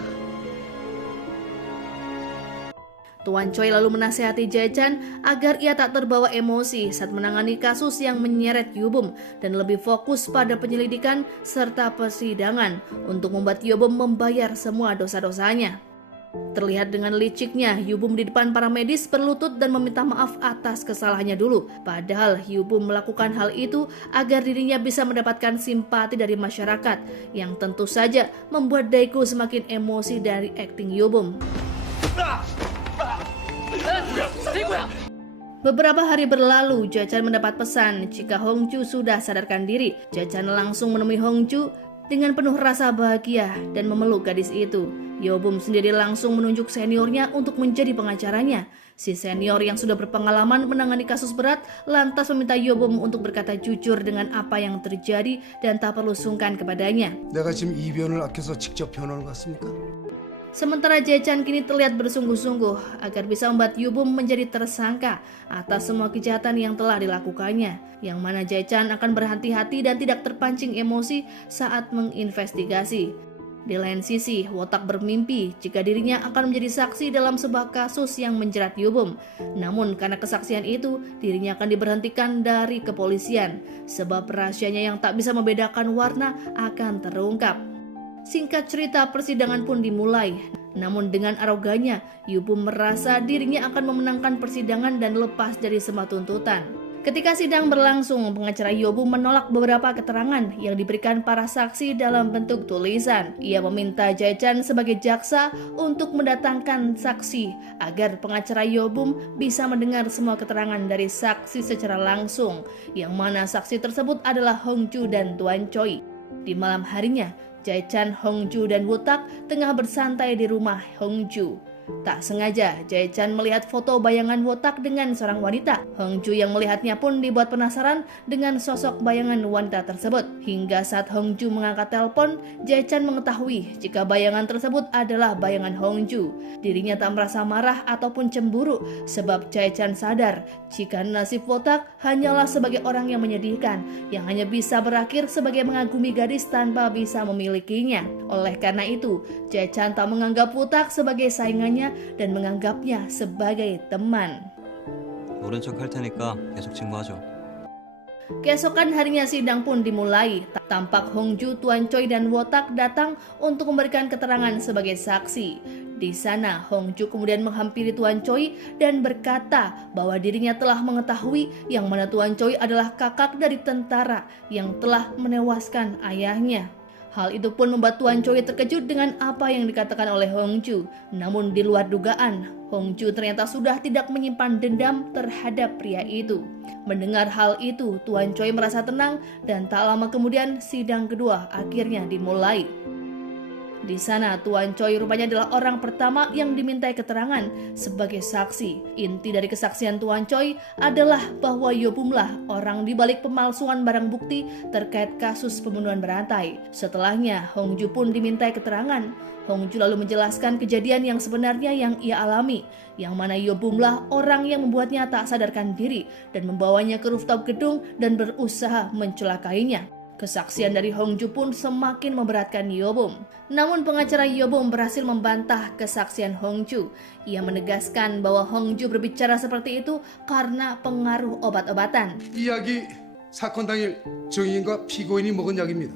Tuan Choi lalu menasihati Jae-chan agar ia tak terbawa emosi saat menangani kasus yang menyeret Yobum dan lebih fokus pada penyelidikan serta persidangan untuk membuat Yobum membayar semua dosa-dosanya. Terlihat dengan liciknya, Yobum di depan para medis berlutut dan meminta maaf atas kesalahannya dulu. Padahal Yobum melakukan hal itu agar dirinya bisa mendapatkan simpati dari masyarakat, yang tentu saja membuat Daegu semakin emosi dari akting Yobum. Beberapa hari berlalu, Jae-chan mendapat pesan jika Hongju sudah sadarkan diri. Jae-chan langsung menemui Hongju dengan penuh rasa bahagia dan memeluk gadis itu. Yobum sendiri langsung menunjuk seniornya untuk menjadi pengacaranya. Si senior yang sudah berpengalaman menangani kasus berat lantas meminta Yobum untuk berkata jujur dengan apa yang terjadi dan tak perlu sungkan kepadanya. 내가 지금 이 변을 아껴서 직접 변호를 갔습니까? Sementara Jae-chan kini terlihat bersungguh-sungguh agar bisa membuat Yobum menjadi tersangka atas semua kejahatan yang telah dilakukannya, yang mana Jae-chan akan berhati-hati dan tidak terpancing emosi saat menginvestigasi. Di lain sisi, Wotak bermimpi jika dirinya akan menjadi saksi dalam sebuah kasus yang menjerat Yobum. Namun karena kesaksian itu, dirinya akan diberhentikan dari kepolisian, sebab rahasianya yang tak bisa membedakan warna akan terungkap. Singkat cerita, persidangan pun dimulai. Namun dengan arogannya, Yobum merasa dirinya akan memenangkan persidangan dan lepas dari semua tuntutan. Ketika sidang berlangsung, pengacara Yobum menolak beberapa keterangan yang diberikan para saksi dalam bentuk tulisan. Ia meminta Jae-chan sebagai jaksa untuk mendatangkan saksi agar pengacara Yobum bisa mendengar semua keterangan dari saksi secara langsung, yang mana saksi tersebut adalah Hongju dan Tuan Choi. Di malam harinya, Jae-chan, Hongju, dan Wotak tengah bersantai di rumah Hongju. Tak sengaja, Jae-chan melihat foto bayangan Wotak dengan seorang wanita. Hongju yang melihatnya pun dibuat penasaran dengan sosok bayangan wanita tersebut. Hingga saat Hongju mengangkat telepon, Jae-chan mengetahui jika bayangan tersebut adalah bayangan Hongju. Dirinya tak merasa marah ataupun cemburu, sebab Jae-chan sadar jika nasib Wotak hanyalah sebagai orang yang menyedihkan, yang hanya bisa berakhir sebagai mengagumi gadis tanpa bisa memilikinya. Oleh karena itu, Jae-chan tak menganggap Wotak sebagai saingannya dan menganggapnya sebagai teman. 모른 척 할 테니까 계속 친구하죠. Keesokan harinya sidang pun dimulai. Tampak Hongju, Tuan Choi, dan Wotak datang untuk memberikan keterangan sebagai saksi. Di sana, Hongju kemudian menghampiri Tuan Choi dan berkata bahwa dirinya telah mengetahui yang mana Tuan Choi adalah kakak dari tentara yang telah menewaskan ayahnya. Hal itu pun membuat Tuan Choi terkejut dengan apa yang dikatakan oleh Hongju. Namun di luar dugaan, Hongju ternyata sudah tidak menyimpan dendam terhadap pria itu. Mendengar hal itu, Tuan Choi merasa tenang dan tak lama kemudian sidang kedua akhirnya dimulai. Di sana, Tuan Choi rupanya adalah orang pertama yang dimintai keterangan sebagai saksi. Inti dari kesaksian Tuan Choi adalah bahwa Yobumlah orang di balik pemalsuan barang bukti terkait kasus pembunuhan berantai. Setelahnya, Hongju pun dimintai keterangan. Hongju lalu menjelaskan kejadian yang sebenarnya yang ia alami, yang mana Yobumlah orang yang membuatnya tak sadarkan diri dan membawanya ke rooftop gedung dan berusaha mencelakainya. Kesaksian dari Hongju pun semakin memberatkan Yobum. Namun pengacara Yobum berhasil membantah kesaksian Hongju. Ia menegaskan bahwa Hongju berbicara seperti itu karena pengaruh obat-obatan. 이 약이 사건 당일 증인과 피고인이 먹은 약입니다.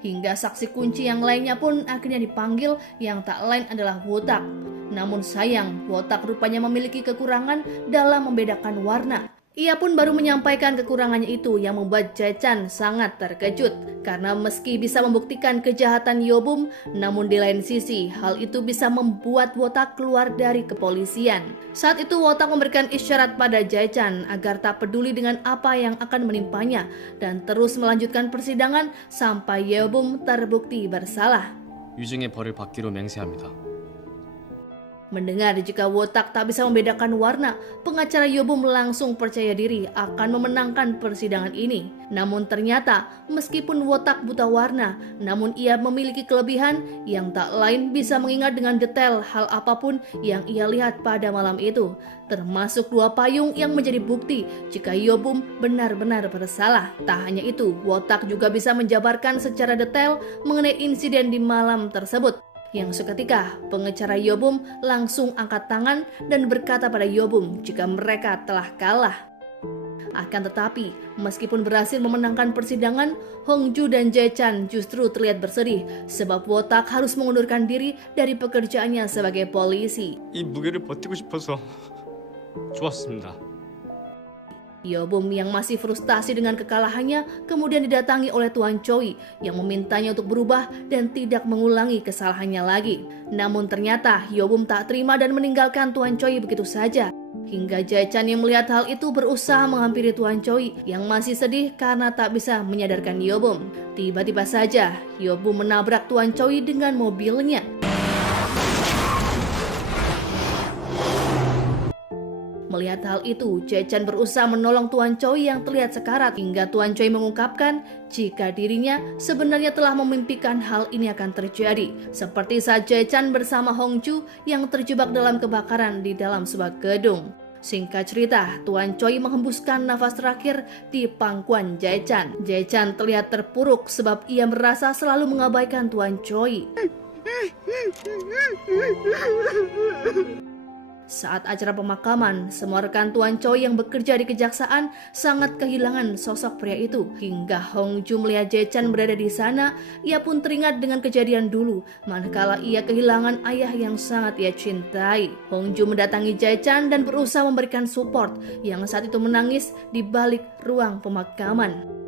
Hingga saksi kunci yang lainnya pun akhirnya dipanggil, yang tak lain adalah Wotak. Namun sayang, Wotak rupanya memiliki kekurangan dalam membedakan warna. Ia pun baru menyampaikan kekurangannya itu yang membuat Jae-chan sangat terkejut. Karena meski bisa membuktikan kejahatan Yobum, namun di lain sisi hal itu bisa membuat Wotak keluar dari kepolisian. Saat itu Wotak memberikan isyarat pada Jae-chan agar tak peduli dengan apa yang akan menimpanya dan terus melanjutkan persidangan sampai Yobum terbukti bersalah. 유증의 벌을 받기로 맹세합니다. Mendengar jika Wotak tak bisa membedakan warna, pengacara Yobum langsung percaya diri akan memenangkan persidangan ini. Namun ternyata, meskipun Wotak buta warna, namun ia memiliki kelebihan yang tak lain bisa mengingat dengan detail hal apapun yang ia lihat pada malam itu. Termasuk 2 payung yang menjadi bukti jika Yobum benar-benar bersalah. Tak hanya itu, Wotak juga bisa menjabarkan secara detail mengenai insiden di malam tersebut. Yang seketika pengacara Yobum langsung angkat tangan dan berkata pada Yobum jika mereka telah kalah. Akan tetapi, meskipun berhasil memenangkan persidangan, Hongju dan Jae-chan justru terlihat bersedih sebab Wotak harus mengundurkan diri dari pekerjaannya sebagai polisi. 이 무게를 버티고 싶어서 좋았습니다. Yobum yang masih frustasi dengan kekalahannya kemudian didatangi oleh Tuan Choi yang memintanya untuk berubah dan tidak mengulangi kesalahannya lagi. Namun ternyata Yobum tak terima dan meninggalkan Tuan Choi begitu saja. Hingga Jae-chan yang melihat hal itu berusaha menghampiri Tuan Choi yang masih sedih karena tak bisa menyadarkan Yobum. Tiba-tiba saja Yobum menabrak Tuan Choi dengan mobilnya. Melihat hal itu, Jae-chan berusaha menolong Tuan Choi yang terlihat sekarat hingga Tuan Choi mengungkapkan jika dirinya sebenarnya telah memimpikan hal ini akan terjadi. Seperti saat Jae-chan bersama Hongju yang terjebak dalam kebakaran di dalam sebuah gedung. Singkat cerita, Tuan Choi menghembuskan nafas terakhir di pangkuan Jae-chan. Jae-chan terlihat terpuruk sebab ia merasa selalu mengabaikan Tuan Choi. Saat acara pemakaman, semua rekan Tuan Choi yang bekerja di kejaksaan sangat kehilangan sosok pria itu. Hingga Hongju melihat Jae-chan berada di sana, ia pun teringat dengan kejadian dulu, manakala ia kehilangan ayah yang sangat ia cintai. Hongju mendatangi Jae-chan dan berusaha memberikan support, yang saat itu menangis di balik ruang pemakaman.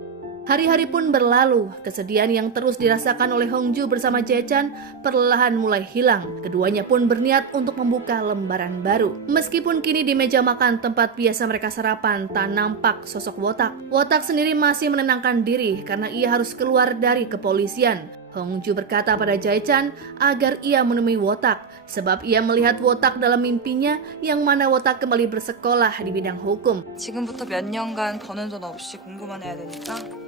Hari-hari pun berlalu, kesedihan yang terus dirasakan oleh Hongju bersama Jae-chan perlahan mulai hilang. Keduanya pun berniat untuk membuka lembaran baru. Meskipun kini di meja makan tempat biasa mereka sarapan tak nampak sosok Wotak. Wotak sendiri masih menenangkan diri karena ia harus keluar dari kepolisian. Hongju berkata pada Jae-chan agar ia menemui Wotak sebab ia melihat Wotak dalam mimpinya yang mana Wotak kembali bersekolah di bidang hukum. 지금부터 몇 년간 버는 돈 없이 공부만 해야 되니까.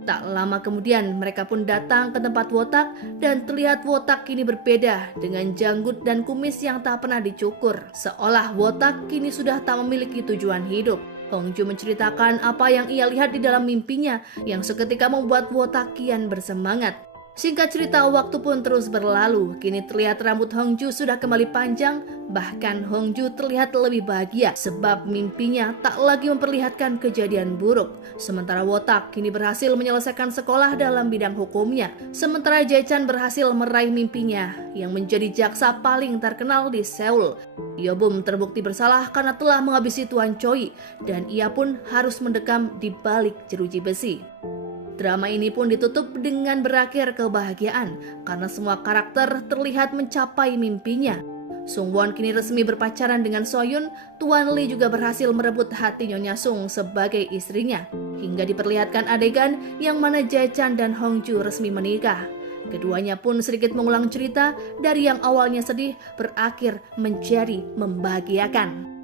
Tak lama kemudian mereka pun datang ke tempat Wotak dan terlihat Wotak kini berbeda dengan janggut dan kumis yang tak pernah dicukur. Seolah Wotak kini sudah tak memiliki tujuan hidup. Hongju menceritakan apa yang ia lihat di dalam mimpinya yang seketika membuat Wotak kian bersemangat. Singkat cerita, waktu pun terus berlalu. Kini terlihat rambut Hongju sudah kembali panjang. Bahkan Hongju terlihat lebih bahagia sebab mimpinya tak lagi memperlihatkan kejadian buruk. Sementara Wotak kini berhasil menyelesaikan sekolah dalam bidang hukumnya. Sementara Jae-chan berhasil meraih mimpinya yang menjadi jaksa paling terkenal di Seoul. Yobum terbukti bersalah karena telah menghabisi Tuan Choi dan ia pun harus mendekam di balik jeruji besi. Drama ini pun ditutup dengan berakhir kebahagiaan karena semua karakter terlihat mencapai mimpinya. Sungwon kini resmi berpacaran dengan Soyun. Tuan Lee juga berhasil merebut hati Nyonya Sung sebagai istrinya. Hingga diperlihatkan adegan yang mana Jae-chan dan Hongju resmi menikah. Keduanya pun sedikit mengulang cerita dari yang awalnya sedih berakhir menjadi membahagiakan.